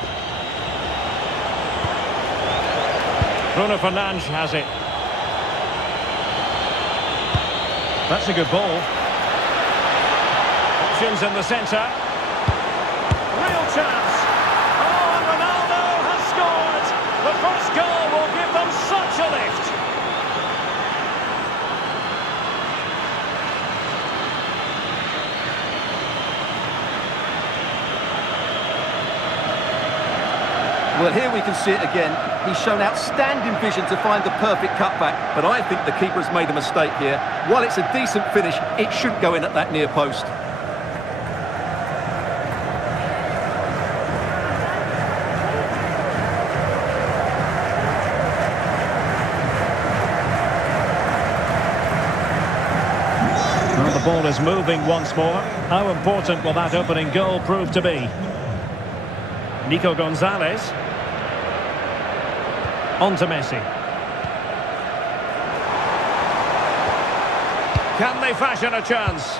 Bruno Fernandes has it. That's a good ball. Options in the centre. Real chance. Oh, and Ronaldo has scored. The first goal will give them such a lift. Well, here we can see it again. He's shown outstanding vision to find the perfect cutback, but I think the keeper has made a mistake here. While it's a decent finish, it should go in at that near post. Well, the ball is moving once more. How important will that opening goal prove to be? Nico Gonzalez. On to Messi. Can they fashion a chance?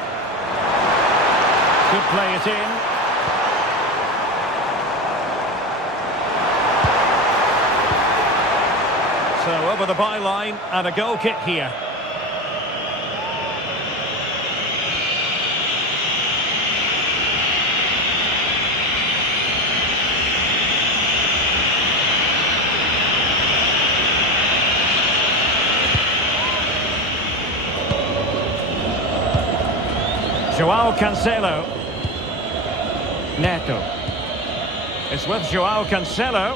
Could play it in. So over the byline and a goal kick here. Joao Cancelo. Neto. It's with Joao Cancelo.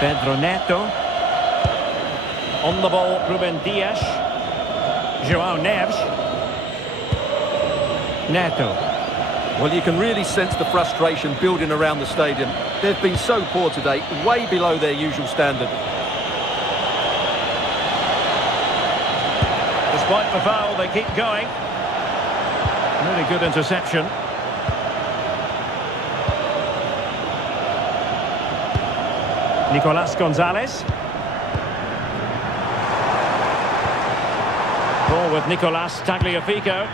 Pedro Neto. On the ball, Ruben Dias. Joao Neves. Neto. Well, you can really sense the frustration building around the stadium. They've been so poor today, way below their usual standard. Despite the foul, they keep going. Really good interception. Nicolas Gonzalez. Ball with Nicolas Tagliafico.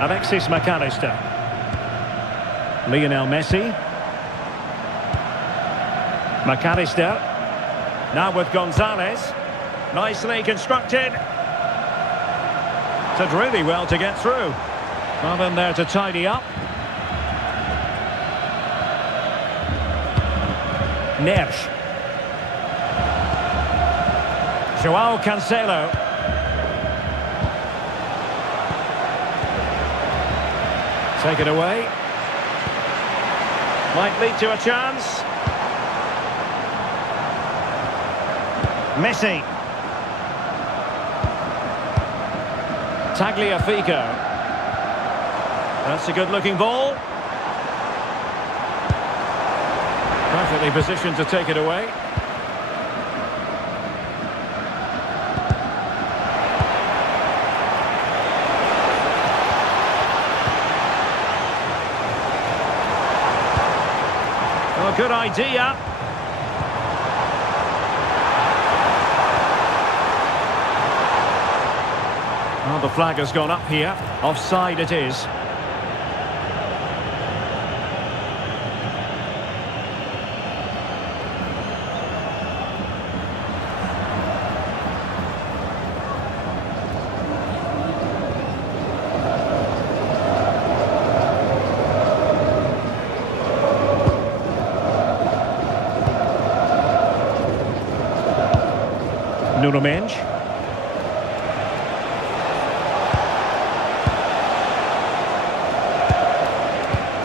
Alexis McAllister. Lionel Messi. McAllister. Now with Gonzalez. Nicely constructed. Did really well to get through. Well in there to tidy up. Neves. Joao Cancelo. Take it away. Might lead to a chance. Messi. Tagliafico. That's a good-looking ball. Perfectly positioned to take it away. Oh, good idea. Well, the flag has gone up here. Offside it is. Nuno Mendes.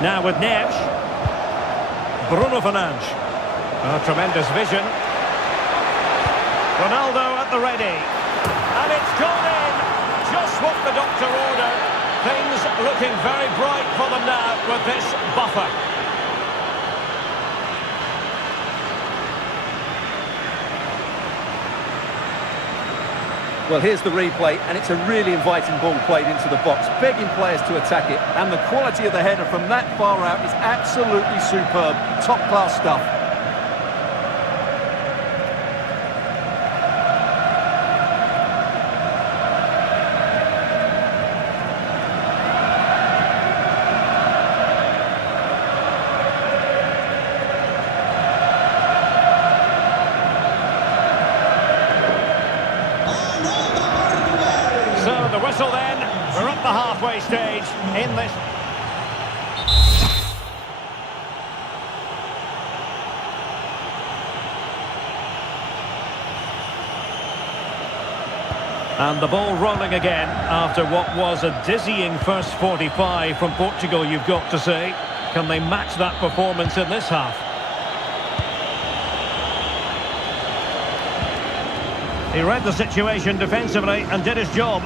Now with Neves. Bruno Fernandes. Oh, tremendous vision. Ronaldo at the ready. And it's gone in. Just what the doctor ordered. Things looking very bright for them now with this buffer. Well, here's the replay, and it's a really inviting ball played into the box, begging players to attack it, and the quality of the header from that far out is absolutely superb. Top-class stuff. The whistle then, we're up the halfway stage in this. And the ball rolling again after what was a dizzying first 45 from Portugal, you've got to say. Can they match that performance in this half? He read the situation defensively and did his job.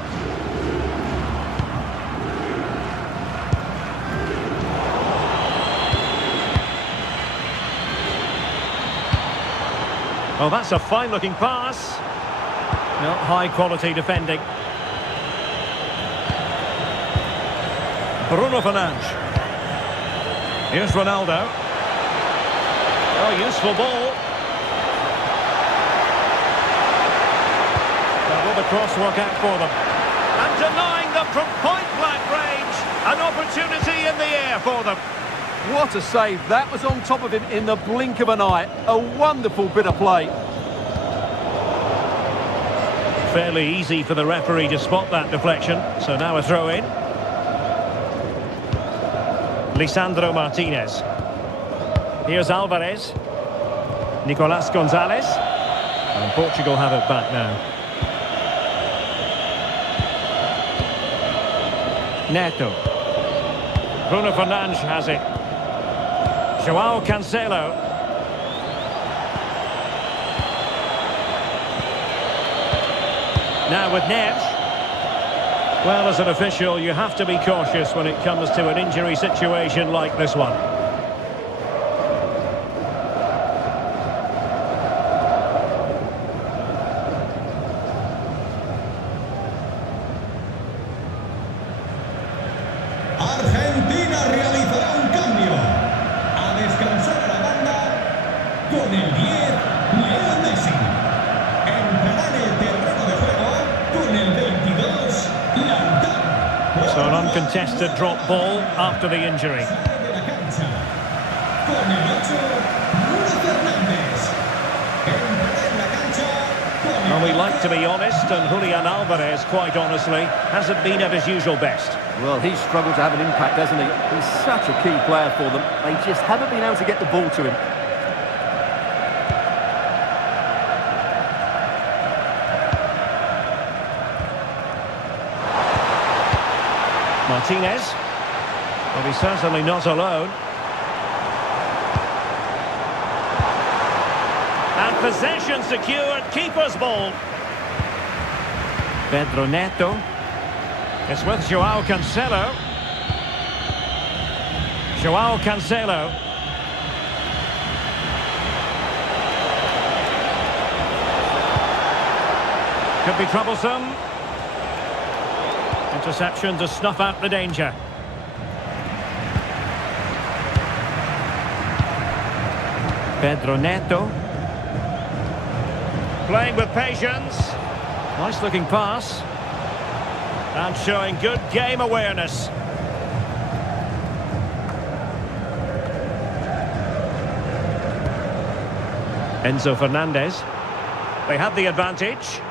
Well, that's a fine-looking pass. No, high-quality defending. Bruno Fernandes. Here's Ronaldo. Oh, useful ball. Now will the cross work out for them? And denying them from point-blank range. An opportunity in the air for them. What a save. That was on top of him in the blink of an eye. A wonderful bit of play. Fairly easy for the referee to spot that deflection. So now a throw in. Lisandro Martinez. Here's Alvarez. Nicolas Gonzalez. And Portugal have it back now. Neto. Bruno Fernandes has it. Joao Cancelo. Now with Neves. Well, as an official, you have to be cautious when it comes to an injury situation like this one. Argentina realizará un cambio. A descansar a la banda con el 10, Leo Messi. Entrará en el terreno de juego con el 22, Lautaro. So an uncontested drop ball after the injury. Sale de la cancha con el 8, Bruno Fernandes. Entrará en la cancha con el And we like to be honest, and Julian Alvarez, quite honestly, hasn't been at his usual best. Well, he's struggled to have an impact, hasn't he? He's such a key player for them. They just haven't been able to get the ball to him. Martinez. But he's certainly not alone. And possession secured, keeper's ball. Pedro Neto. It's with Joao Cancelo. Joao Cancelo. Could be troublesome. Interception to snuff out the danger. Pedro Neto. Playing with patience. Nice looking pass. And showing good game awareness. Enzo Fernandez. They had the advantage.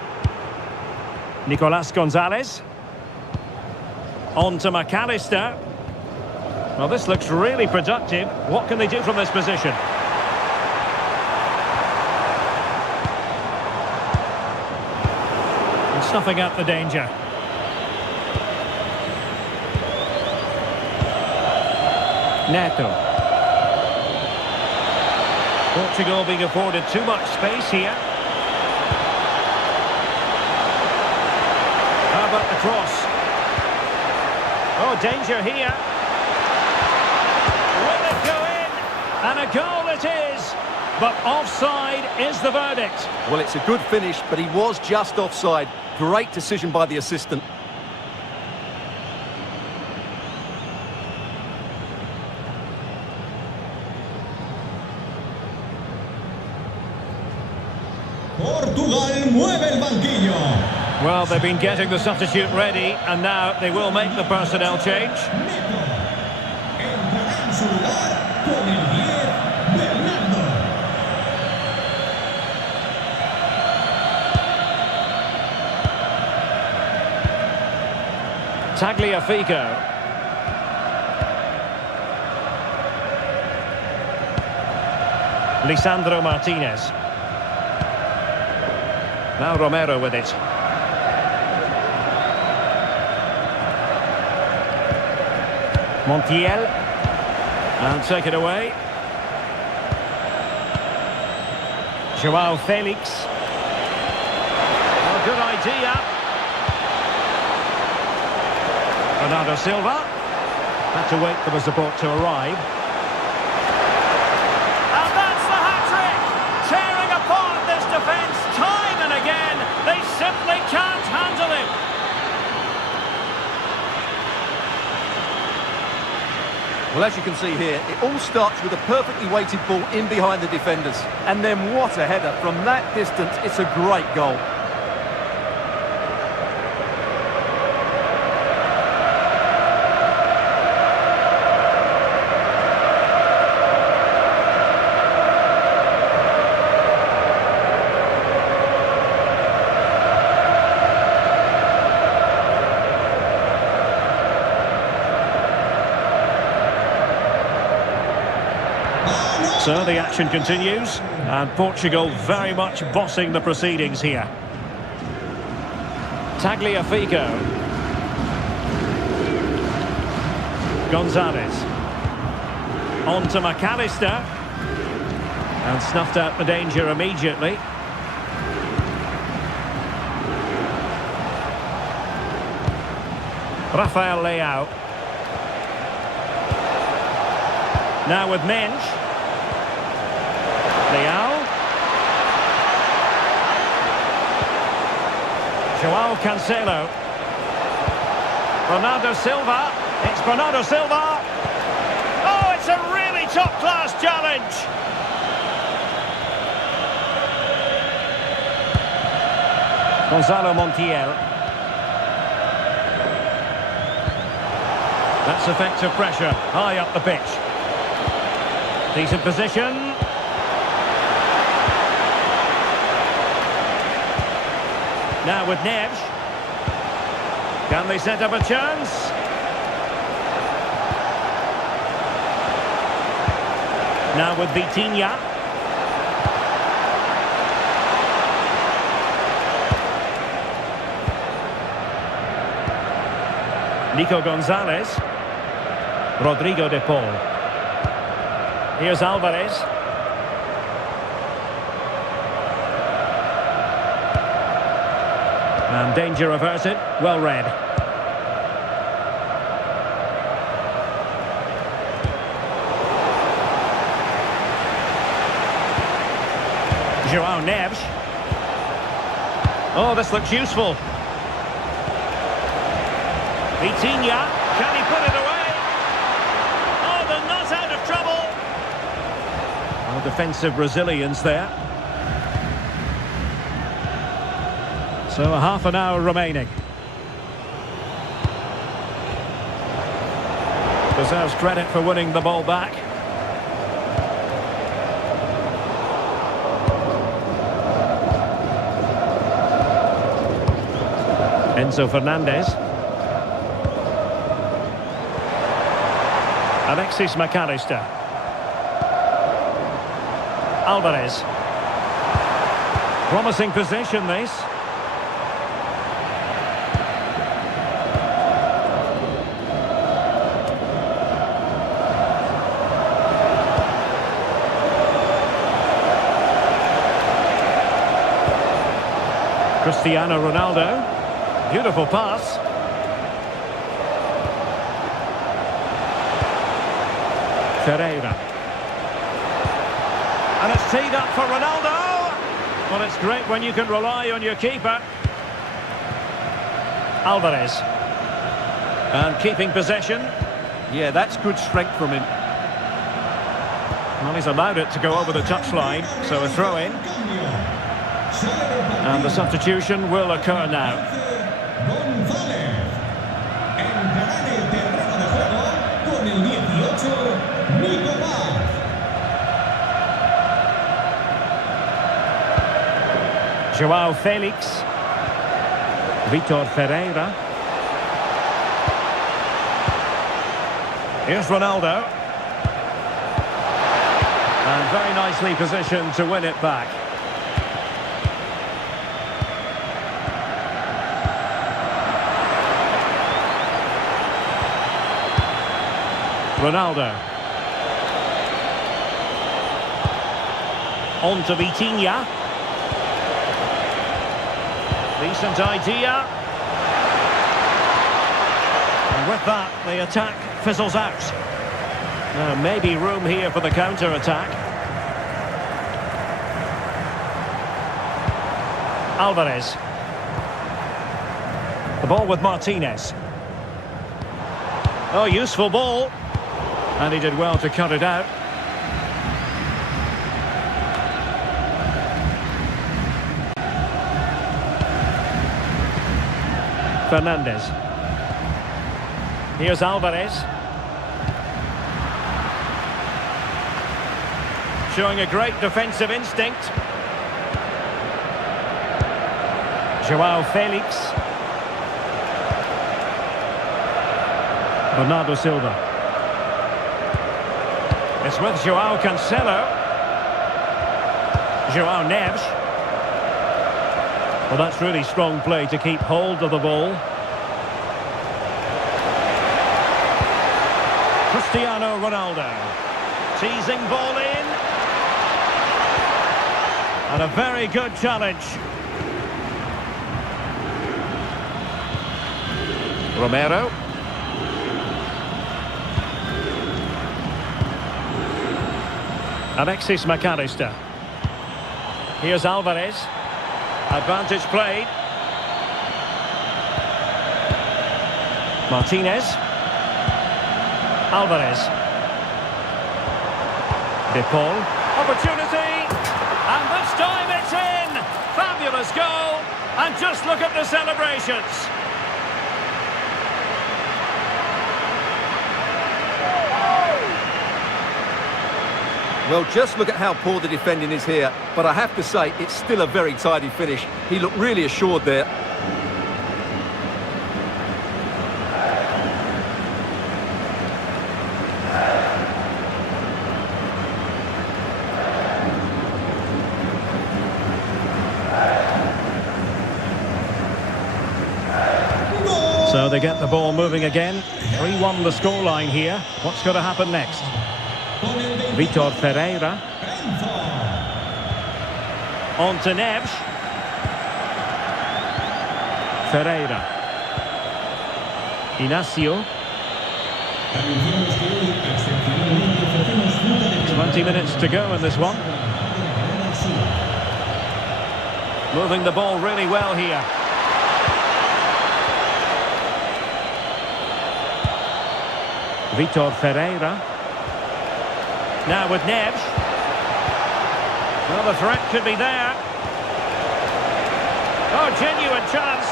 Nicolas Gonzalez. On to McAllister. Well, this looks really productive. What can they do from this position? And snuffing out the danger. Neto. Portugal being afforded too much space here. How about the cross? Oh, danger here. Will it go in? And a goal it is. But offside is the verdict. Well, it's a good finish, but he was just offside. Great decision by the assistant. Portugal mueve el banquillo. Well, they've been getting the substitute ready, and now they will make the personnel change. Neto. Entrará en su lugar con el 10, Bernardo. Tagliafico. Lisandro Martinez. Now Romero with it. Montiel. And take it away. Joao Felix. Oh, good idea. Bernardo Silva. Had to wait for the support to arrive. And that's the hat-trick! Tearing apart this defence time and again. They simply can't handle it. Well, as you can see here, it all starts with a perfectly weighted ball in behind the defenders. And then what a header. From that distance, it's a great goal. So the action continues, and Portugal very much bossing the proceedings here. Tagliafico. Gonzalez. On to McAllister. And snuffed out the danger immediately. Rafael Leao. Now with Mensch. Leao. Joao Cancelo. Bernardo Silva. It's Bernardo Silva. Oh, it's a really top-class challenge. Gonzalo Montiel. That's effective pressure. High up the pitch. Decent position. Now with Neves. Can they set up a chance? Now with Vitinha. Nico Gonzalez. Rodrigo de Paul. Here's Alvarez. And danger averted. Well read. Joao Neves. Oh, this looks useful. Vitinha. Can he put it away? Oh, they're not out of trouble. Oh, defensive resilience there. So a half an hour remaining. Deserves credit for winning the ball back. Enzo Fernandez. Alexis McAllister. Alvarez. Promising position, this. Cristiano Ronaldo. Beautiful pass. Ferreira. And it's teed up for Ronaldo. Well, it's great when you can rely on your keeper. Alvarez. And keeping possession. Yeah, that's good strength from him. Well, he's allowed it to go over the touchline, so a throw-in. And the substitution will occur now. Joao Felix. Vitor Ferreira. Here's Ronaldo. And very nicely positioned to win it back. Ronaldo. On to Vitinha. Decent idea. And with that, the attack fizzles out. Now, maybe room here for the counter-attack. Alvarez. The ball with Martinez. Oh, useful ball. And he did well to cut it out. Fernandez. Here's Alvarez. Showing a great defensive instinct. Joao Felix. Bernardo Silva. It's with Joao Cancelo. Joao Neves. Well, that's really strong play to keep hold of the ball. Cristiano Ronaldo. Teasing ball in. And a very good challenge. Romero. Alexis McAllister. Here's Alvarez. Advantage played. Martinez. Alvarez. De Paul. Opportunity. And this time it's in. Fabulous goal. And just look at the celebrations. Well, just look at how poor the defending is here. But I have to say, it's still a very tidy finish. He looked really assured there. So they get the ball moving again. 3-1 the scoreline here. What's going to happen next? Vitor Ferreira. On to Neves. Ferreira. Inacio. 20 minutes to go in this one. Moving the ball really well here. Vitor Ferreira. Now with Neves. Well, the threat could be there. Oh, genuine chance.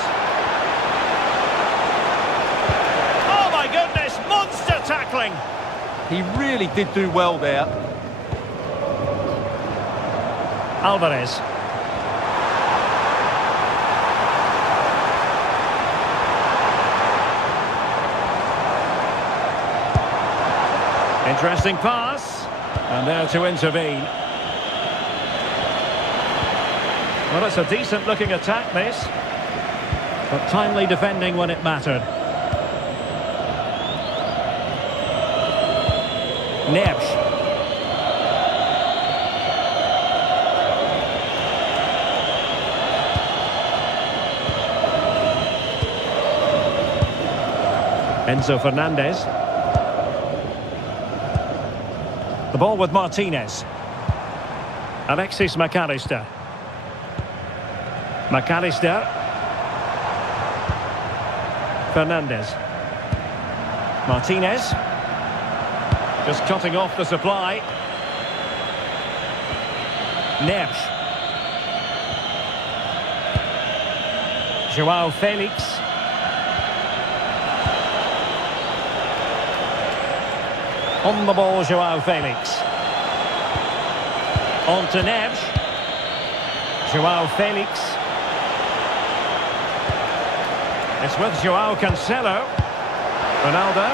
Oh, my goodness, monster tackling. He really did do well there. Alvarez. Interesting pass. And there to intervene. Well, it's a decent-looking attack, this. But timely defending when it mattered. Neves. Enzo Fernandez. The ball with Martinez. Alexis McAllister. McAllister. Fernandez. Martinez. Just cutting off the supply. Neves. Joao Felix. On the ball, Joao Felix. On to Neves. Joao Felix. It's with Joao Cancelo. Ronaldo.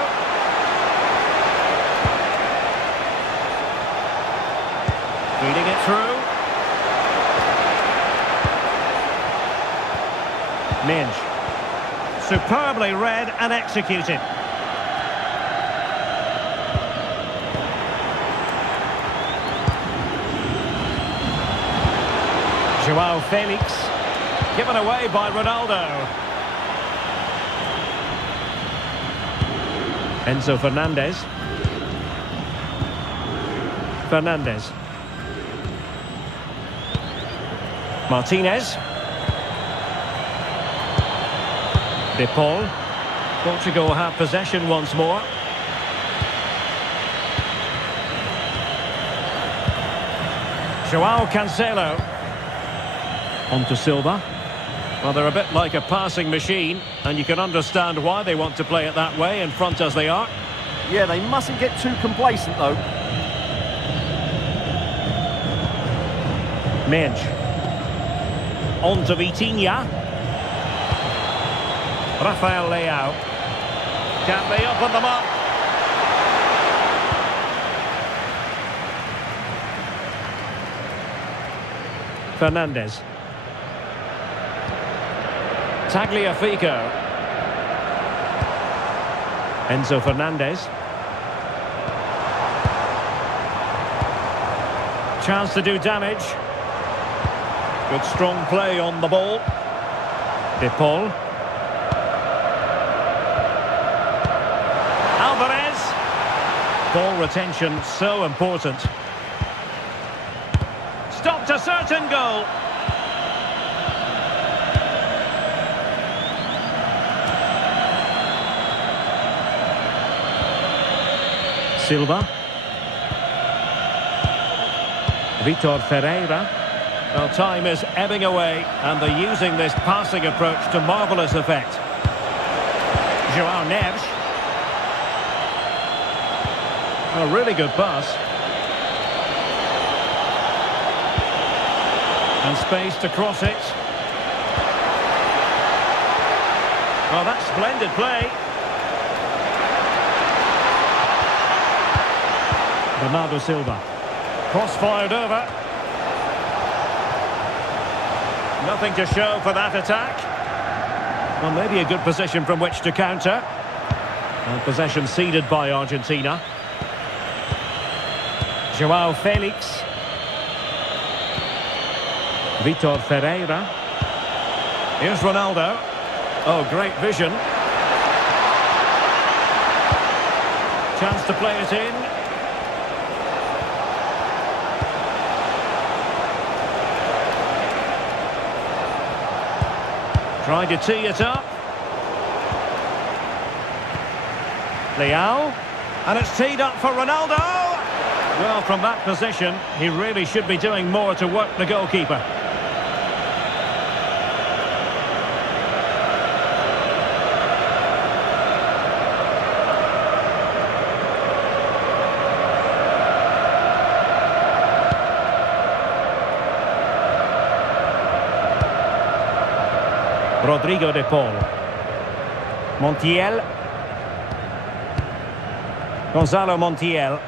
Feeding it through. Minge. Superbly read and executed. Joao Felix, given away by Ronaldo. Enzo Fernandez. Fernandez. Martinez. De Paul. Portugal have possession once more. Joao Cancelo. On to Silva. Well, they're a bit like a passing machine, and you can understand why they want to play it that way, in front as they are. Yeah, they mustn't get too complacent, though. Midge. On to Vitinha. Rafael Leao. Can they open them up? Fernandes. Tagliafico. Enzo Fernandez. Chance to do damage. Good strong play on the ball. De Paul. Alvarez. Ball retention so important. Stopped a certain goal. Silva. Vitor Ferreira. Well, time is ebbing away, and they're using this passing approach to marvellous effect. Joao Neves. A really good pass. And space to cross it. Well, that's splendid play. Bernardo Silva. Cross fired over. Nothing to show for that attack. Well, maybe a good position from which to counter. And possession ceded by Argentina. Joao Felix. Vitor Ferreira. Here's Ronaldo. Oh, great vision. Chance to play it in. Trying to tee it up. Leao. And it's teed up for Ronaldo. Well, from that position, he really should be doing more to work the goalkeeper. Rodrigo de Paul. Montiel. Gonzalo Montiel.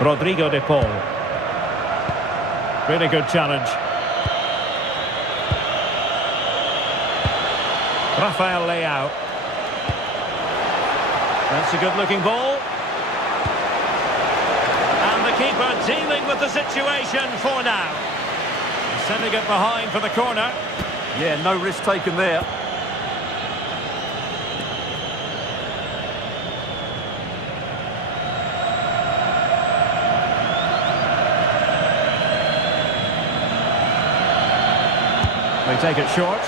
Rodrigo de Paul. Really good challenge. Rafael Leao. That's a good looking ball. And the keeper dealing with the situation for now. Sending it behind for the corner. Yeah, no risk taken there. They take it short.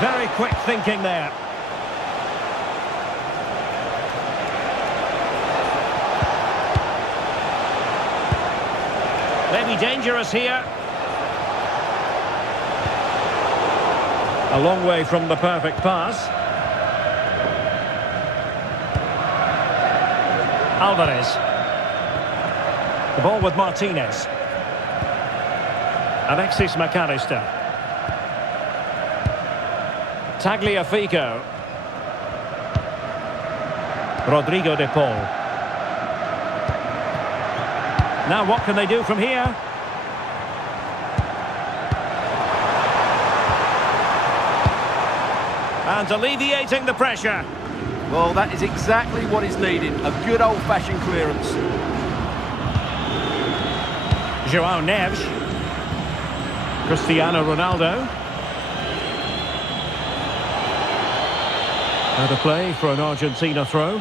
Very quick thinking there. Maybe dangerous here. A long way from the perfect pass. Alvarez. The ball with Martinez. Alexis McAllister. Tagliafico. Rodrigo de Paul. Now what can they do from here? And alleviating the pressure. Well, that is exactly what is needed. A good old-fashioned clearance. Joao Neves. Cristiano Ronaldo. Out of play for an Argentina throw.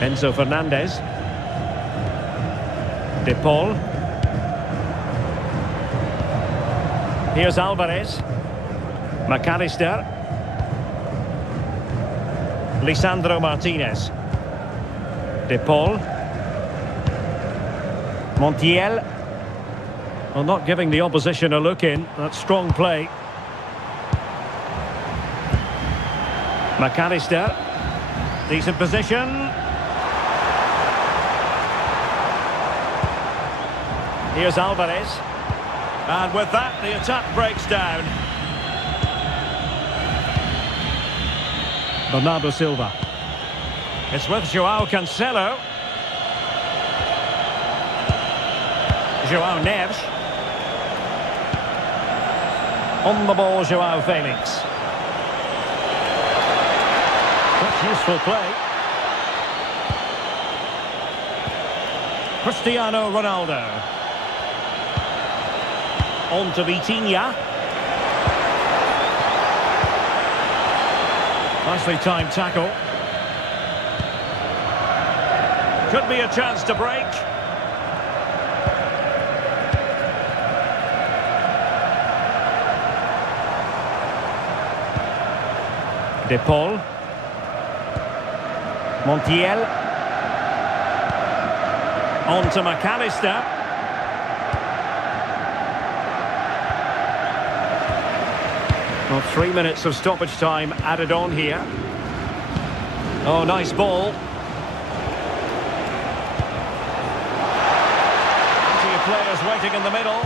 Enzo Fernandez. De Paul. Here's Alvarez. McAllister. Lisandro Martinez. De Paul. Montiel. Well, not giving the opposition a look in. That's strong play. McAllister. Decent position. Here's Alvarez. And with that, the attack breaks down. Bernardo Silva. It's with João Cancelo. João Neves. On the ball, João Felix. That's useful play. Cristiano Ronaldo. On to Vitinha. Nicely timed tackle. Could be a chance to break. De Paul. Montiel. On to McAllister. Well, 3 minutes of stoppage time added on here. Oh, nice ball. Plenty of players waiting in the middle.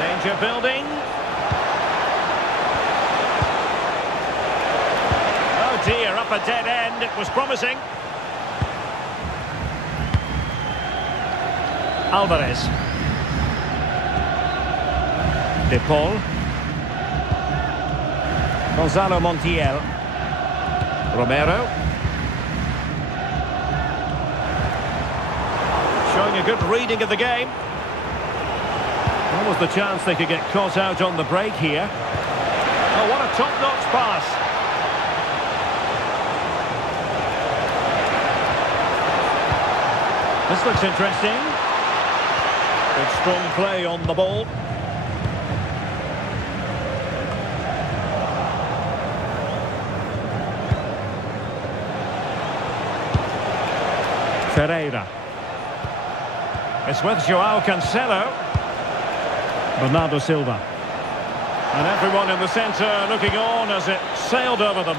Danger building. Oh dear, up a dead end. It was promising. Alvarez. De Paul. Gonzalo Montiel. Romero. Showing a good reading of the game. What was the chance they could get caught out on the break here? Oh, what a top-notch pass. This looks interesting. Good strong play on the ball. Ferreira. It's with João Cancelo. Bernardo Silva. And everyone in the centre looking on as it sailed over them.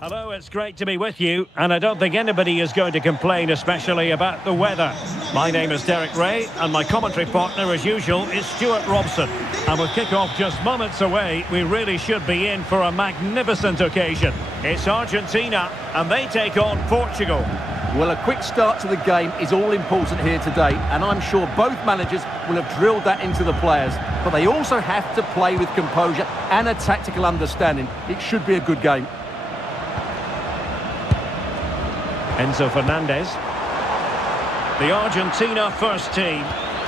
Hello, it's great to be with you, and I don't think anybody is going to complain, especially about the weather. My name is Derek Ray, and my commentary partner, as usual, is Stuart Robson. And with kick-off just moments away, we really should be in for a magnificent occasion. It's Argentina, and they take on Portugal. Well, a quick start to the game is all important here today, and I'm sure both managers will have drilled that into the players. But they also have to play with composure and a tactical understanding. It should be a good game. Enzo Fernandez. The Argentina first team.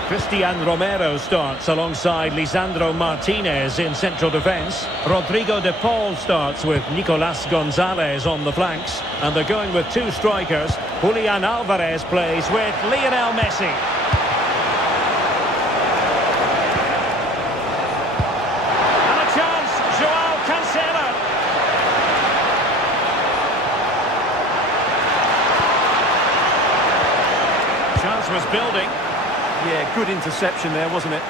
Cristian Romero starts alongside Lisandro Martinez in central defence. Rodrigo de Paul starts with Nicolas Gonzalez on the flanks. And they're going with two strikers. Julian Alvarez plays with Lionel Messi. And a chance, João Cancelo. Chance was building. Yeah, good interception there, wasn't it?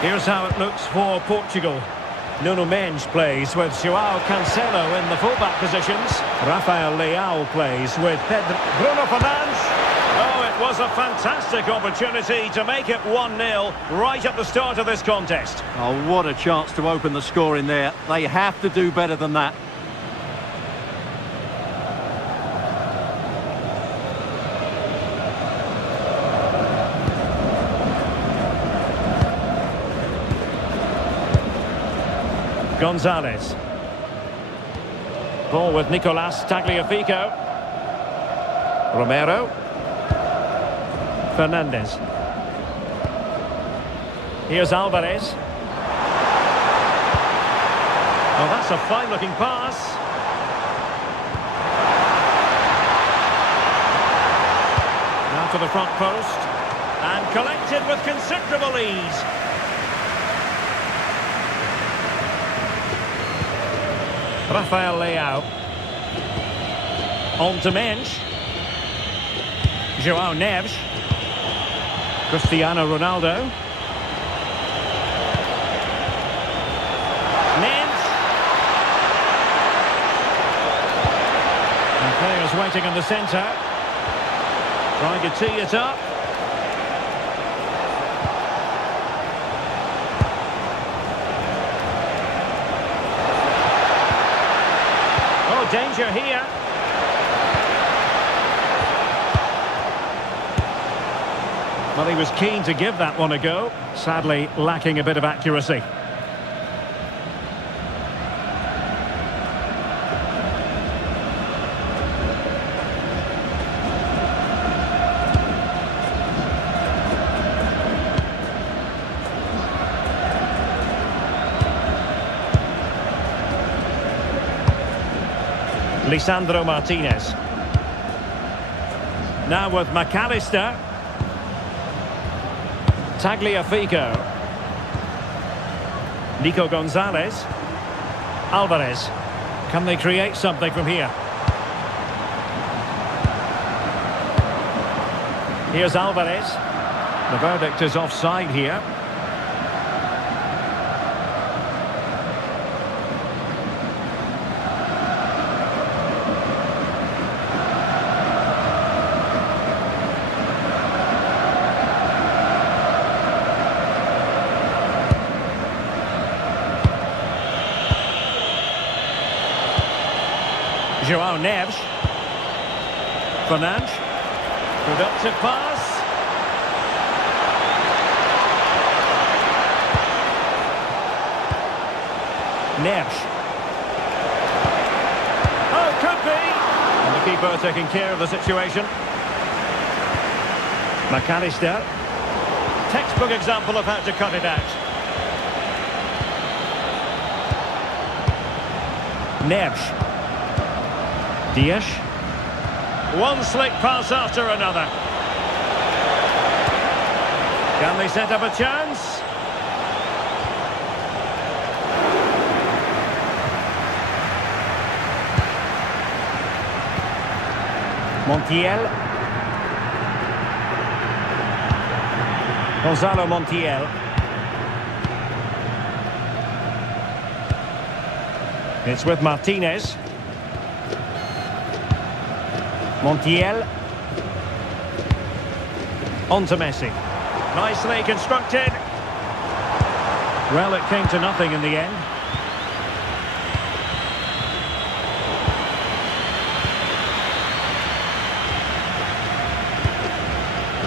Here's how it looks for Portugal. Nuno Mendes plays with João Cancelo in the fullback positions. Rafael Leao plays with Bruno Fernandes. Oh, it was a fantastic opportunity to make it 1-0 right at the start of this contest. Oh, what a chance to open the score in there. They have to do better than that. Gonzalez. Ball with Nicolas Tagliafico. Romero. Fernandez. Here's Alvarez. Oh, that's a fine-looking pass. Now to the front post. And collected with considerable ease. Rafael Leao. On to Mensch. João Neves. Cristiano Ronaldo. Mensch. And players waiting in the centre. Trying to tee it up. Oh, danger here. Well, he was keen to give that one a go. Sadly, lacking a bit of accuracy. Lisandro Martinez. Now with McAllister. Tagliafico. Nico Gonzalez. Alvarez. Can they create something from here? Here's Alvarez. The verdict is offside here. João Neves. Fernandes. Productive pass. Neves. Oh, could be. And the keeper taking care of the situation. McAllister. Textbook example of how to cut it out. Neves. Dias. One slick pass after another. Can they set up a chance? Montiel. Gonzalo Montiel. It's with Martinez. Montiel. On to Messi. Nicely constructed. Well, it came to nothing in the end.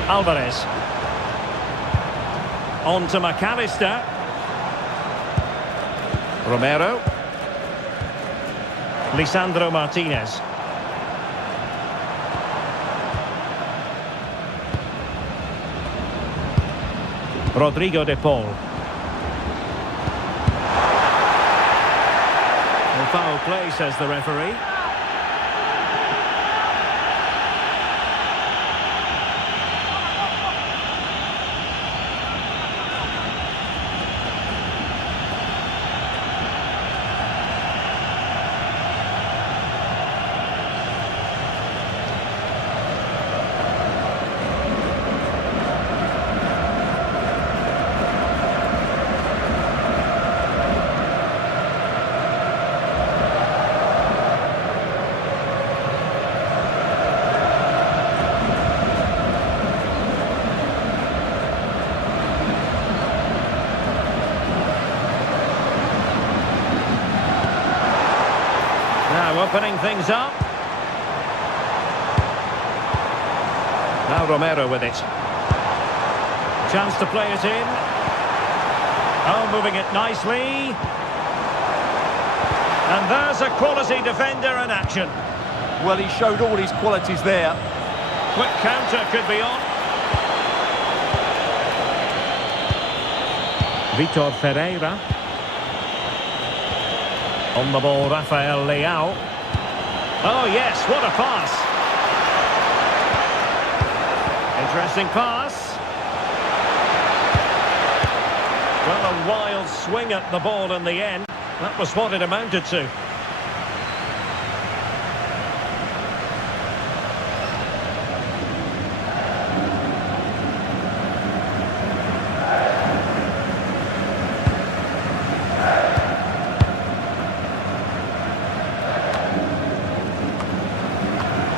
Alvarez. On to McAllister. Romero. Lisandro Martinez. Rodrigo de Paul. No foul play, says the referee. Now opening things up. Now Romero with it. Chance to play it in. Oh, moving it nicely. And there's a quality defender in action. Well, he showed all his qualities there. Quick counter could be on. Vitor Ferreira. On the ball, Rafael Leao. Oh yes, what a pass. Interesting pass. Well, a wild swing at the ball in the end. That was what it amounted to.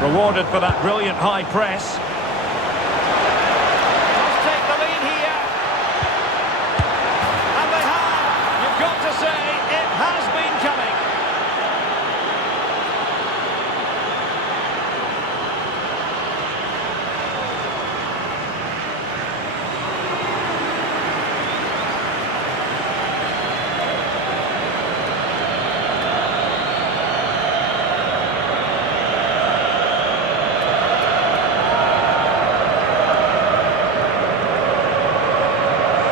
Rewarded for that brilliant high press. Must take the lead here. And they have. You've got to say, it has been coming.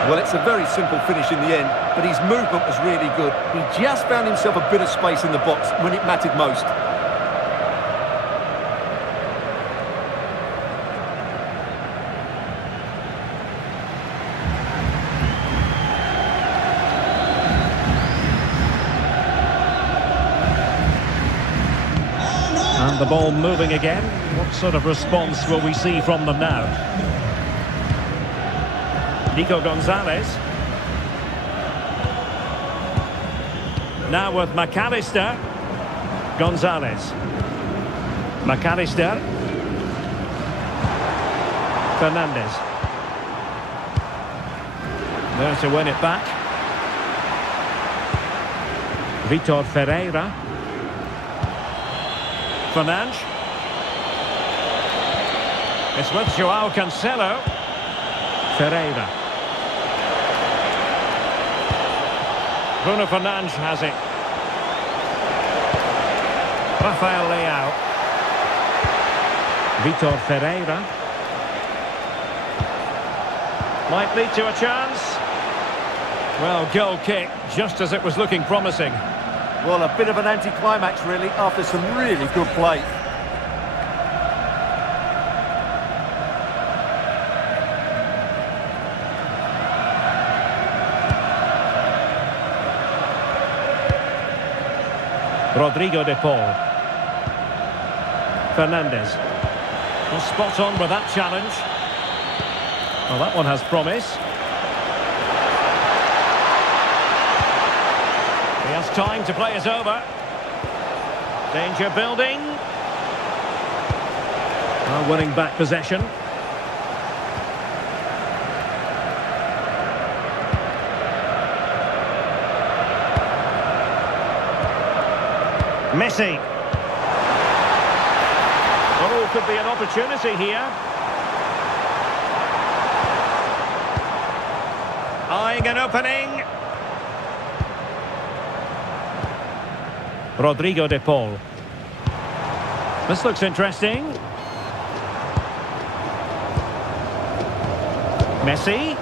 Well, it's a very simple finish in the end, but his movement was really good. He just found himself a bit of space in the box when it mattered most. And the ball moving again. What sort of response will we see from them now? Nico Gonzalez. Now with McAllister. Gonzalez. McAllister. Fernandez. There to win it back. Vitor Ferreira. Fernandes. It's with Joao Cancelo. Ferreira. Bruno Fernandes has it. Rafael Leao. Vitor Ferreira. Might lead to a chance. Well, goal kick, just as it was looking promising. Well, a bit of an anticlimax, really, after some really good play. Rodrigo de Paul. Fernandez. Well, spot on with that challenge. Well, that one has promise. He has time to play it over. Danger building. Well, winning back possession. Messi. Oh, could be an opportunity here. Eyeing an opening. Rodrigo de Paul. This looks interesting. Messi.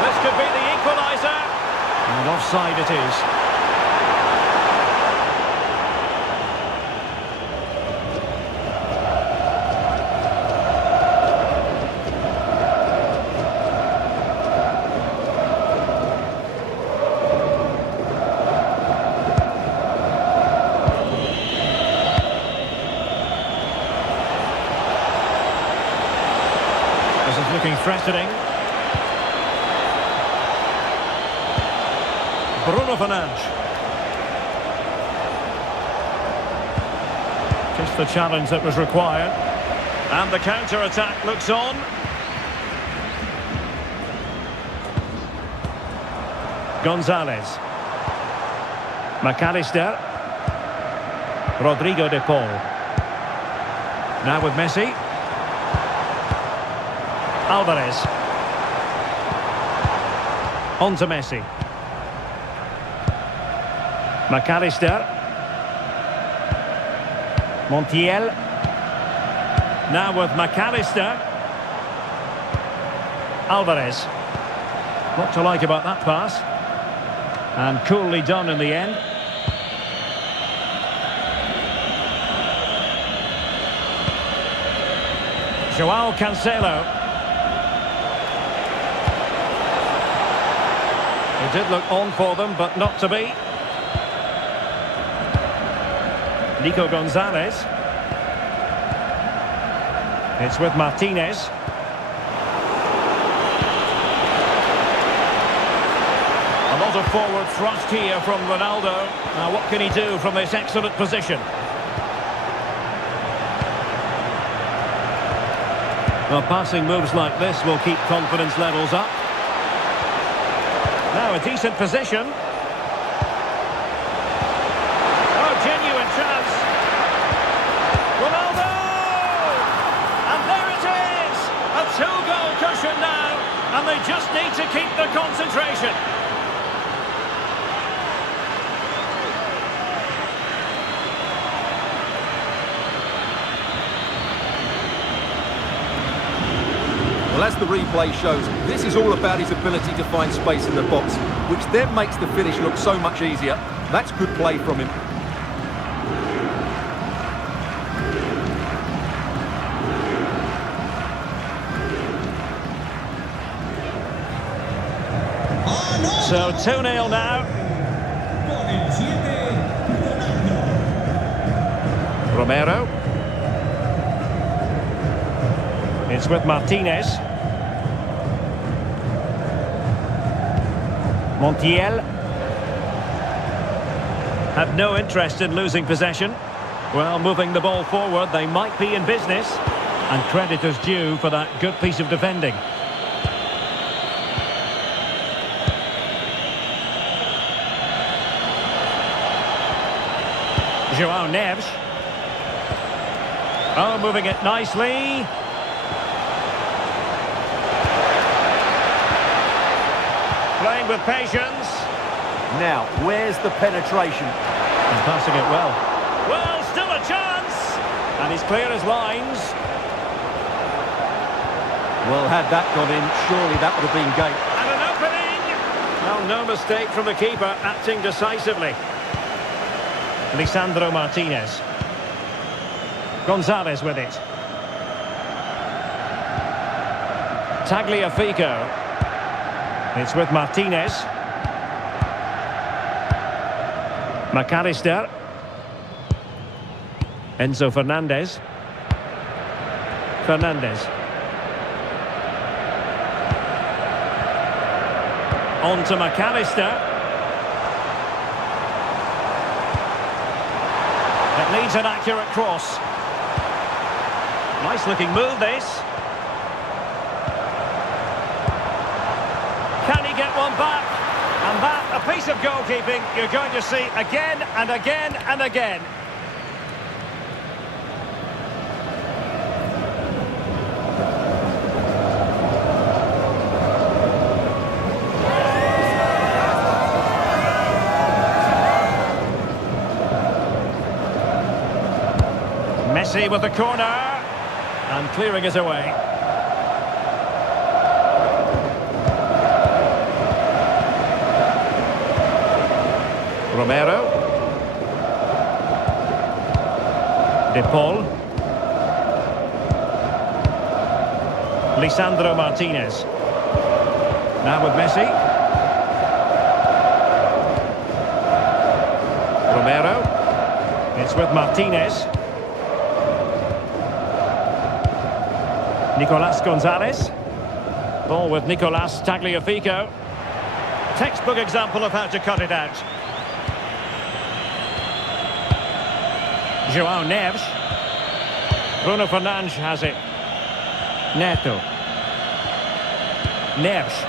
This could be the equaliser. And offside it is. This is looking threatening. Bruno Fernandes. Just the challenge that was required. And the counter-attack looks on. Gonzalez. McAllister. Rodrigo de Paul. Now with Messi. Alvarez. On to Messi. McAllister. Montiel. Now with McAllister. Alvarez. What to like about that pass. And coolly done in the end. Joao Cancelo. It did look on for them, but not to be. Nico Gonzalez. It's with Martinez. A lot of forward thrust here from Ronaldo. Now what can he do from this excellent position? Well, passing moves like this will keep confidence levels up. Now a decent position. Oh, genuine chance. Ronaldo! And there it is! A two-goal cushion now. And they just need to keep the concentration. Well, as the replay shows, this is all about his ability to find space in the box, which then makes the finish look so much easier. That's good play from him. So 2-0 now. Con el 7, Ronaldo. Romero. It's with Martinez. Montiel. Have no interest in losing possession. Well, moving the ball forward, they might be in business. And credit is due for that good piece of defending. Joao Neves. Oh, moving it nicely. Playing with patience. Now, where's the penetration? And passing it well. Well, still a chance. And he's clear as lines. Well, had that gone in, surely that would have been gate. And an opening. Well, no mistake from the keeper, acting decisively. Lisandro Martinez. Gonzalez with it. Tagliafico. It's with Martinez. McAllister. Enzo Fernandez. On to McAllister. It needs an accurate cross. Nice looking move this. Can he get one back? And that, a piece of goalkeeping you're going to see again and again and again. Messi with the corner, and clearing it away. Romero. De Paul. Lisandro Martinez. Now with Messi. Romero. It's with Martinez. Nicolas Gonzalez. Ball with Nicolas Tagliafico. Textbook example of how to cut it out. Joao Neves. Bruno Fernandes has it. Neto. Neves.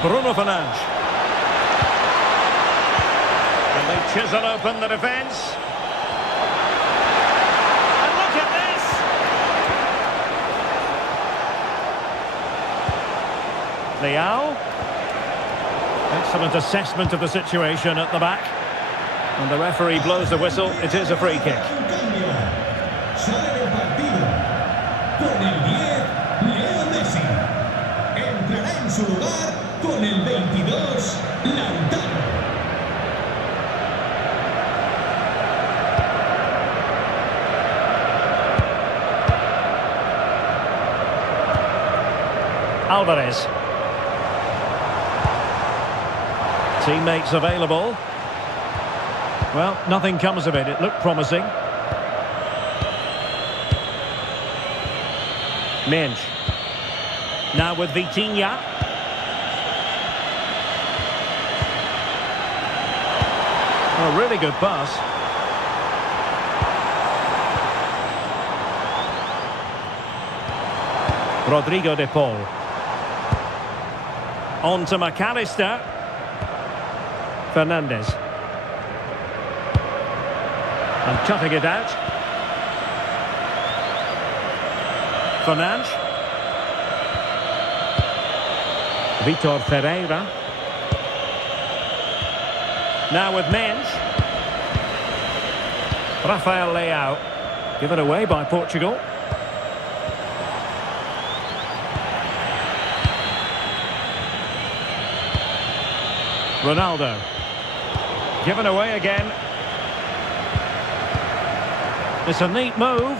Bruno Fernandes. And they chisel open the defence. And look at this! Leao. Excellent assessment of the situation at the back. And the referee blows the whistle. It is a free kick. Sale del partido con el 10, Leo Messi. 22, Lautaro. Alvarez. Teammates available. Well, nothing comes of it. It looked promising. Mensch. Now with Vitinha. A really good pass. Rodrigo de Paul. On to McAllister. Fernandez. And cutting it out. Fernandes. Vitor Ferreira. Now with Mensch. Rafael Leao. Given away by Portugal. Ronaldo. Given away again. It's a neat move.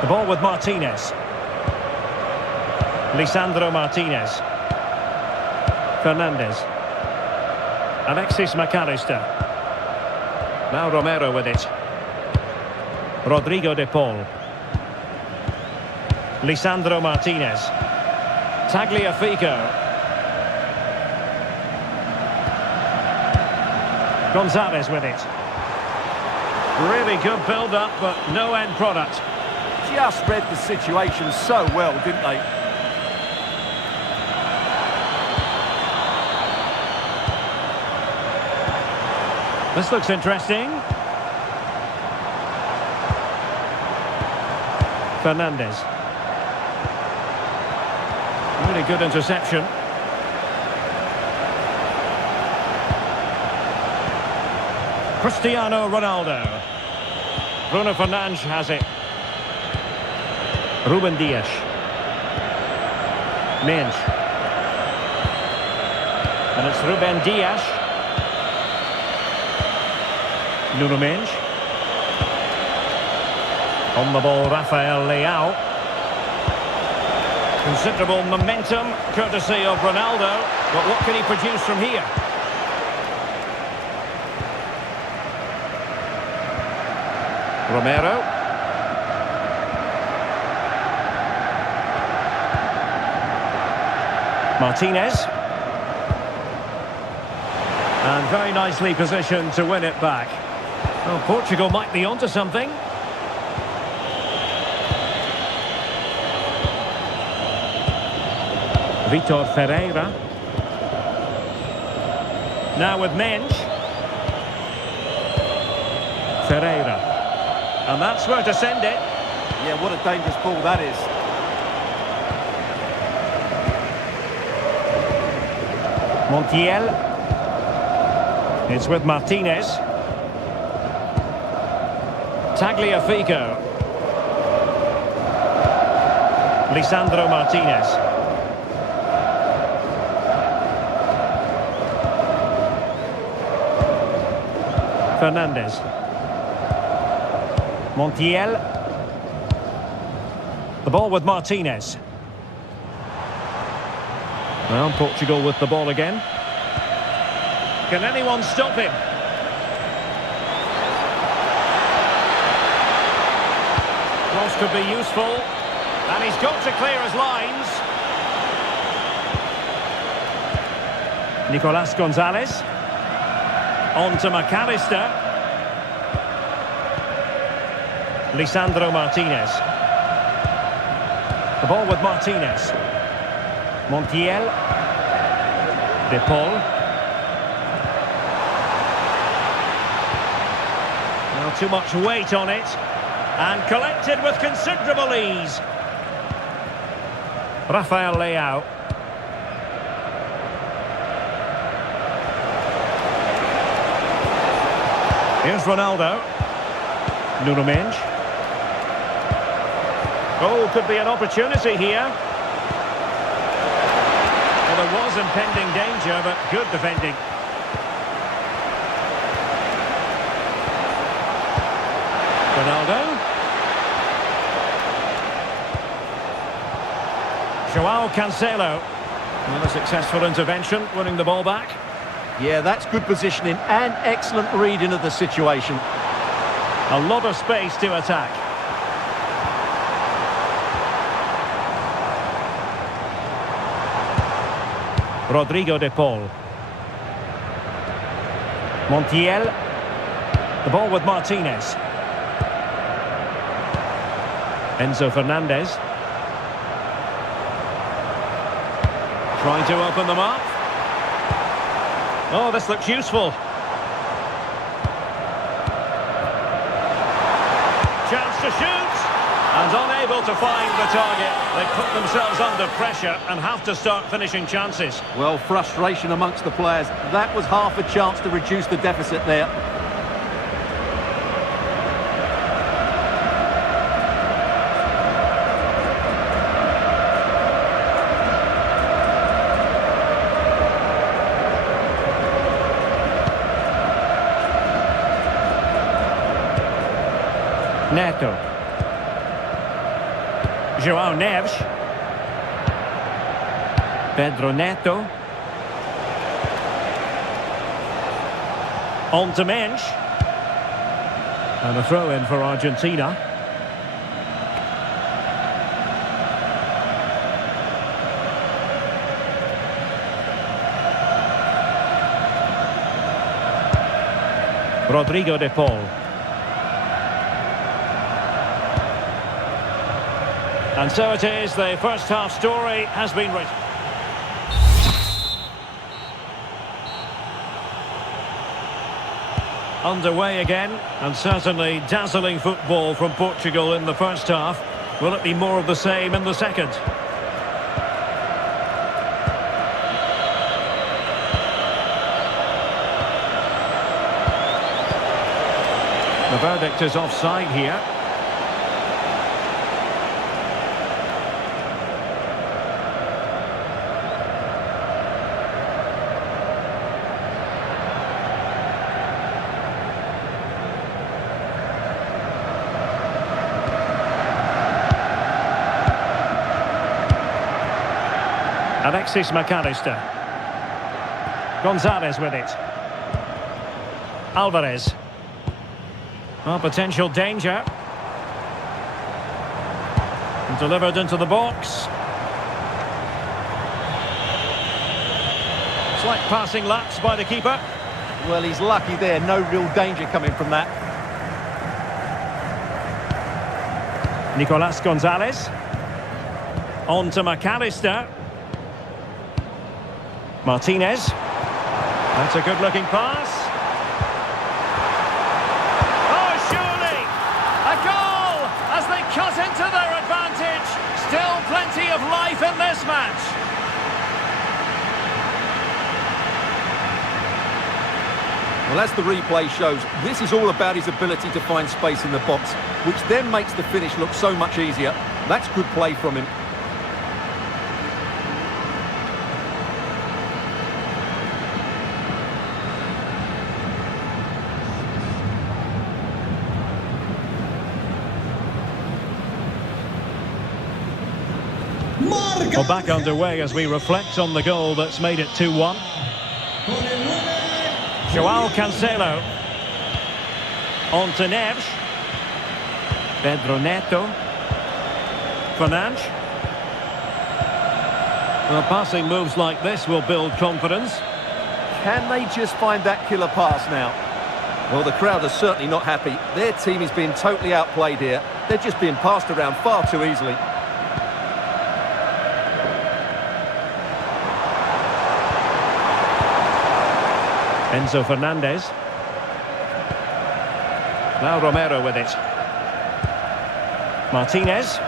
The ball with Martinez. Lisandro Martinez. Fernandez. Alexis McAllister. Now Romero with it. Rodrigo de Paul. Lisandro Martinez. Tagliafico. Gonzalez with it. Really good build-up, but no end product. Just read the situation so well, didn't they? This looks interesting. Fernandez. Really good interception. Cristiano Ronaldo. Bruno Fernandes has it. Ruben Dias. Mensch. And it's Ruben Dias. Nuno Mensch. On the ball, Rafael Leao. Considerable momentum, courtesy of Ronaldo. But what can he produce from here? Romero. Martinez. And very nicely positioned to win it back. Well, Portugal might be onto something. Vitor Ferreira. Now with Mensch. Ferreira. And that's where to send it. Yeah, what a dangerous ball that is. Montiel. It's with Martinez. Tagliafico. Lisandro Martinez. Fernandez. Montiel. The ball with Martinez. Well, Portugal with the ball again. Can anyone stop him? Cross could be useful. And he's got to clear his lines. Nicolas Gonzalez. On to McAllister. Lisandro Martinez. The ball with Martinez. Montiel. De Paul. Not too much weight on it. And collected with considerable ease. Rafael Leao. Here's Ronaldo. Nuno Mensch. Oh, could be an opportunity here. there was impending danger, but good defending. Ronaldo. Joao Cancelo. Well, a successful intervention, winning the ball back. Yeah, that's good positioning and excellent reading of the situation. A lot of space to attack. Rodrigo de Paul. Montiel. The ball with Martinez. Enzo Fernandez. Trying to open them up. Oh, this looks useful. Chance to shoot. And unable to find the target. They put themselves under pressure and have to start finishing chances. Well, frustration amongst the players. That was half a chance to reduce the deficit there. Neto. João Neves. Pedro Neto. On to Mensch. And a throw-in for Argentina. Rodrigo de Paul. And so it is, the first half story has been written. Underway again, and certainly dazzling football from Portugal in the first half. Will it be more of the same in the second? The verdict is offside here. Alexis McAllister. Gonzalez with it. Alvarez. Oh, potential danger. And delivered into the box. Slight passing lapse by the keeper. Well, he's lucky there. No real danger coming from that. Nicolas Gonzalez. On to McAllister. Martinez. That's a good-looking pass. Oh, surely! A goal as they cut into their advantage. Still plenty of life in this match. Well, as the replay shows, this is all about his ability to find space in the box, which then makes the finish look so much easier. That's good play from him. Well, back underway as we reflect on the goal that's made it 2-1. Joao Cancelo. On to Neves. Pedro Neto. Fernandes. Well, passing moves like this will build confidence. Can they just find that killer pass now? Well, the crowd are certainly not happy. Their team is being totally outplayed here. They're just being passed around far too easily. Enzo Fernandez. Now Romero with it. Martinez.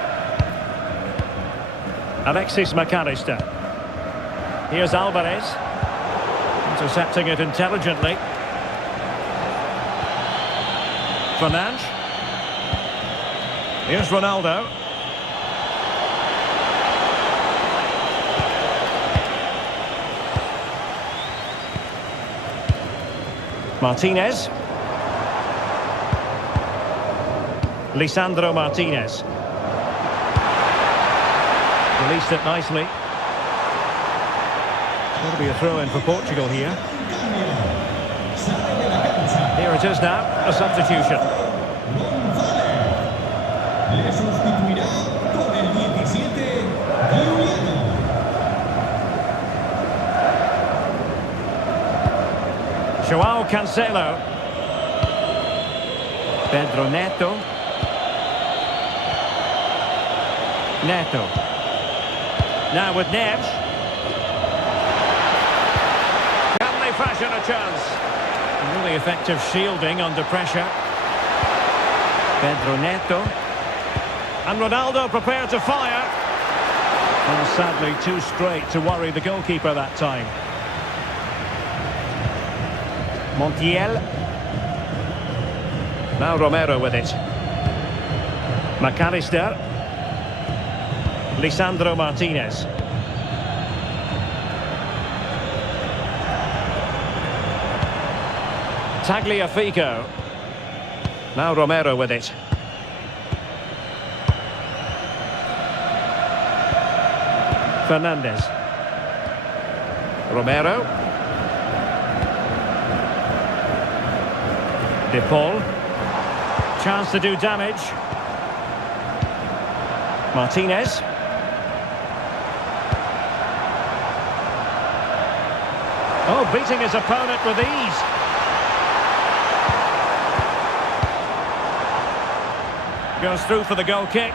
Alexis McAllister. Here's Alvarez. Intercepting it intelligently. Fernandes. Here's Ronaldo. Martinez. Lisandro Martinez. Released it nicely. Going to be a throw-in for Portugal here. Here it is now, a substitution. Le sustituirá con el 17, Giuliano. Joao Cancelo. Pedro Neto. Neto. Now with Neves. Can they fashion a chance? Really effective shielding under pressure. Pedro Neto. And Ronaldo prepared to fire. And sadly too straight to worry the goalkeeper that time. Montiel. Now Romero with it. McAllister. Lisandro Martinez. Tagliafico. Now Romero with it. Fernandez. Romero. De Paul. Chance to do damage. Martinez. Oh, beating his opponent with ease. Goes through for the goal kick.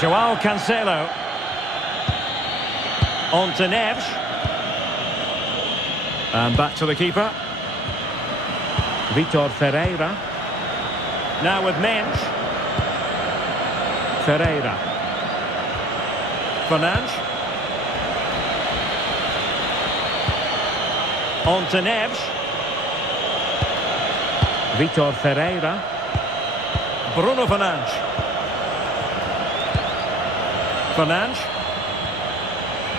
Joao Cancelo. On to Neves. And back to the keeper. Vitor Ferreira. Now with Mensch. Ferreira. Fernandes. On to Neves. Vitor Ferreira. Bruno Fernandes. Fernandes.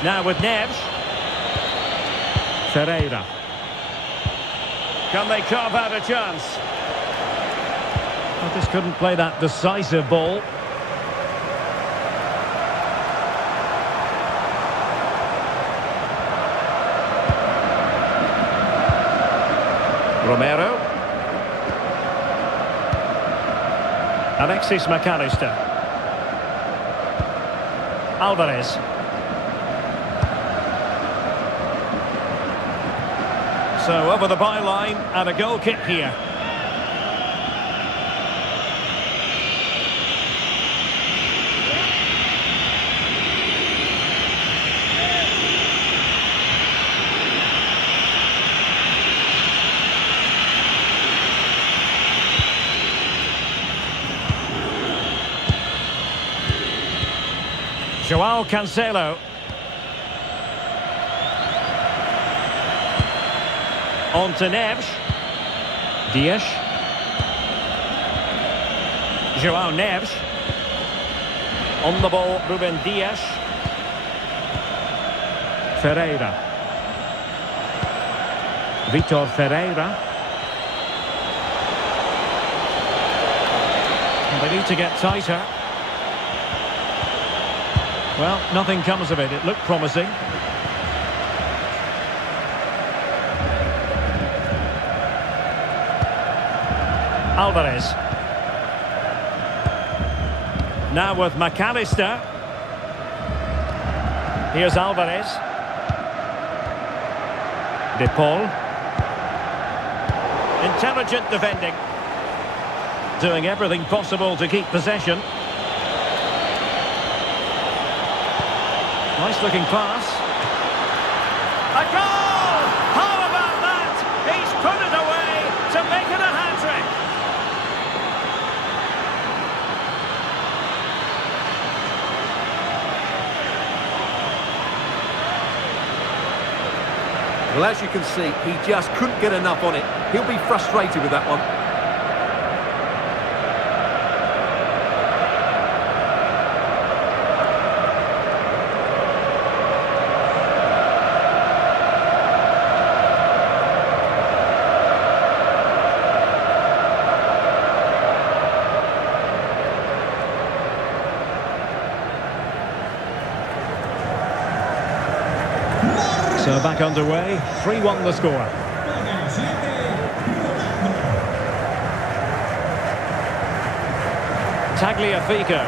Now with Neves. Ferreira. Can they carve out a chance? Well, just couldn't play that decisive ball. Romero. Alexis McAllister. Alvarez. So over the byline and a goal kick here. Joao Cancelo. On to Neves. Dias. Joao Neves. On the ball, Ruben Dias. Ferreira. Vitor Ferreira. And they need to get tighter. Well, nothing comes of it. It looked promising. Alvarez. Now with McAllister. Here's Alvarez. De Paul. Intelligent defending. Doing everything possible to keep possession. Nice looking pass. A goal! How about that? He's put it away to make it a hat-trick. Well, as you can see, he just couldn't get enough on it. He'll be frustrated with that one. So back underway, 3-1 the score. Tagliafico.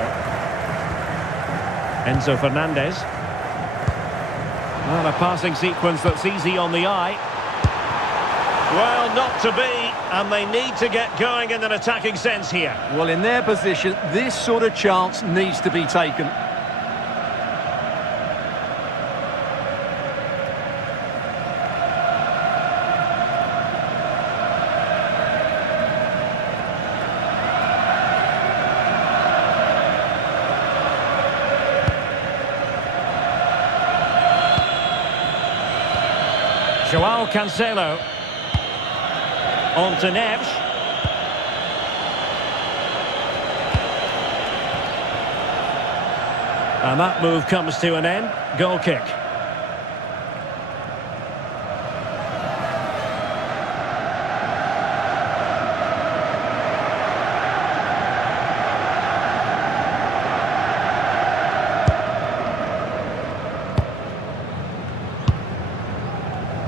Enzo Fernandez. And a passing sequence that's easy on the eye. Well, not to be, and they need to get going in an attacking sense here. Well, in their position, this sort of chance needs to be taken. Joao Cancelo. On to Neves. And that move comes to an end. Goal kick.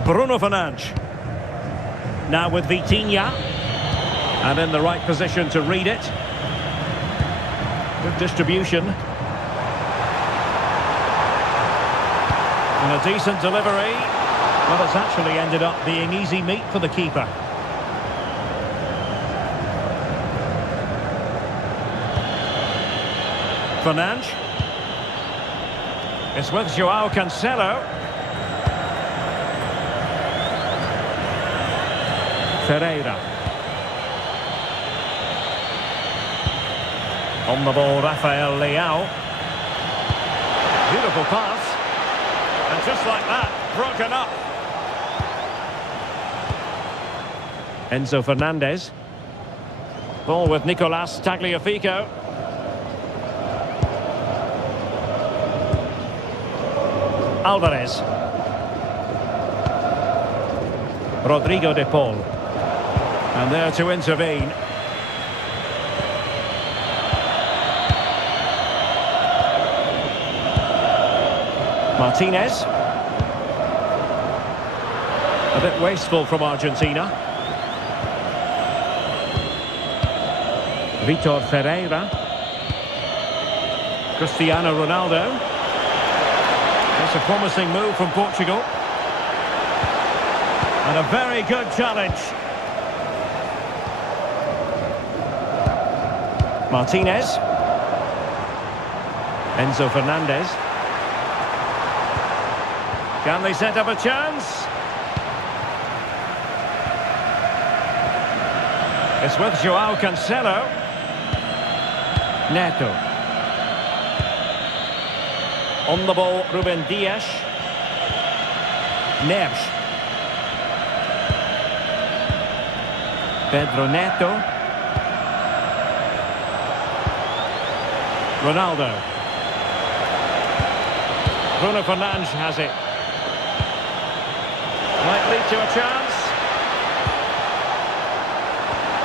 Bruno Fernandes. Now with Vitinha. And in the right position to read it. Good distribution. And a decent delivery. Well, it's actually ended up being easy meat for the keeper. Fernandes. It's with Joao Cancelo. Ferreira. On the ball, Rafael Leao. Beautiful pass. And just like that, broken up. Enzo Fernandez. Ball with Nicolas Tagliafico. Alvarez. Rodrigo de Paul. And there to intervene. Martinez. A bit wasteful from Argentina. Vitor Ferreira. Cristiano Ronaldo. It's a promising move from Portugal. And a very good challenge. Martinez. Enzo Fernandez. Can they set up a chance? It's with Joao Cancelo. Neto. On the ball, Ruben Dias. Neves. Pedro Neto. Ronaldo. Bruno Fernandes has it. Might lead to a chance.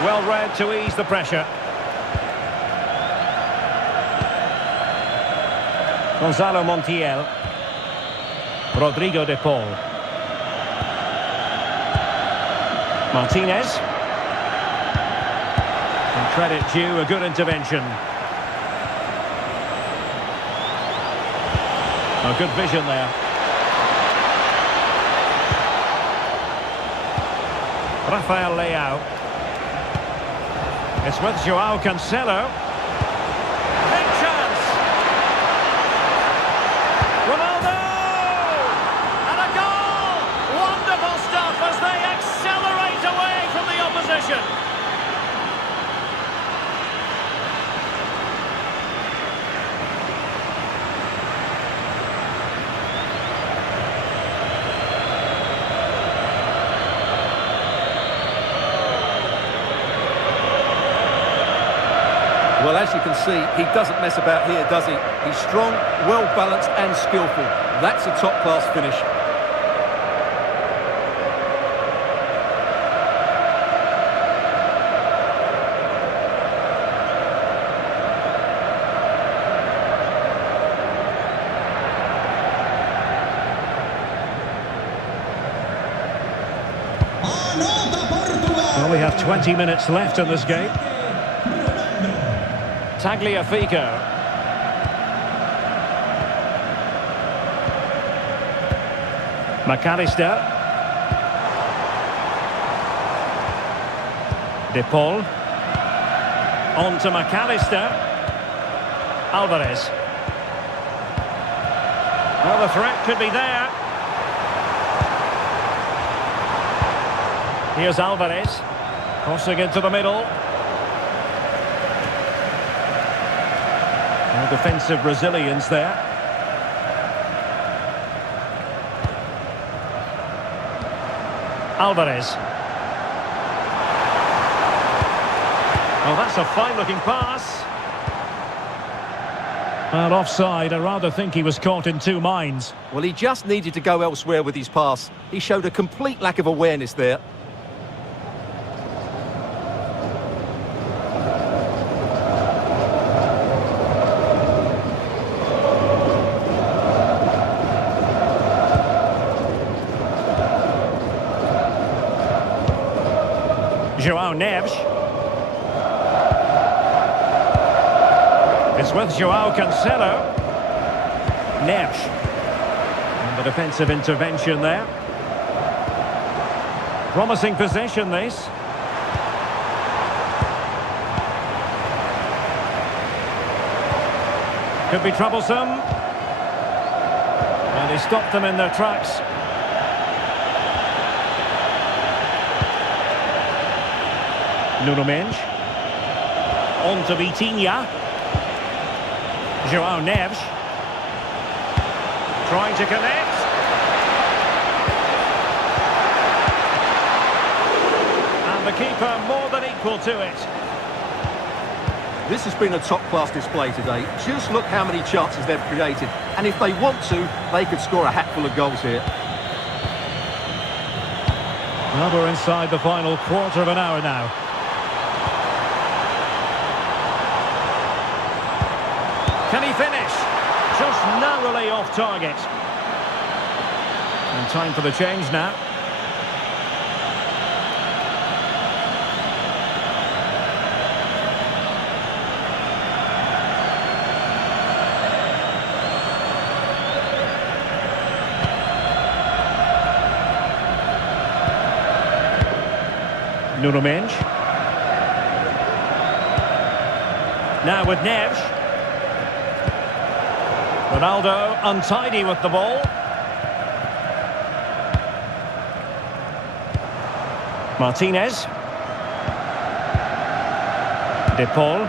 Well read to ease the pressure. Gonzalo Montiel. Rodrigo de Paul. Martinez. And credit due, a good intervention. A good vision there. Rafael Leao. It's with Joao Cancelo. Big chance. Ronaldo! And a goal! Wonderful stuff as they accelerate away from the opposition. as you can see, he doesn't mess about here, does he? He's strong, well-balanced and skillful. That's a top-class finish. Anota Portugal. Well, we have 20 minutes left in this game. Tagliafico. McAllister. De Paul. On to McAllister. Alvarez. Well, the threat could be there. Here's Alvarez. Crossing into the middle. No defensive resilience there. Alvarez. Oh, that's a fine-looking pass. And offside. I rather think he was caught in two minds. Well, he just needed to go elsewhere with his pass. He showed a complete lack of awareness there. João Neves. It's with João Cancelo. Neves. And the defensive intervention there. Promising possession, this. Could be troublesome. And he stopped them in their tracks. Nuno Mendes. On to Vitinha. João Neves. Trying to connect. And the keeper more than equal to it. This has been a top-class display today. Just look how many chances they've created. And if they want to, they could score a hatful of goals here. Well, we're inside the final quarter of an hour now. Can he finish? Just narrowly off target. And time for the change now. Nuno Mendes. Now with Neves. Ronaldo untidy with the ball. Martinez. De Paul.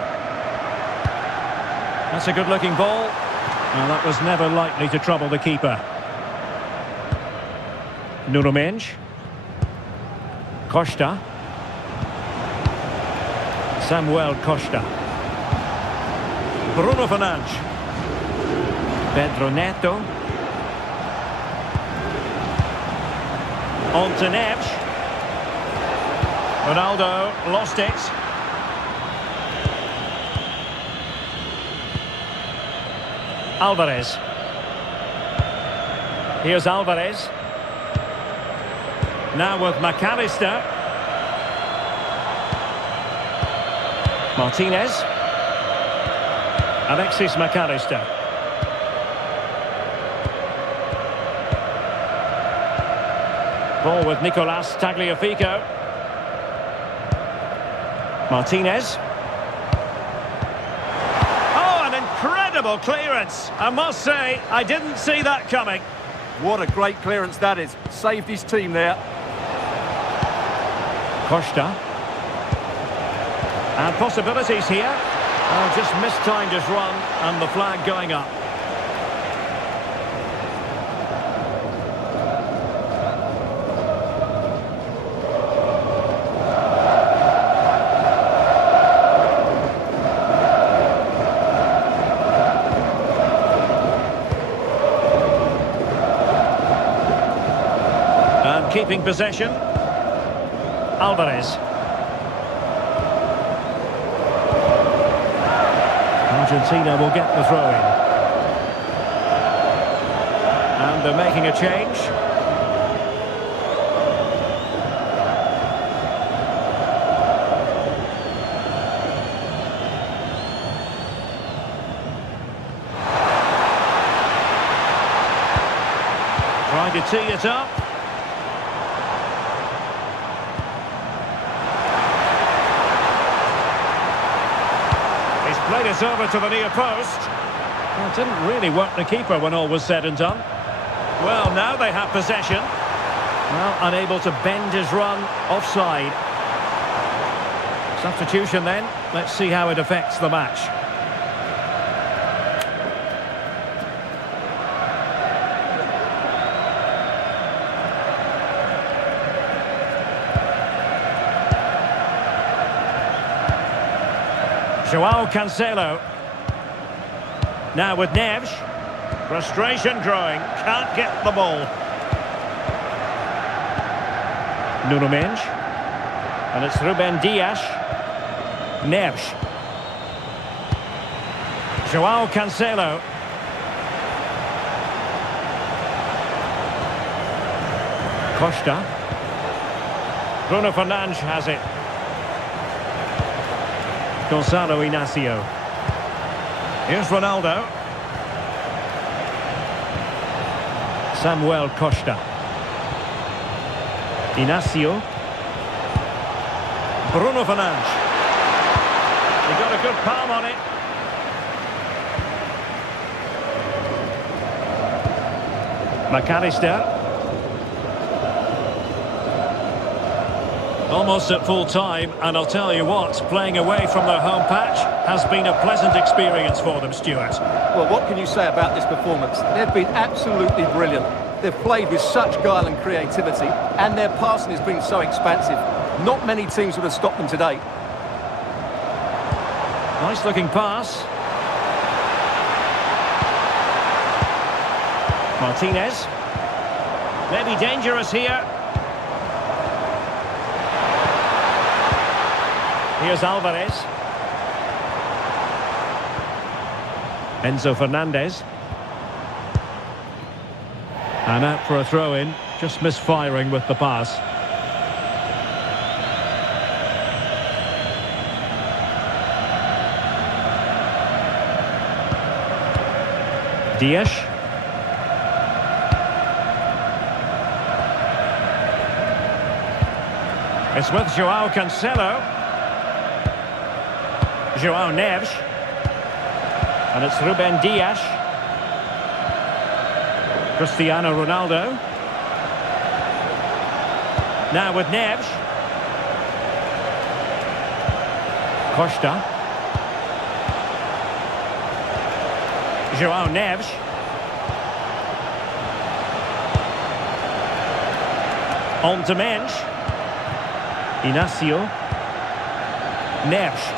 That's a good-looking ball. Well, that was never likely to trouble the keeper. Nuno Mendes. Costa. Samuel Costa. Bruno Fernandes. Pedro Neto. On to Neves. Ronaldo lost it. Alvarez. Here's Alvarez. Now with McAllister. Martinez. Alexis McAllister. Ball with Nicolas Tagliafico. Martinez. Oh, an incredible clearance. I must say, I didn't see that coming. What a great clearance that is. Saved his team there. Costa. And possibilities here. Oh, just mistimed his run and the flag going up. keeping possession. Alvarez. Argentina will get the throw-in. And they're making a change. Trying to tee it up. He's played it over to the near post. Well, it didn't really work the keeper when all was said and done. Well, now they have possession. Well, unable to bend his run, offside. Substitution then. Let's see how it affects the match. Joao Cancelo. Now with Neves. Frustration growing. Can't get the ball. Nuno Mendes. And it's Ruben Dias. Neves. Joao Cancelo. Costa. Bruno Fernandes has it. Gonzalo Inacio. Here's Ronaldo. Samuel Costa. Inacio. Bruno Fernandes. He got a good palm on it. McAllister. Almost at full time, and I'll tell you what, playing away from their home patch has been a pleasant experience for them, Stuart. Well, what can you say about this performance? They've been absolutely brilliant. They've played with such guile and creativity, and their passing has been so expansive. Not many teams would have stopped them today. Nice looking pass. Martinez. Maybe dangerous here. Here's Alvarez. Enzo Fernandez. And out for a throw-in. Just misfiring with the pass. Dias. It's with Joao Cancelo. Joao Neves. And it's Ruben Dias. Cristiano Ronaldo. Now with Neves. Costa. Joao Neves. On to Mendes. Inacio. Neves.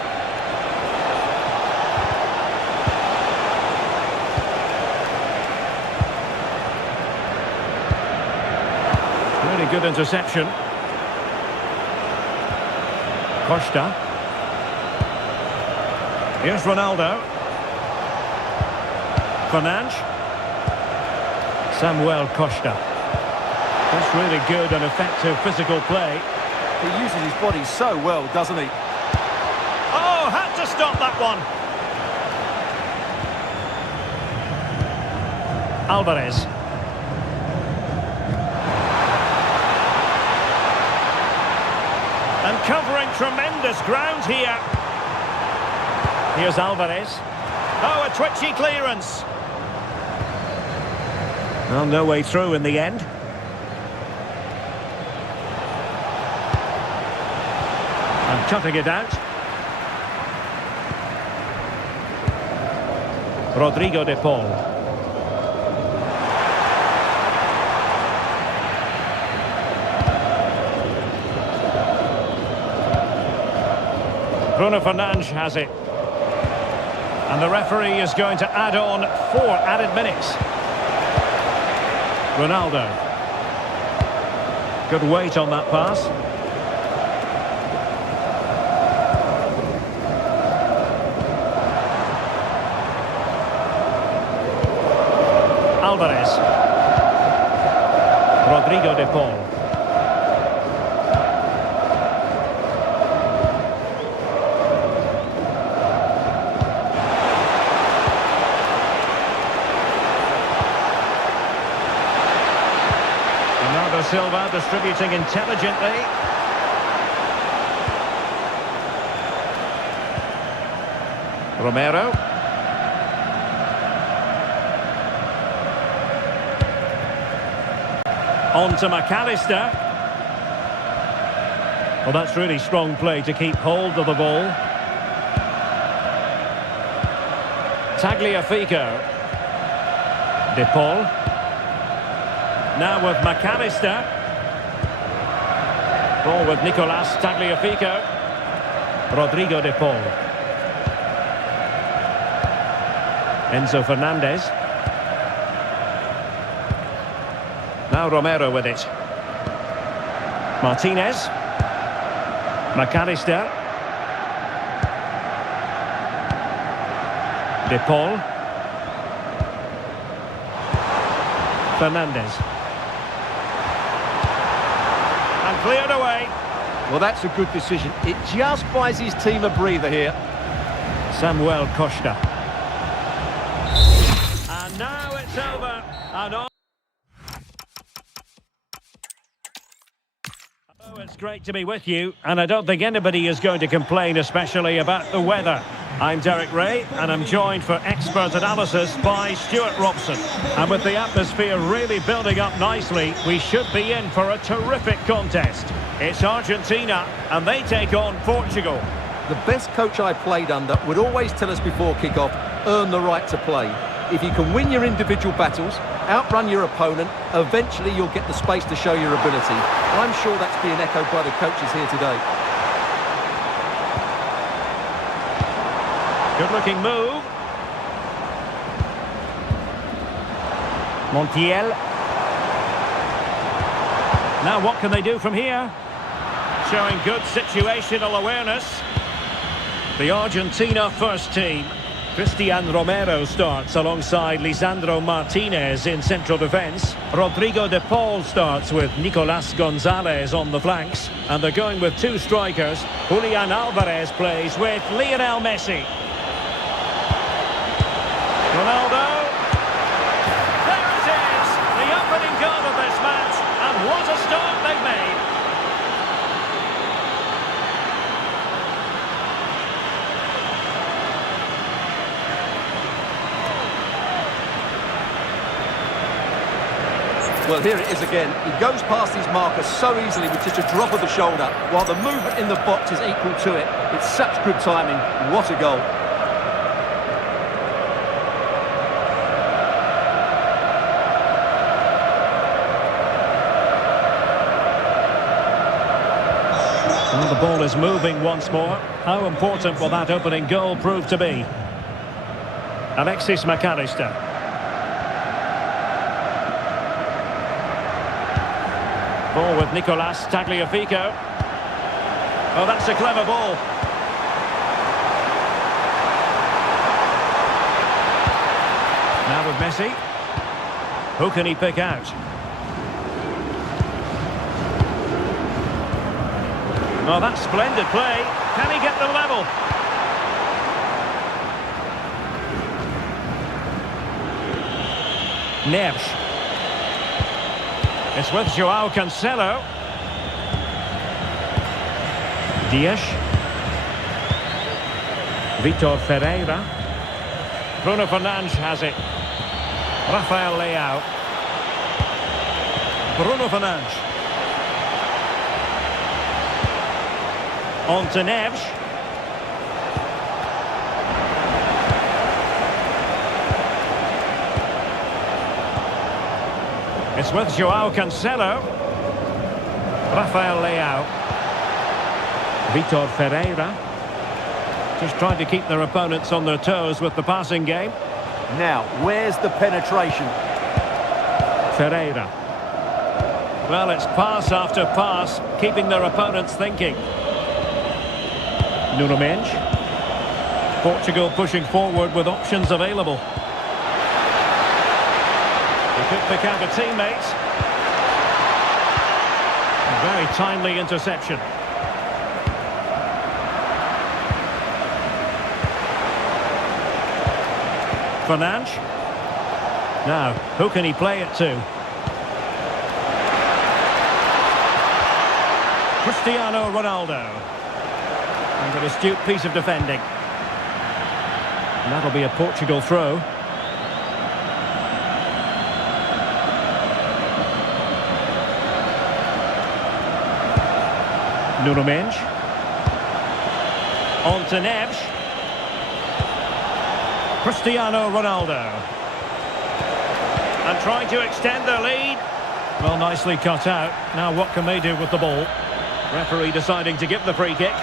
Really good interception. Costa. Here's Ronaldo. Fernandes. Samuel Costa. That's really good and effective physical play. He uses his body so well, doesn't he? Oh, had to stop that one. Alvarez. And covering tremendous ground here. Here's Alvarez. Oh, a twitchy clearance. Well, no way through in the end. And cutting it out. Rodrigo de Paul. Bruno Fernandes has it. And the referee is going to add on 4 added minutes. Ronaldo. Good weight on that pass. Alvarez. Rodrigo de Paul. Bernardo Silva distributing intelligently. Romero. On to McAllister. Well, that's really strong play to keep hold of the ball. Tagliafico. De Paul. Now with McAllister. Ball with Nicolas Tagliafico. Rodrigo de Paul. Enzo Fernandez. Now Romero with it. Martinez. McAllister. De Paul. Fernandez. And cleared away. Well, that's a good decision. It just buys his team a breather here. Samuel Costa. And now it's over. And on. Oh, it's great to be with you, and I don't think anybody is going to complain, especially about the weather. I'm Derek Ray, and I'm joined for expert analysis by Stuart Robson. And with the atmosphere really building up nicely, we should be in for a terrific contest. It's Argentina, and they take on Portugal. The best coach I played under would always tell us before kick-off, earn the right to play. If you can win your individual battles, outrun your opponent, eventually you'll get the space to show your ability. I'm sure that's being echoed by the coaches here today. Good-looking move. Montiel. Now what can they do from here? Showing good situational awareness. The Argentina first team. Cristian Romero starts alongside Lisandro Martinez in central defence. Rodrigo de Paul starts with Nicolas Gonzalez on the flanks. And they're going with two strikers. Julian Alvarez plays with Lionel Messi. Ronaldo. There it is, the opening goal of this match, and what a start they've made. Well, here it is again. He goes past his marker so easily with just a drop of the shoulder, while the movement in the box is equal to it. It's such good timing. What a goal. Well, the ball is moving once more. How important will that opening goal prove to be? Alexis McAllister. Ball with Nicolas Tagliafico. Oh, that's a clever ball. Now with Messi. Who can he pick out? Oh, that's splendid play. Can he get the level? Neves. It's with Joao Cancelo. Dias. Vitor Ferreira. Bruno Fernandes has it. Rafael Leao. Bruno Fernandes. On to Neves. It's with Joao Cancelo. Rafael Leao. Vitor Ferreira. Just trying to keep their opponents on their toes with the passing game. Now, where's the penetration? Ferreira. Well, it's pass after pass, keeping their opponents thinking. Nuno Mendes. Portugal pushing forward with options available. He could pick out a teammate. A very timely interception. Fernandes. Now, who can he play it to? Cristiano Ronaldo. And an astute piece of defending. And that'll be a Portugal throw. Nuno Mendes. On to Neves. Cristiano Ronaldo. And trying to extend their lead. Well, nicely cut out. Now what can they do with the ball? Referee deciding to give the free kick.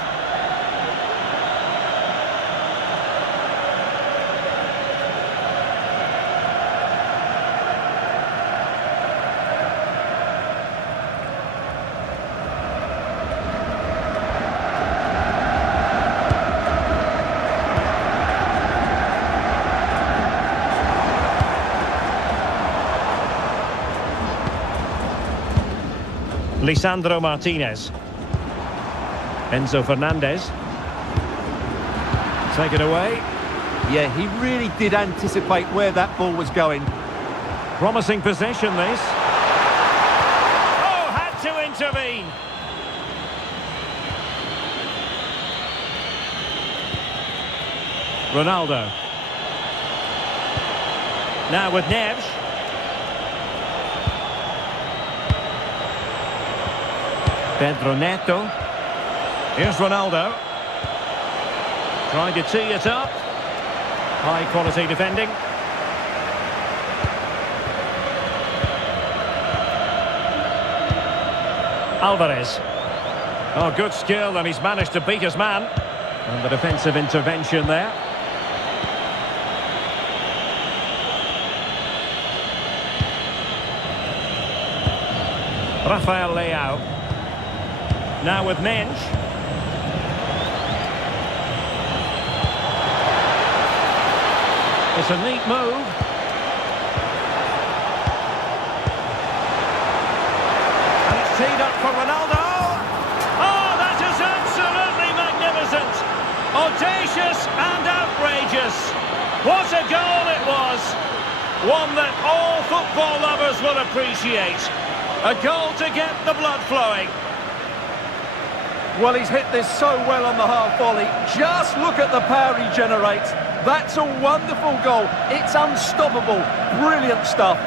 Lisandro Martinez. Enzo Fernandez. Taken away. Yeah, he really did anticipate where that ball was going. Promising possession, this. Oh, had to intervene. Ronaldo. Now with Neves. Pedro Neto. Here's Ronaldo. Trying to tee it up. High quality defending. Alvarez. Oh, good skill, and he's managed to beat his man. And the defensive intervention there. Rafael Leao. Now with Mendes. It's a neat move. And it's teed up for Ronaldo. Oh, that is absolutely magnificent. Audacious and outrageous. What a goal it was. One that all football lovers will appreciate. A goal to get the blood flowing. Well, he's hit this so well on the half volley. Just look at the power he generates. That's a wonderful goal. It's unstoppable. Brilliant stuff.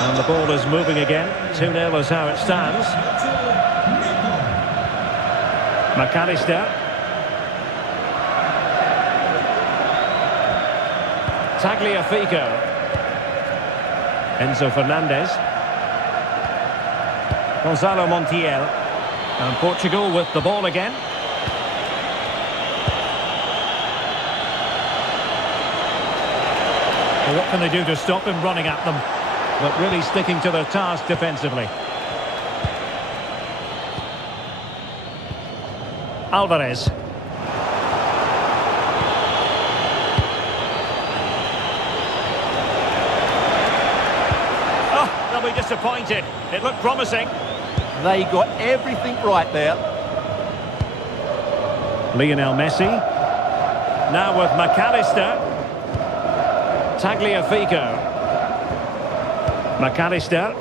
And the ball is moving again. 2-0 is how it stands. McAllister. Tagliafico. Enzo Fernandez. Gonzalo Montiel. And Portugal with the ball again. Well, what can they do to stop him running at them? But really sticking to their task defensively. Alvarez. They'll be disappointed. It looked promising. They got everything right there. Lionel Messi. Now with McAllister. Tagliafico. McAllister.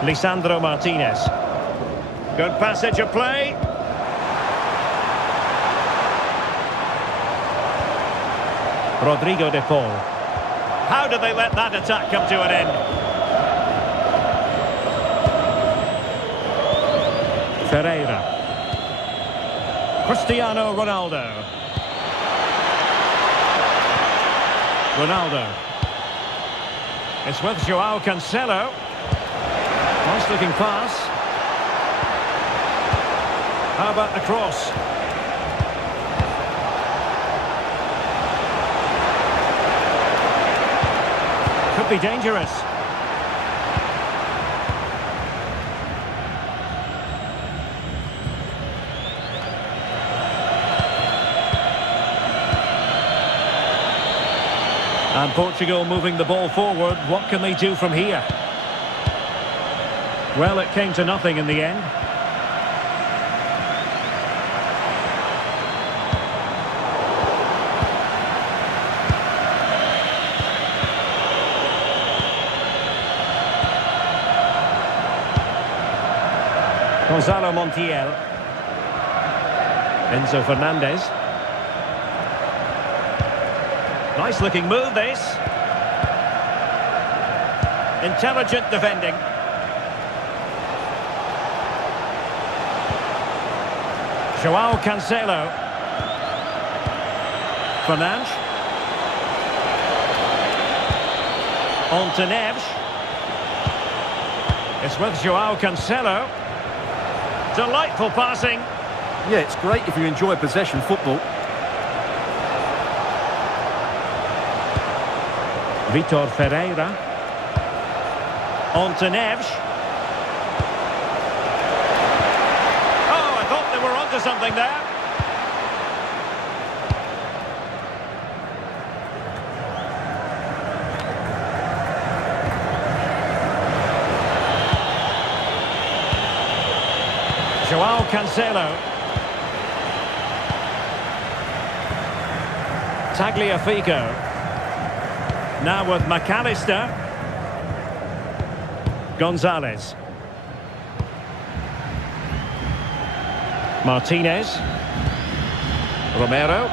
Lisandro Martinez. Good passage of play. Rodrigo de Paul. How did they let that attack come to an end? Ferreira. Cristiano Ronaldo. Ronaldo. It's with Joao Cancelo. Nice looking pass. How about the cross? Could be dangerous. And Portugal moving the ball forward. What can they do from here? Well, it came to nothing in the end. Gonzalo Montiel. Enzo Fernandez. Nice looking move, this. Intelligent defending. Joao Cancelo. Fernandes. On to Neves. It's with Joao Cancelo. Delightful passing. Yeah, it's great if you enjoy possession football. Vitor Ferreira. On to Neves. Oh, I thought they were onto something there. Joao Cancelo. Tagliafico. Now with McAllister. Gonzalez. Martinez. Romero.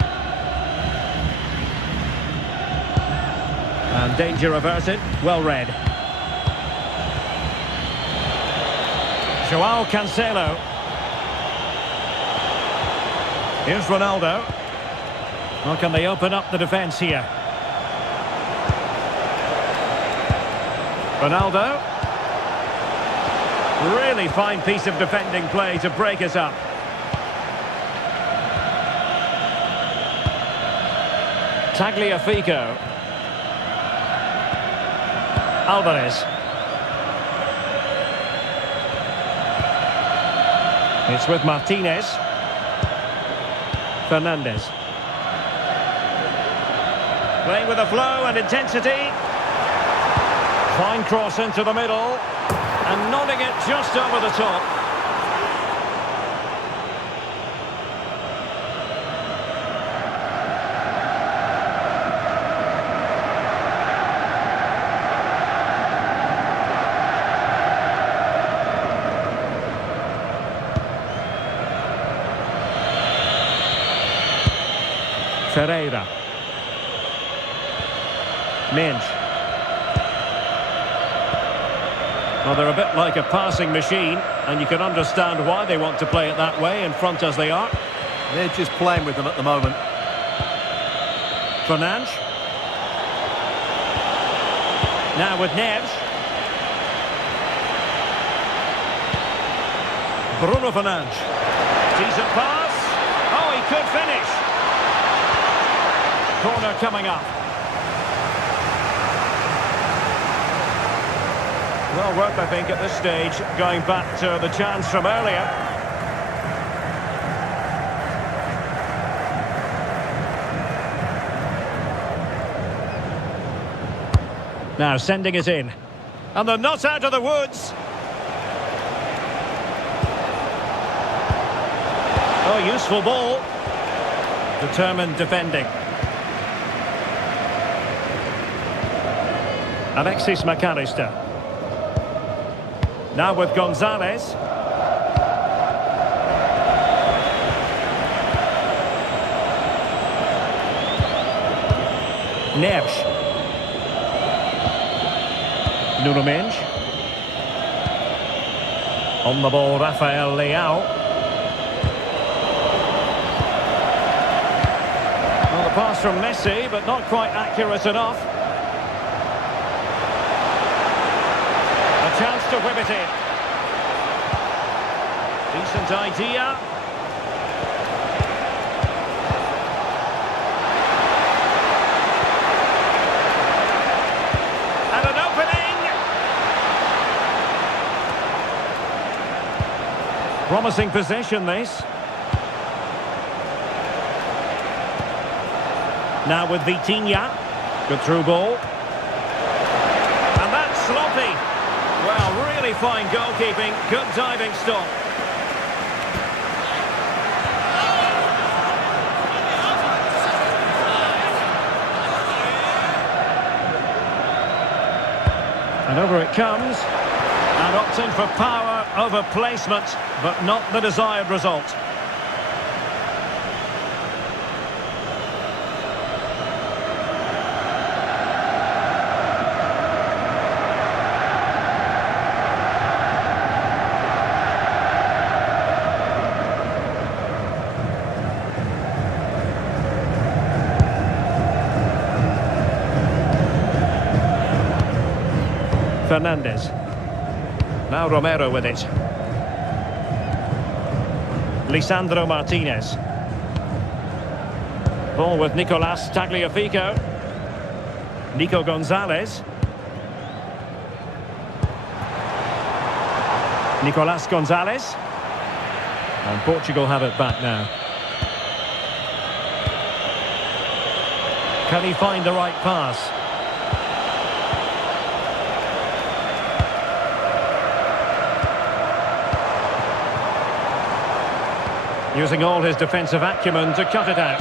And danger averted. Well read. Joao Cancelo. Here's Ronaldo. How can they open up the defence here? Ronaldo. Really fine piece of defending play to break us up. Tagliafico. Alvarez. It's with Martinez. Fernandez. Playing with a flow and intensity. Fine cross into the middle. And nodding it just over the top. Ferreira. Minge. Well, they're a bit like a passing machine, and you can understand why they want to play it that way, in front as they are. They're just playing with them at the moment. Fernandes. Now with Neves. Bruno Fernandes. Decent pass. Oh, he could finish. Corner coming up. Well worked, I think, at this stage, going back to the chance from earlier. Now sending it in. And they're not out of the woods. Oh, useful ball. Determined defending. Alexis McAllister. Now with Gonzalez. Neves. Nuno Mendes. On the ball, Rafael Leao. Well, the pass from Messi, but not quite accurate enough. A chance to whip it in. Decent idea. Promising possession, this. Now with Vitinha. Good through ball. And that's sloppy. Well, really fine goalkeeping. Good diving stop. And over it comes. And opting for power over placement, but not the desired result. Fernandez. Now Romero with it. Lisandro Martinez. Ball with Nicolas Tagliafico. Nico Gonzalez. Nicolas Gonzalez. And Portugal have it back now. Can he find the right pass? Using all his defensive acumen to cut it out.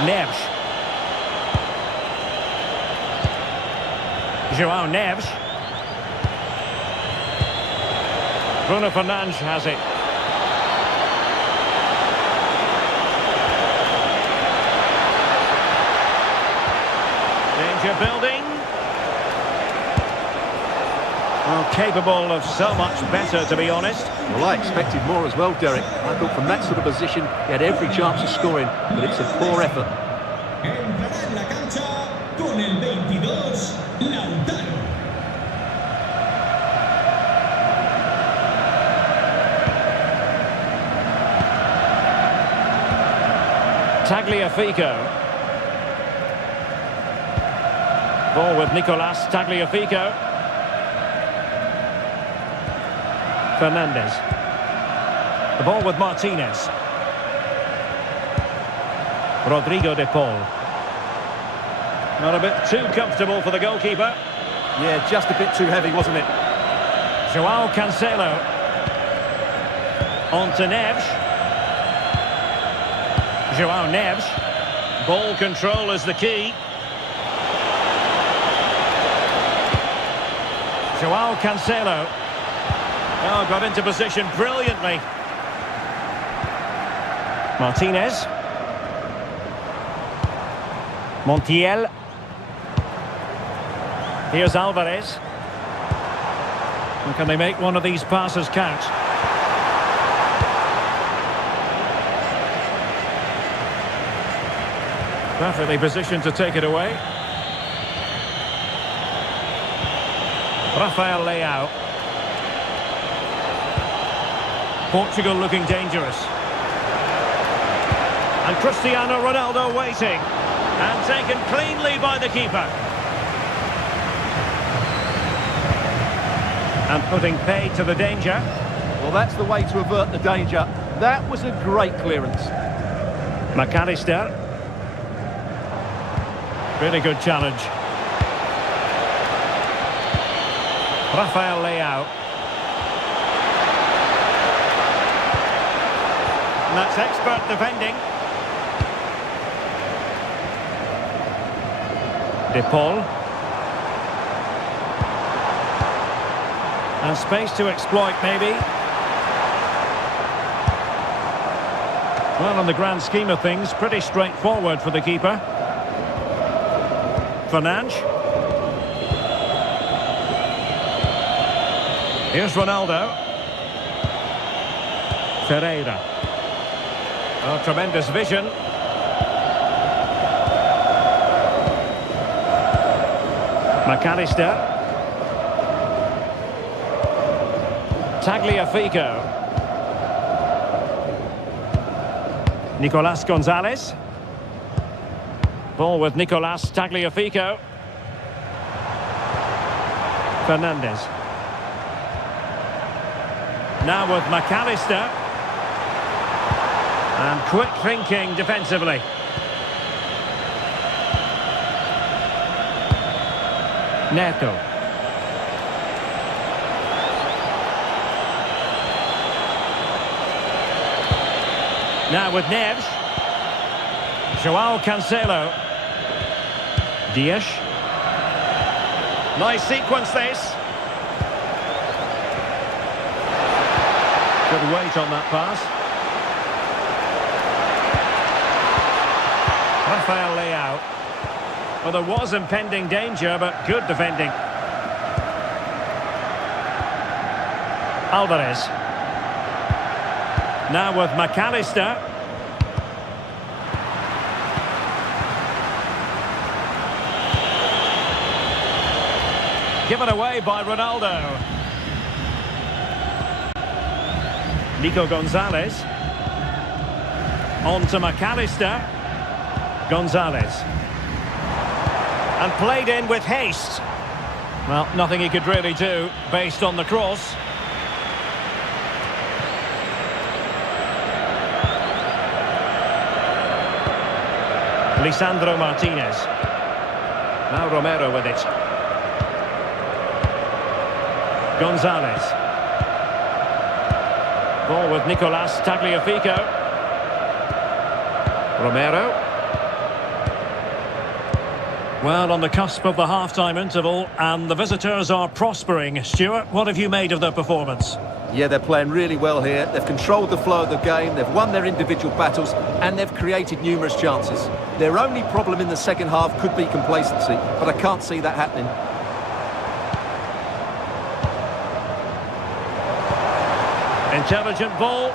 Neves. João Neves. Bruno Fernandes has it. Danger building. Well, capable of so much better, to be honest. Well, I expected more as well, Derek. I thought from that sort of position, he had every chance of scoring, but it's a poor effort. Entrará en la cancha con el 22, Lautaro. Tagliafico. Ball with Nicolas Tagliafico. Fernandez. The ball with Martinez. Rodrigo de Paul. Not a bit too comfortable for the goalkeeper. Yeah, just a bit too heavy, wasn't it? João Cancelo. On to Neves. João Neves. Ball control is the key. João Cancelo. Oh, got into position brilliantly. Martinez. Montiel. Here's Alvarez. And can they make one of these passes count? Perfectly positioned to take it away. Rafael Leao. Portugal looking dangerous. And Cristiano Ronaldo waiting. And taken cleanly by the keeper. And putting pay to the danger. Well, that's the way to avert the danger. That was a great clearance. McAllister. Really good challenge. Rafael Leao. And that's expert defending. De Paul. And space to exploit, maybe. Well, in the grand scheme of things, pretty straightforward for the keeper. Fernandes. Here's Ronaldo. Ferreira. Oh, tremendous vision. McAllister. Tagliafico. Nicolas Gonzalez. Ball with Nicolas Tagliafico. Fernandes. Now with McAllister. And quick thinking defensively. Neto. Now with Neves. Joao Cancelo. Dias. Nice sequence this. Good weight on that pass. Rafael Leao. Well, there was impending danger, but good defending. Alvarez. Now with McAllister. Given away by Ronaldo. Nico Gonzalez. On to McAllister. Gonzalez. And played in with haste. Well, nothing he could really do based on the cross. Lisandro Martinez. Now Romero with it. Gonzalez. Ball with Nicolas Tagliafico. Romero. Well, on the cusp of the half-time interval, and the visitors are prospering. Stuart, what have you made of their performance? Yeah, they're playing really well here. They've controlled the flow of the game, they've won their individual battles, and they've created numerous chances. Their only problem in the second half could be complacency, but I can't see that happening. Intelligent ball.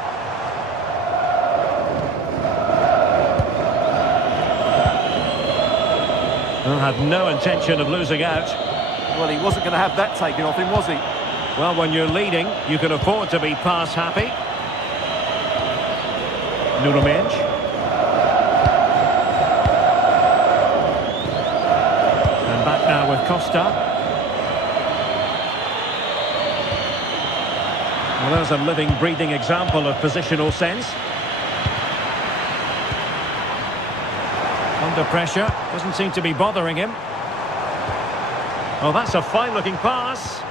Had no intention of losing out. Well, he wasn't going to have that taken off him, was he? Well, when you're leading, you can afford to be pass happy. Nuno Mendes. And back now with Costa. Well, there's a living, breathing example of positional sense. Under pressure, doesn't seem to be bothering him. Oh, that's a fine-looking pass.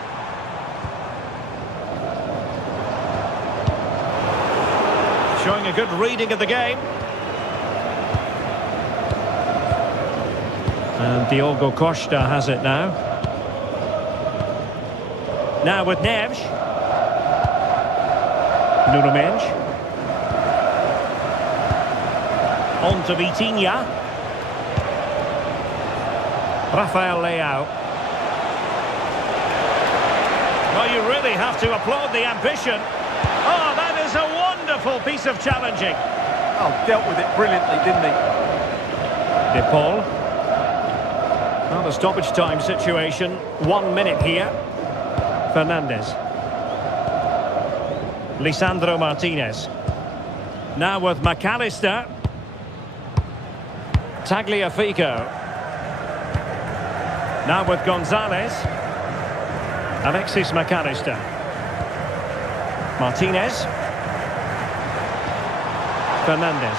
Showing a good reading of the game. And Diogo Costa has it now. Now with Neves. Nuno Mendes. On to Vitinha. Rafael Leao. Well, you really have to applaud the ambition. Oh, that is a wonderful piece of challenging. Oh, dealt with it brilliantly, didn't he? De Paul. Well, the stoppage time situation. 1 minute here. Fernandes. Lisandro Martinez. Now with McAllister. Tagliafico. Now with Gonzalez. Alexis McAllister. Martinez. Fernandes.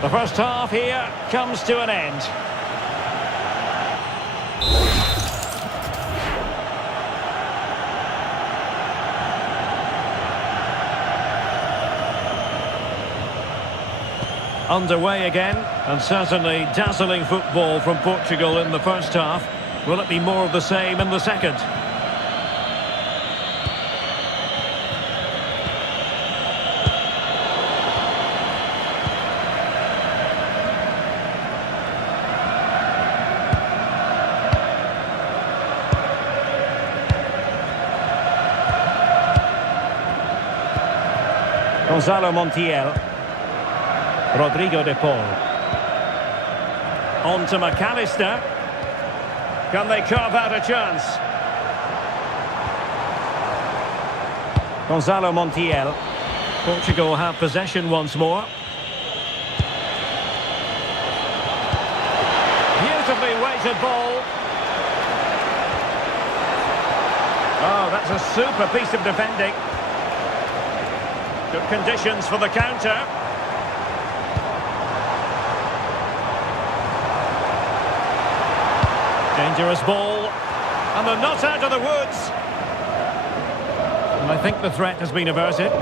The first half here comes to an end. Underway again, and certainly dazzling football from Portugal in the first half. Will it be more of the same in the second? Gonzalo Montiel. Rodrigo de Paul. On to McAllister. Can they carve out a chance? Gonzalo Montiel. Portugal have possession once more. weighted ball. Oh, that's a super piece of defending. Good conditions for the counter. Dangerous ball. And they're not out of the woods. And I think the threat has been averted.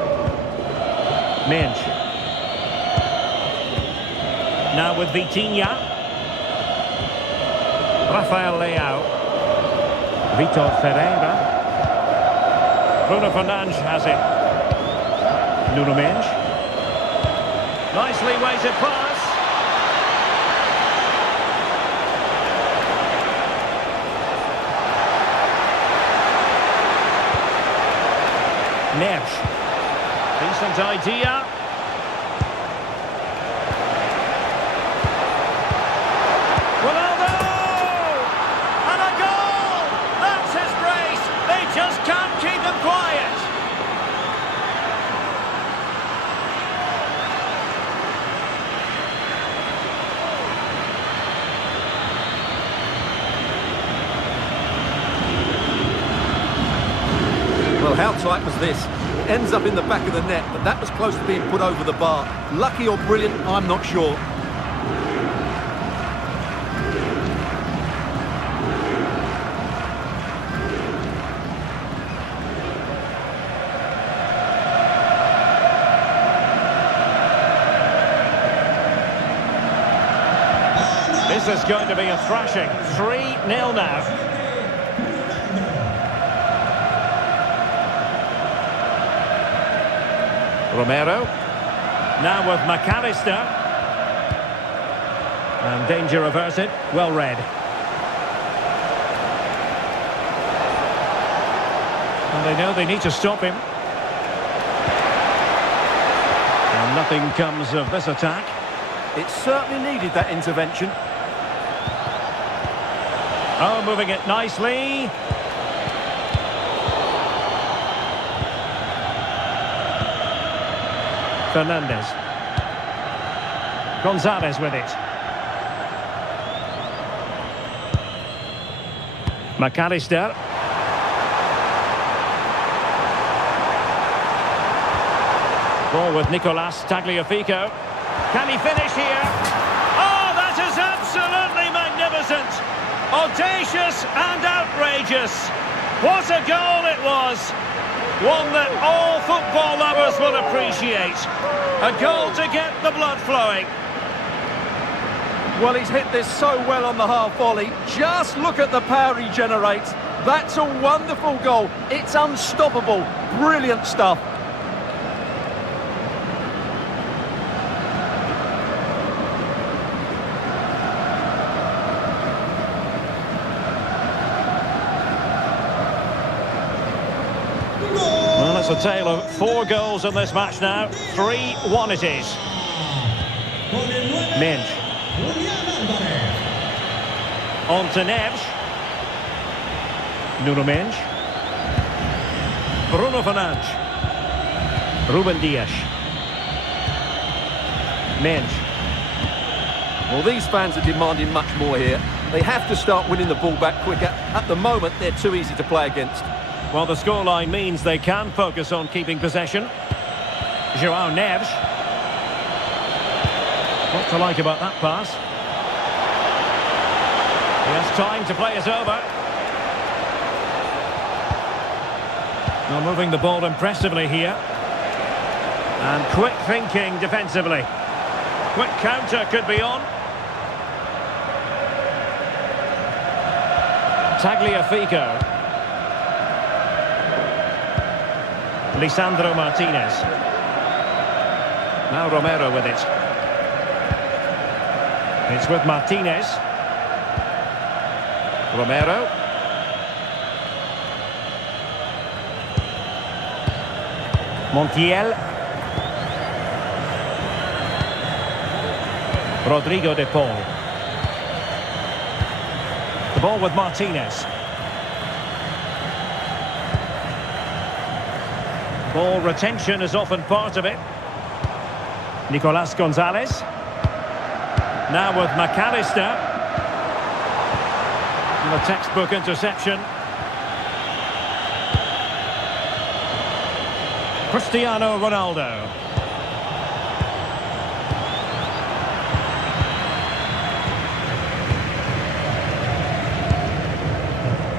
Minge. Now with Vitinha. Rafael Leao. Vitor Ferreira. Bruno Fernandes has it. Nuno Mendes. Nicely weighted pass. Neves. Decent idea. Ronaldo! And a goal! That's his brace. They just can't keep him quiet. Well, how tight was this? It ends up in the back of the net, but that was close to being put over the bar. Lucky or brilliant, I'm not sure. This is going to be a thrashing. 3-0 now. Romero. Now with McAllister. And danger averted. Well read. And they know they need to stop him. And nothing comes of this attack. It certainly needed that intervention. Oh, moving it nicely. Fernandes. Gonzalez with it. McAllister. Ball with Nicolas Tagliafico. Can he finish here? Oh, that is absolutely magnificent. Audacious and outrageous. What a goal it was. One that all football lovers will appreciate. A goal to get the blood flowing. Well, he's hit this so well on the half volley. Just look at the power he generates. That's a wonderful goal. It's unstoppable. Brilliant stuff. It's a tale of 4 goals in this match now. 3-1 it is. Minge. On to Neves. Nuno Mendes. Bruno Fernandes. Ruben Dias. Mendes. Well, these fans are demanding much more here. They have to start winning the ball back quicker. At the moment, they're too easy to play against. Well, the scoreline means they can focus on keeping possession. João Neves. What to like about that pass? He has time to play it over. Now moving the ball impressively here. And quick thinking defensively. Quick counter could be on. Tagliafico. Lisandro Martinez. Now Romero with it. It's with Martinez. Romero. Montiel. Rodrigo de Paul. The ball with Martinez. Ball retention is often part of it. Nicolas Gonzalez. Now with McAllister. And the textbook interception. Cristiano Ronaldo.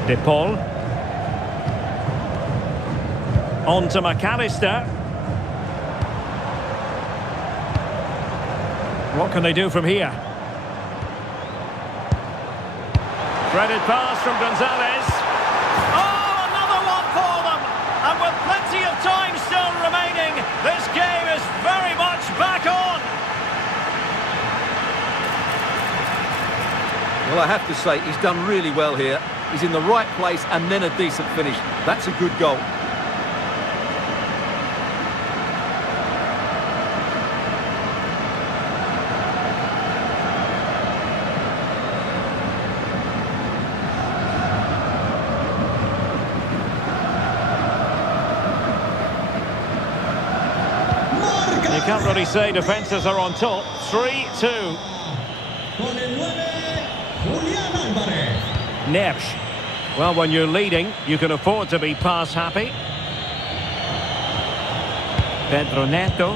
De Paul. On to McAllister. What can they do from here? Threaded pass from Gonzalez. Oh, another one for them! And with plenty of time still remaining, this game is very much back on! Well, I have to say, he's done really well here. He's in the right place and then a decent finish. That's a good goal. You can't really say defences are on top. 3-2. Con el 9, Julián Álvarez. Neves. Well, when you're leading, you can afford to be pass happy. Pedro Neto.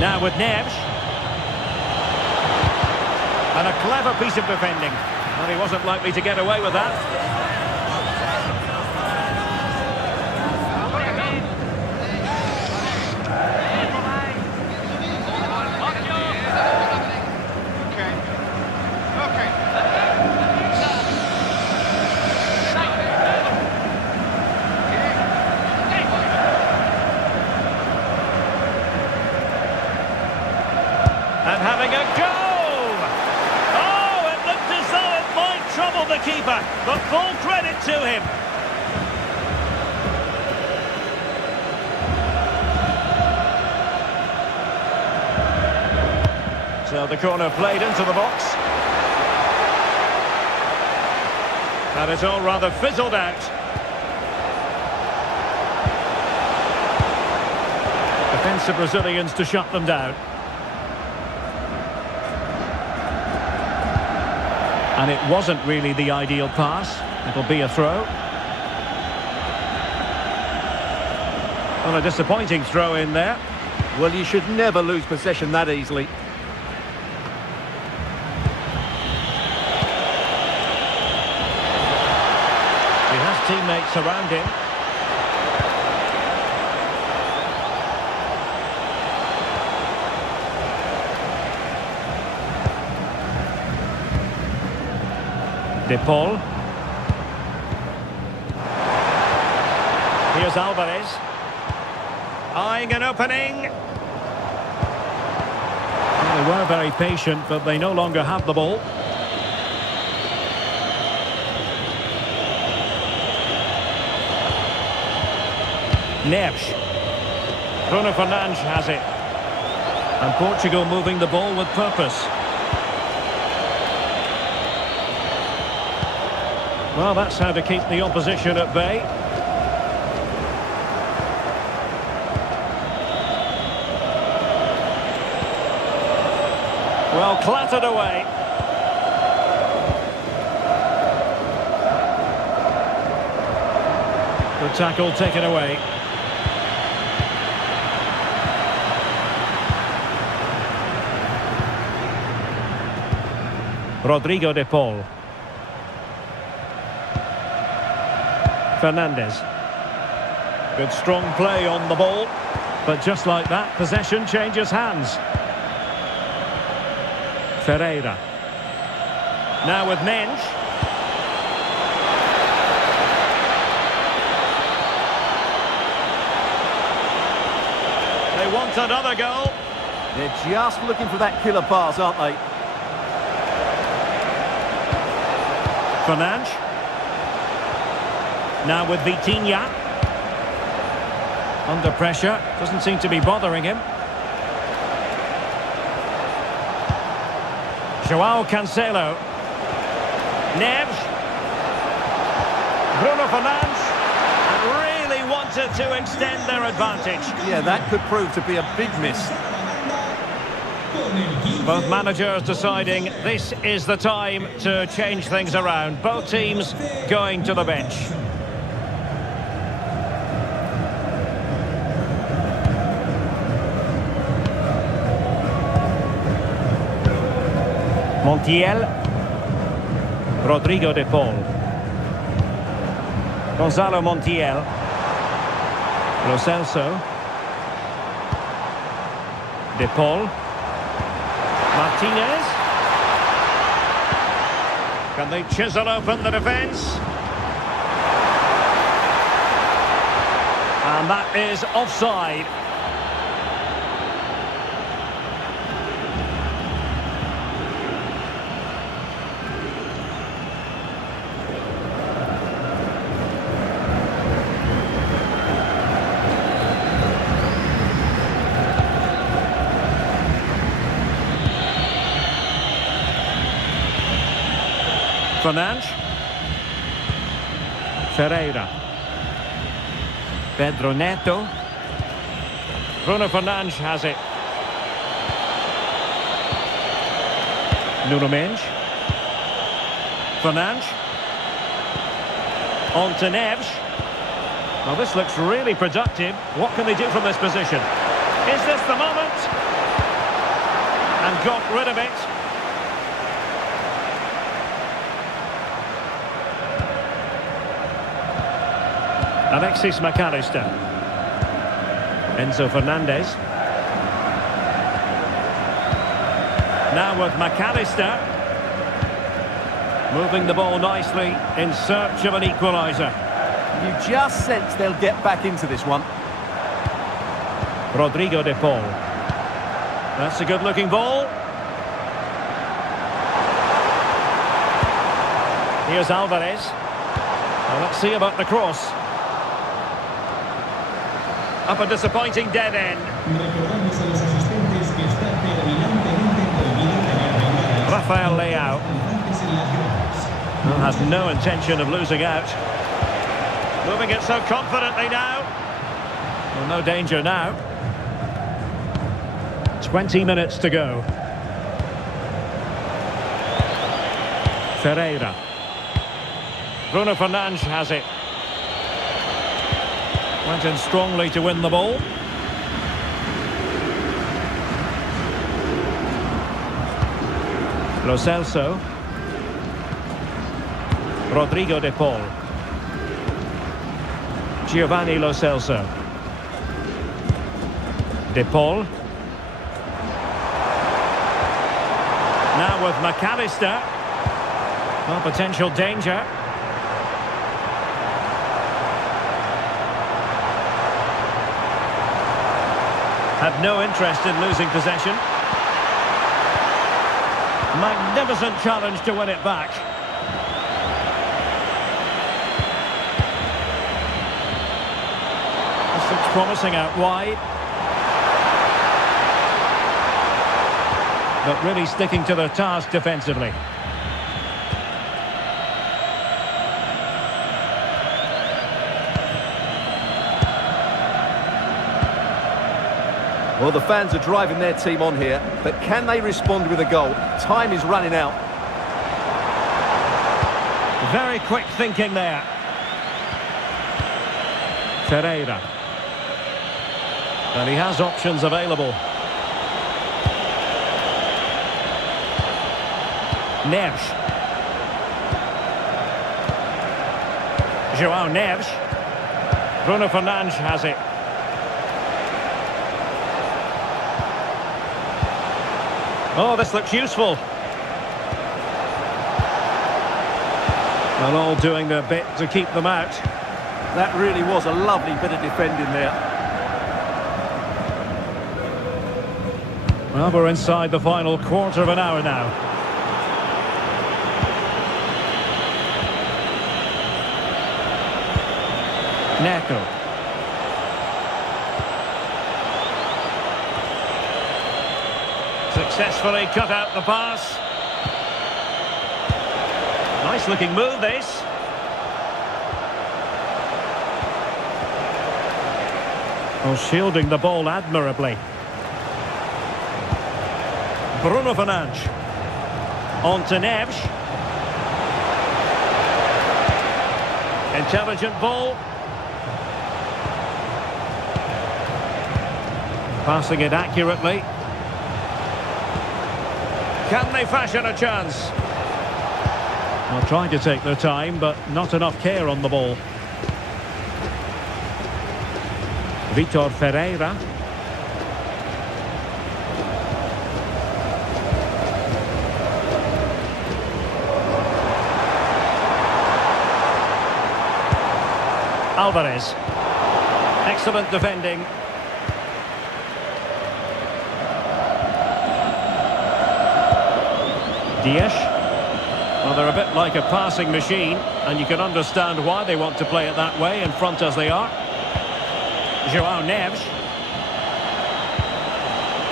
Now with Neves. And a clever piece of defending. And he wasn't likely to get away with that. And having a goal! Oh, it looked as though it might trouble the keeper, but full credit to him. So the corner played into the box. And it's all rather fizzled out. Defensive Brazilians to shut them down. And it wasn't really the ideal pass. It'll be a throw. Well, a disappointing throw in there. Well, you should never lose possession that easily. He has teammates around him. De Paul. Here's Alvarez. Eyeing an opening. Well, they were very patient, but they no longer have the ball. Neves. Bruno Fernandes has it. And Portugal moving the ball with purpose. Well, that's how to keep the opposition at bay. Well, clattered away. Good tackle taken away. Rodrigo de Paul. Fernandes. Good strong play on the ball. But just like that, possession changes hands. Ferreira. Now with Mensch. They want another goal. They're just looking for that killer pass, aren't they? Fernandes. Now with Vitinha. Under pressure. Doesn't seem to be bothering him. João Cancelo. Neves. Bruno Fernandes. Really wanted to extend their advantage. Yeah, that could prove to be a big miss. Both managers deciding this is the time to change things around. Both teams going to the bench. Montiel. Rodrigo de Paul. Gonzalo Montiel. Lo Celso. De Paul. Martinez. Can they chisel open the defence? And that is offside. Fernandes. Ferreira. Pedro Neto. Bruno Fernandes has it. Nuno Mendes. Fernandes. On to Neves. Well, this looks really productive. What can they do from this position? Is this the moment? And got rid of it. Alexis McAllister. Enzo Fernandez. Now with McAllister. Moving the ball nicely in search of an equaliser. You just sense they'll get back into this one. Rodrigo de Paul. That's a good-looking ball. Here's Alvarez. Well, let's see about the cross. Up a disappointing dead end. Rafael Leao. Well, has no intention of losing out. Moving it so confidently now. Well, no danger now. 20 minutes to go. Ferreira. Bruno Fernandes has it. Went in strongly to win the ball. Lo Celso. Rodrigo de Paul. Giovanni Lo Celso. De Paul. Now with McAllister. Well, potential danger. Had no interest in losing possession. Magnificent challenge to win it back. This looks promising out wide. But really sticking to their task defensively. Well, the fans are driving their team on here, but can they respond with a goal? Time is running out. Very quick thinking there. Ferreira. And he has options available. Neves. João Neves. Bruno Fernandes has it. Oh, this looks useful. And all doing their bit to keep them out. That really was a lovely bit of defending there. Well, we're inside the final quarter of an hour now. Neto. Successfully cut out the pass. Nice looking move this. Oh, shielding the ball admirably. Bruno Fernandes. On to Neves. Intelligent ball. Passing it accurately. Can they fashion a chance? Well, trying to take their time, but not enough care on the ball. Vitor Ferreira. Alvarez. Excellent defending. Dias. Well, they're a bit like a passing machine, and you can understand why they want to play it that way, in front as they are. João Neves.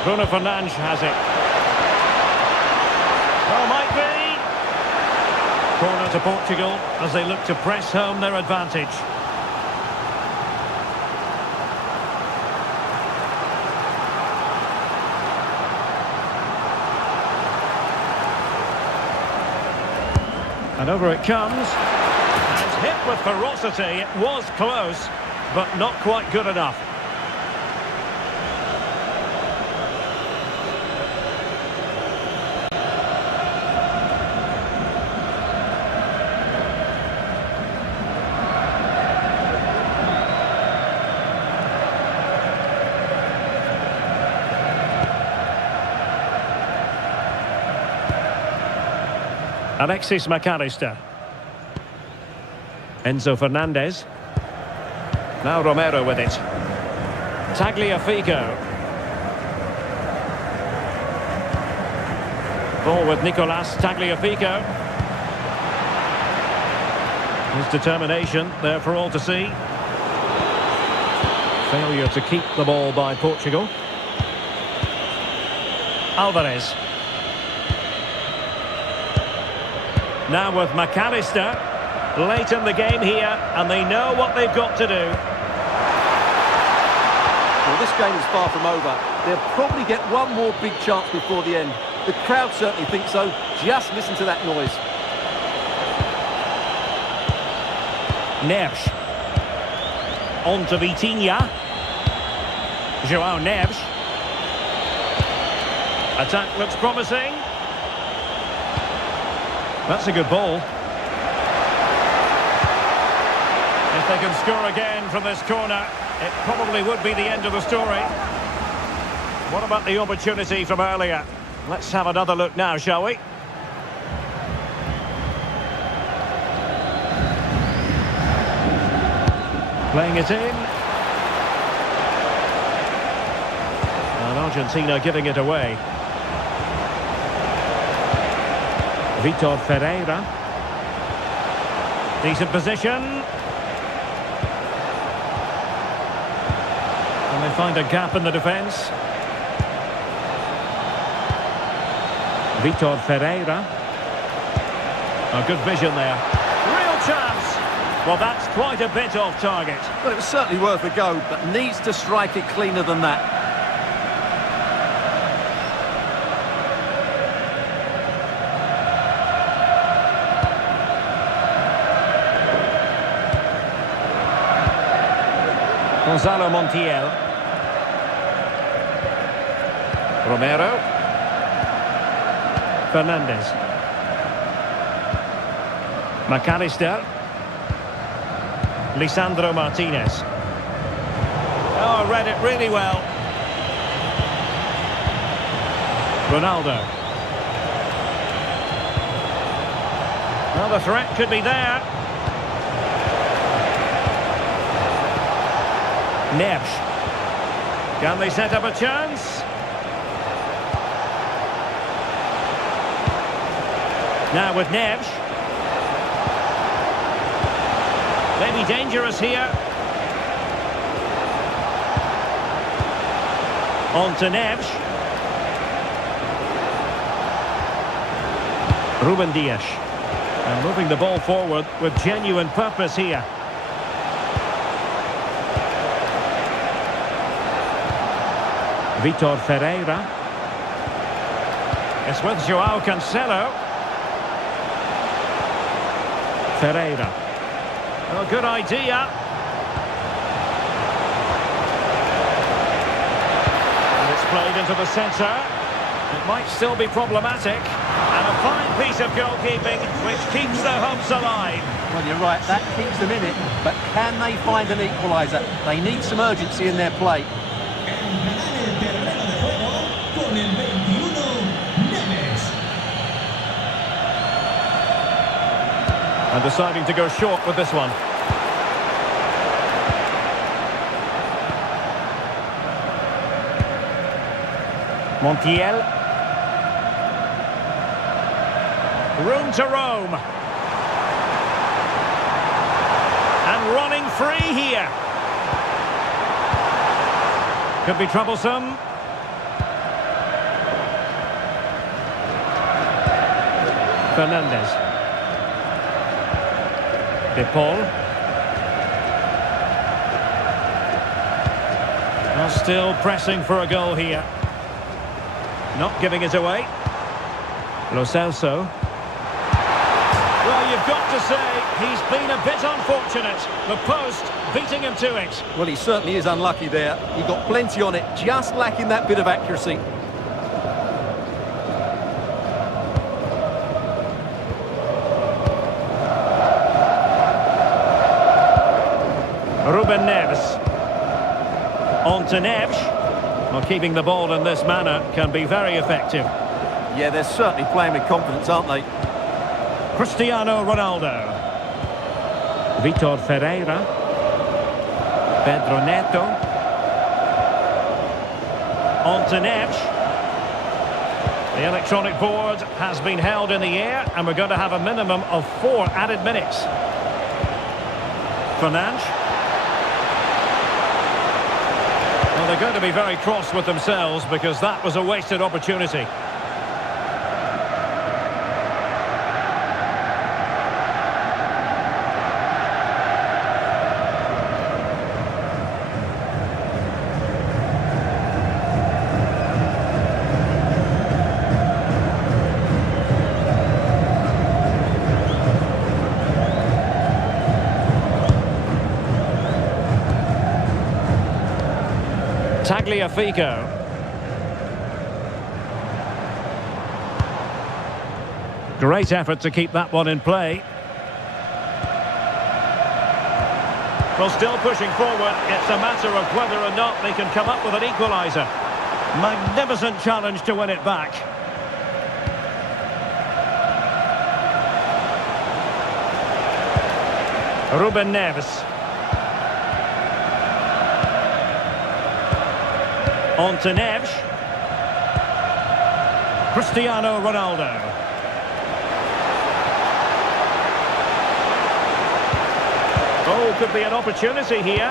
Bruno Fernandes has it. Oh, might be. Corner to Portugal as they look to press home their advantage. And over it comes, and hit with ferocity. It was close, but not quite good enough. Alexis McAllister. Enzo Fernandez. Now Romero with it. Tagliafico. Ball with Nicolas Tagliafico. His determination there for all to see. Failure to keep the ball by Portugal. Alvarez. Now with McAllister, late in the game here, and they know what they've got to do. Well, this game is far from over. They'll probably get one more big chance before the end. The crowd certainly think so. Just listen to that noise. Neves. On to Vitinha. João Neves. Attack looks promising. That's a good ball. If they can score again from this corner, it probably would be the end of the story. What about the opportunity from earlier? Let's have another look now, shall we? Playing it in. And Argentina giving it away. Vitor Ferreira. Decent position. And they find a gap in the defence. Vitor Ferreira. A good vision there. Real chance. Well, that's quite a bit off target. Well, it was certainly worth a go, but needs to strike it cleaner than that. Gonzalo Montiel. Romero. Fernandez. McAllister. Lisandro Martinez. Oh, read it really well. Ronaldo. Well, the threat could be there. Neves. Can they set up a chance? Now with Neves. Maybe dangerous here. On to Neves. Ruben Dias. And moving the ball forward with genuine purpose here. Vitor Ferreira. It's with Joao Cancelo. Ferreira. Oh, good idea. And it's played into the centre. It might still be problematic. And a fine piece of goalkeeping, which keeps their hopes alive. Well, you're right, that keeps them in it. But can they find an equaliser? They need some urgency in their play. And deciding to go short with this one. Montiel. Room to roam. And running free here. Could be troublesome. Fernandez. De Paul. Well, still pressing for a goal here. Not giving it away. Lo Celso. Well, you've got to say, he's been a bit unfortunate. The post beating him to it. Well, he certainly is unlucky there. He got plenty on it, just lacking that bit of accuracy. Ruben Neves. On to Neves. Well, keeping the ball in this manner can be very effective. Yeah, they're certainly playing with confidence, aren't they? Cristiano Ronaldo. Vitor Ferreira. Pedro Neto. On to Neves. The electronic board has been held in the air, and we're going to have a minimum of 4 added minutes. Fernandes. Well, they're going to be very cross with themselves because that was a wasted opportunity. Tagliafico. Great effort to keep that one in play. Well, still pushing forward. It's a matter of whether or not they can come up with an equaliser. Magnificent challenge to win it back. Ruben Neves. On to Neves. Cristiano Ronaldo. Oh, could be an opportunity here.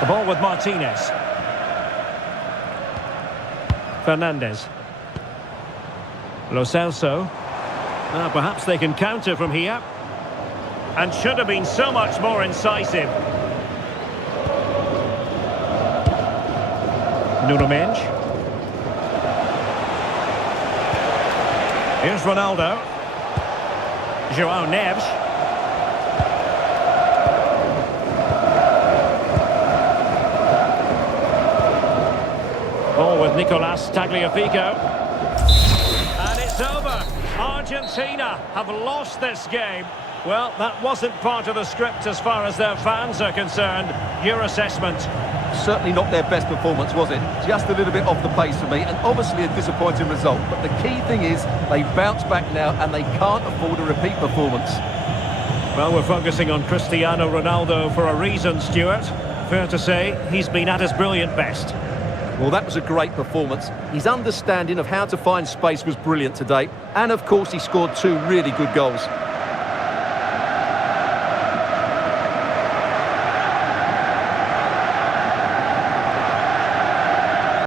The ball with Martinez. Fernandez. Lo Celso. Perhaps they can counter from here. And should have been so much more incisive. Nuno Mendes. Here's Ronaldo. Joao Neves. Ball with Nicolas Tagliafico. And it's over. Argentina have lost this game. Well, that wasn't part of the script as far as their fans are concerned. Your assessment? Certainly not their best performance, was it? Just a little bit off the pace for me, and obviously a disappointing result. But the key thing is they bounce back now, and they can't afford a repeat performance. Well, we're focusing on Cristiano Ronaldo for a reason, Stuart. Fair to say, he's been at his brilliant best. Well, that was a great performance. His understanding of how to find space was brilliant today. And, of course, he scored 2 really good goals.